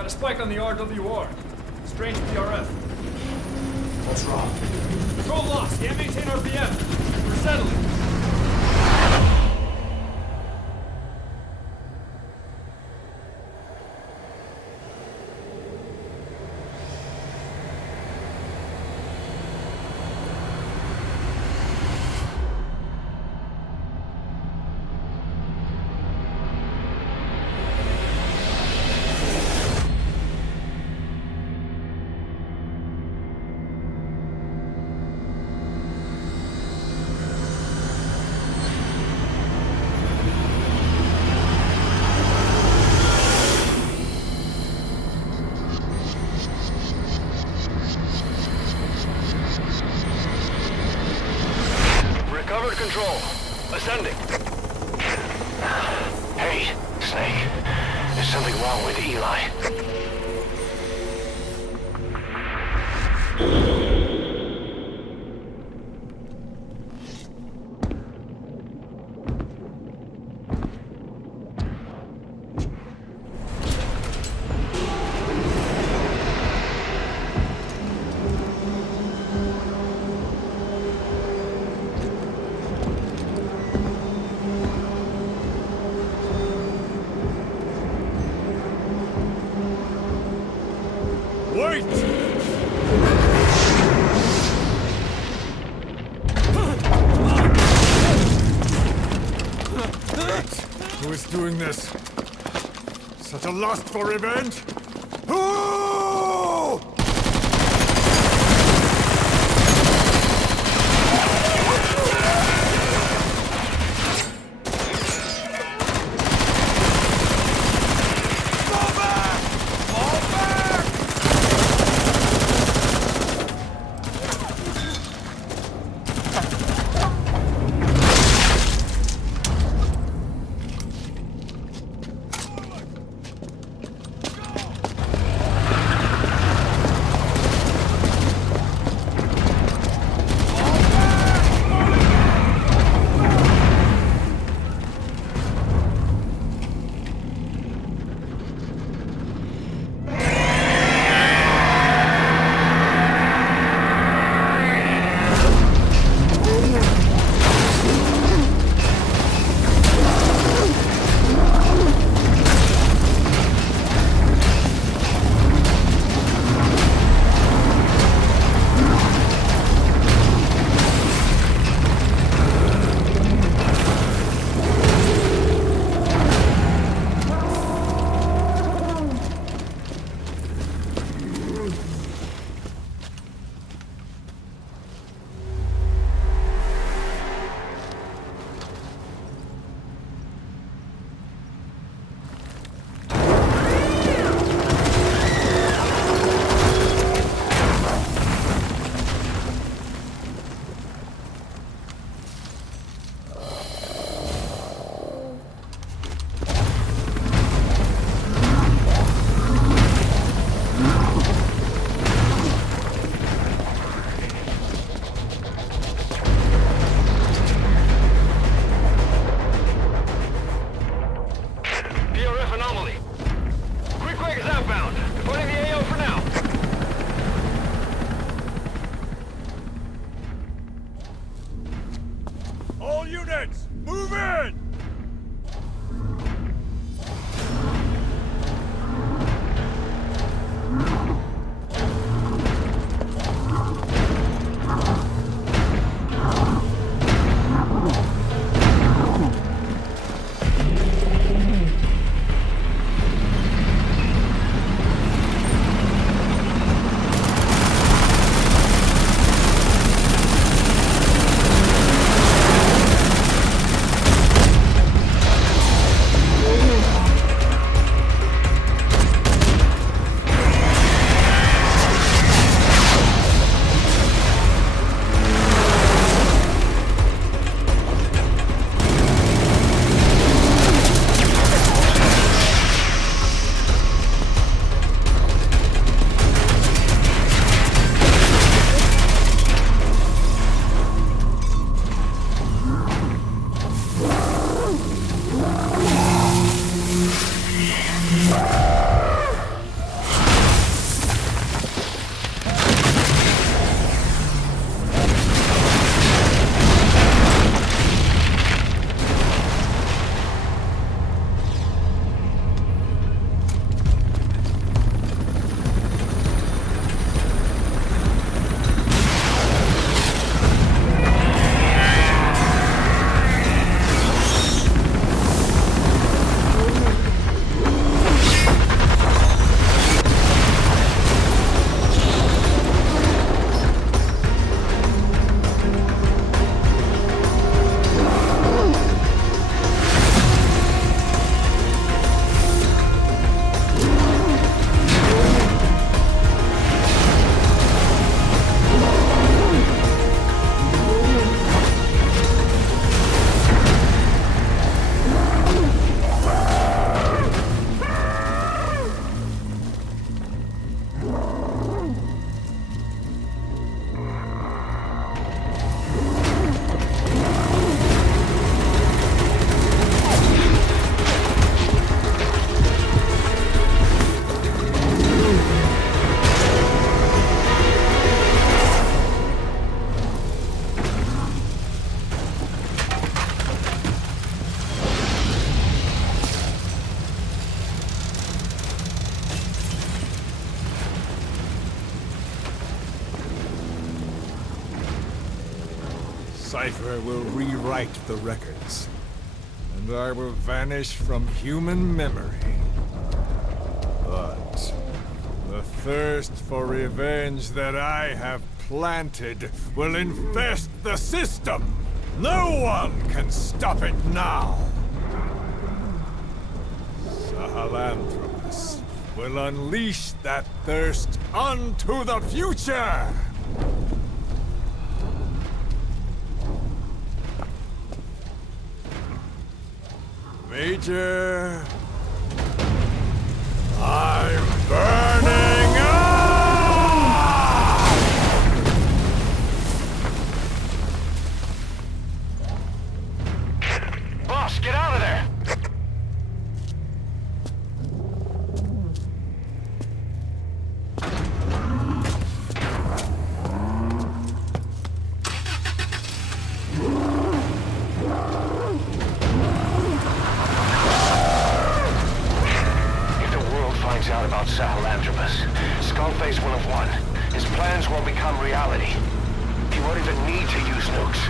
Got a spike on the RWR. Strange PRF. What's wrong? Control lost. Can't maintain RPM. We're settling. control. Ascending. Hey, Snake. There's something wrong with Eli. Wait! Who is doing this? Such a lust for revenge? Who? Cypher will rewrite the records, and I will vanish from human memory. But the thirst for revenge that I have planted will infest the system! No one can stop it now! Sahelanthropus will unleash that thirst unto the future! Major... I'm burning up! Boss, get out of there! Out about Sahelanthropus. Skullface will have won. His plans will become reality. He won't even need to use nukes.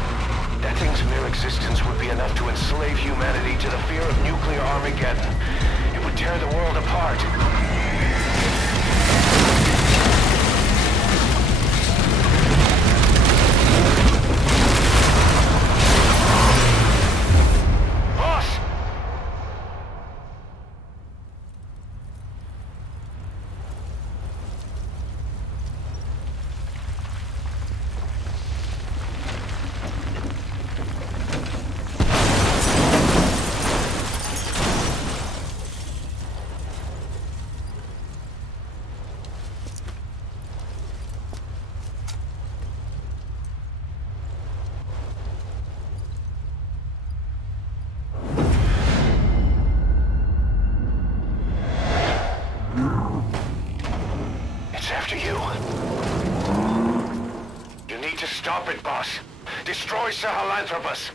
That thing's mere existence would be enough to enslave humanity to the fear of nuclear Armageddon. It would tear the world apart. Stop it, boss. Destroy Sahelanthropus.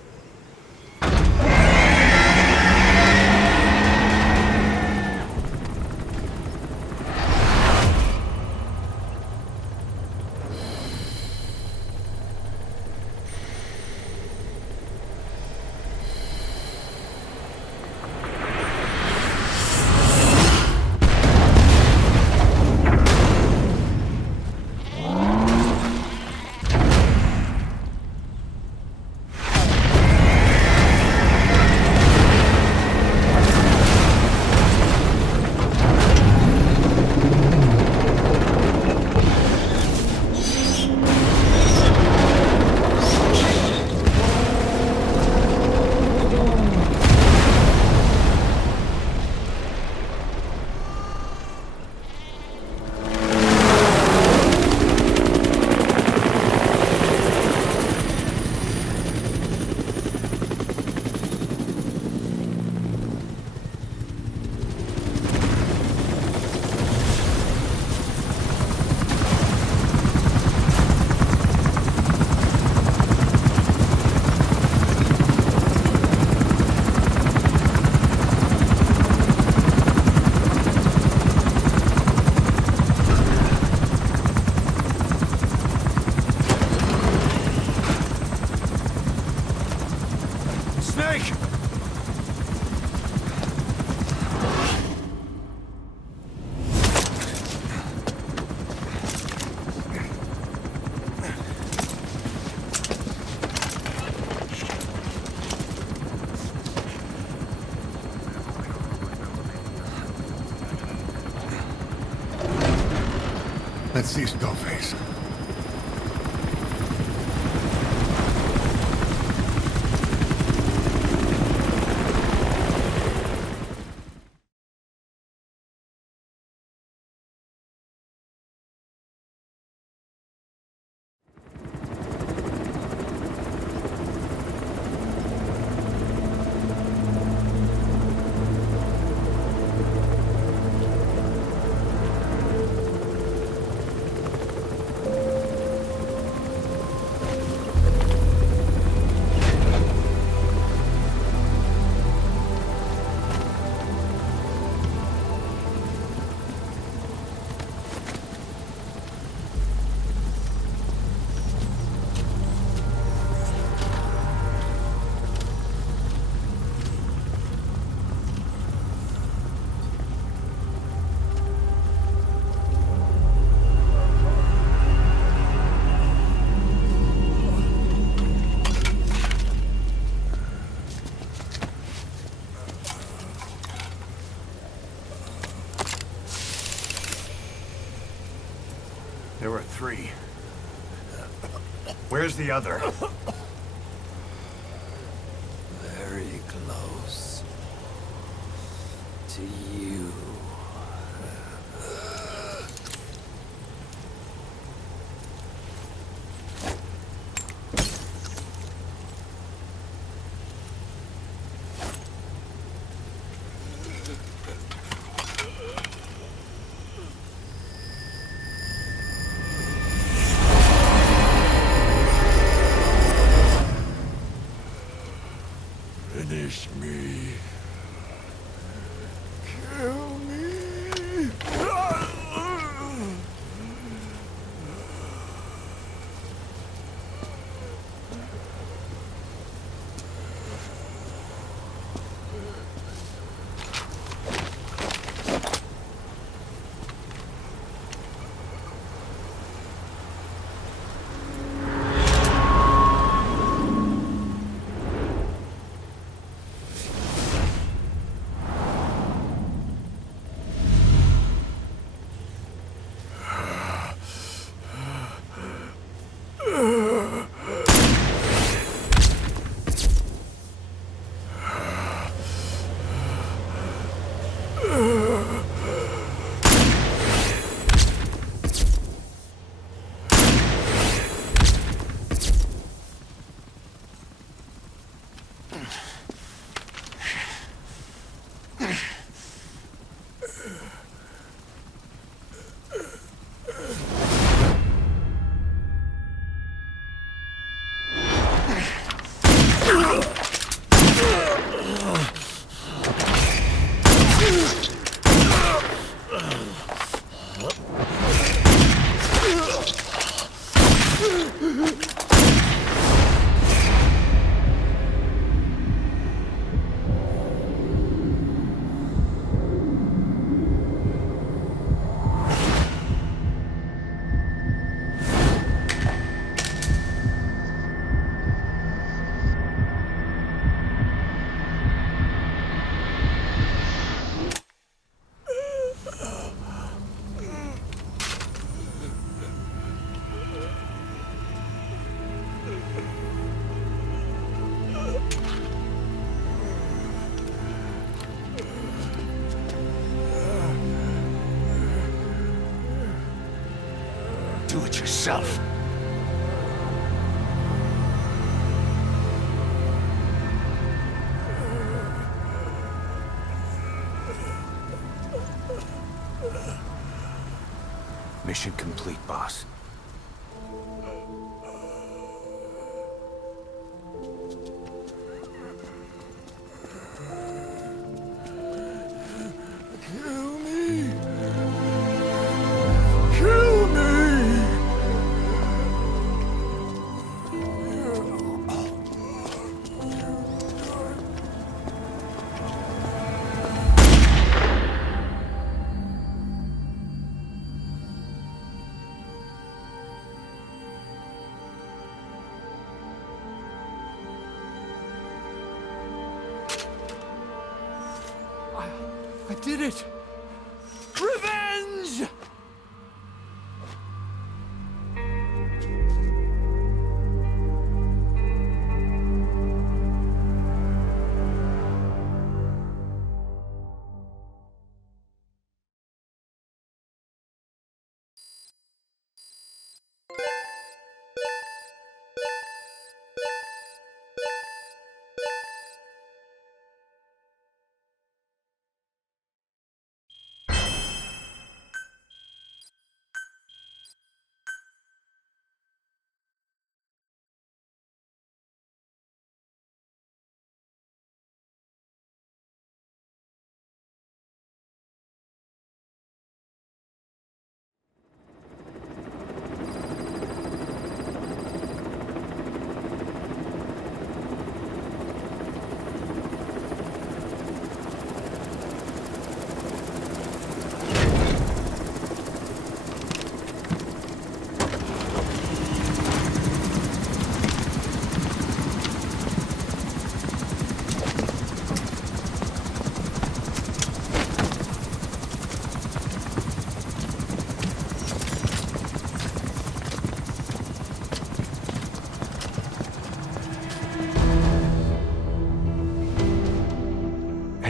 Let's see Skullface. Where's the other? Very close to you. Finish me. Kill me. Do it yourself. Mission complete, boss. I did it! Revenge!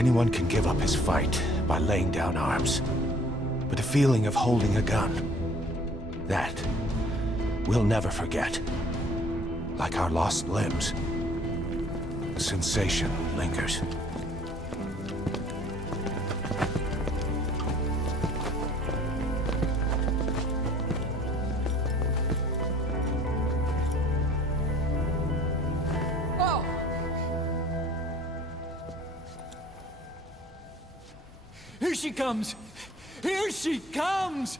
Anyone can give up his fight by laying down arms. But the feeling of holding a gun, that we'll never forget. Like our lost limbs, the sensation lingers. Here she comes! Here she comes!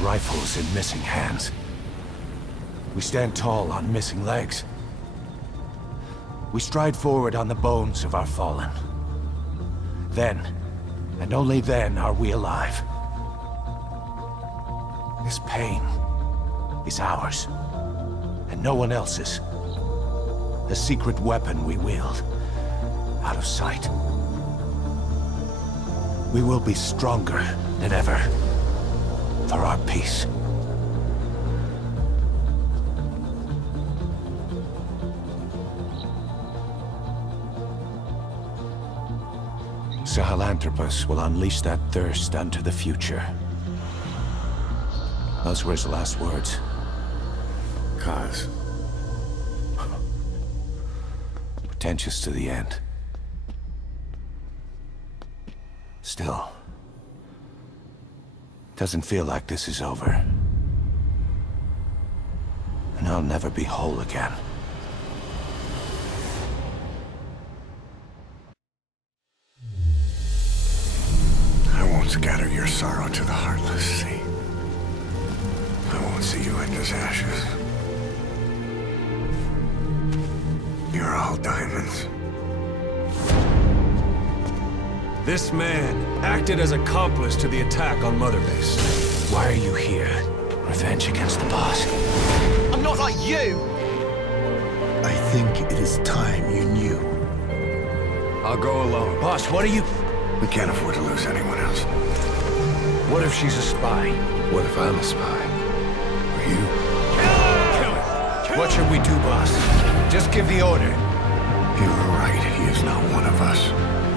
Rifles in missing hands. We stand tall on missing legs. We stride forward on the bones of our fallen. Then, and only then, are we alive. This pain is ours, and no one else's. The secret weapon we wield, out of sight. We will be stronger than ever. For our peace. Sahelanthropus will unleash that thirst unto the future. Those were his last words. Kaz. Pretentious to the end. Still. Doesn't feel like this is over. And I'll never be whole again. I won't scatter your sorrow to the heartless sea. I won't see you end as ashes. You're all diamonds. This man acted as accomplice to the attack on Mother Base. Why are you here? Revenge against the boss? I'm not like you! I think it is time you knew. I'll go alone. Boss, what are you... We can't afford to lose anyone else. What if she's a spy? What if I'm a spy? Or you? Kill her! What should we do, boss? Just give the order. You were right. He is not one of us.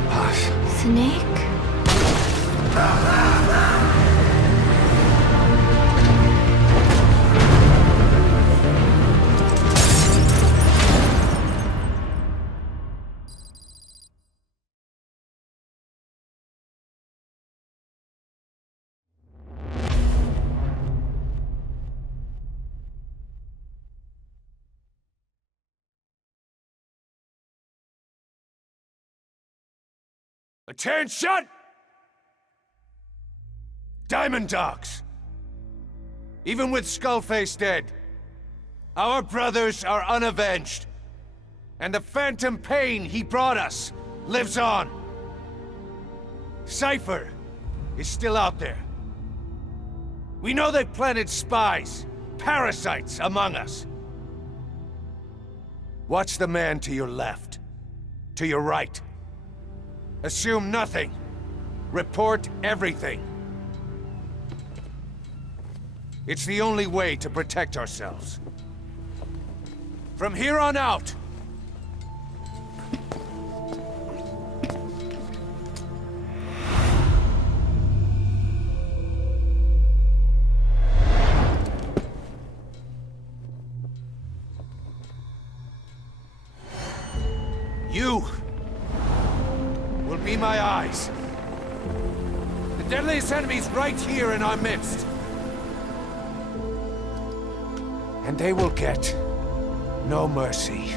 Boss. Snake? Attention! Diamond Dogs! Even with Skullface dead, our brothers are unavenged. And the phantom pain he brought us lives on. Cypher is still out there. We know they've planted spies, parasites among us. Watch the man to your left, to your right. Assume nothing. Report everything. It's the only way to protect ourselves. From here on out, you will be my eyes. The deadliest enemy's right here in our midst. And they will get no mercy.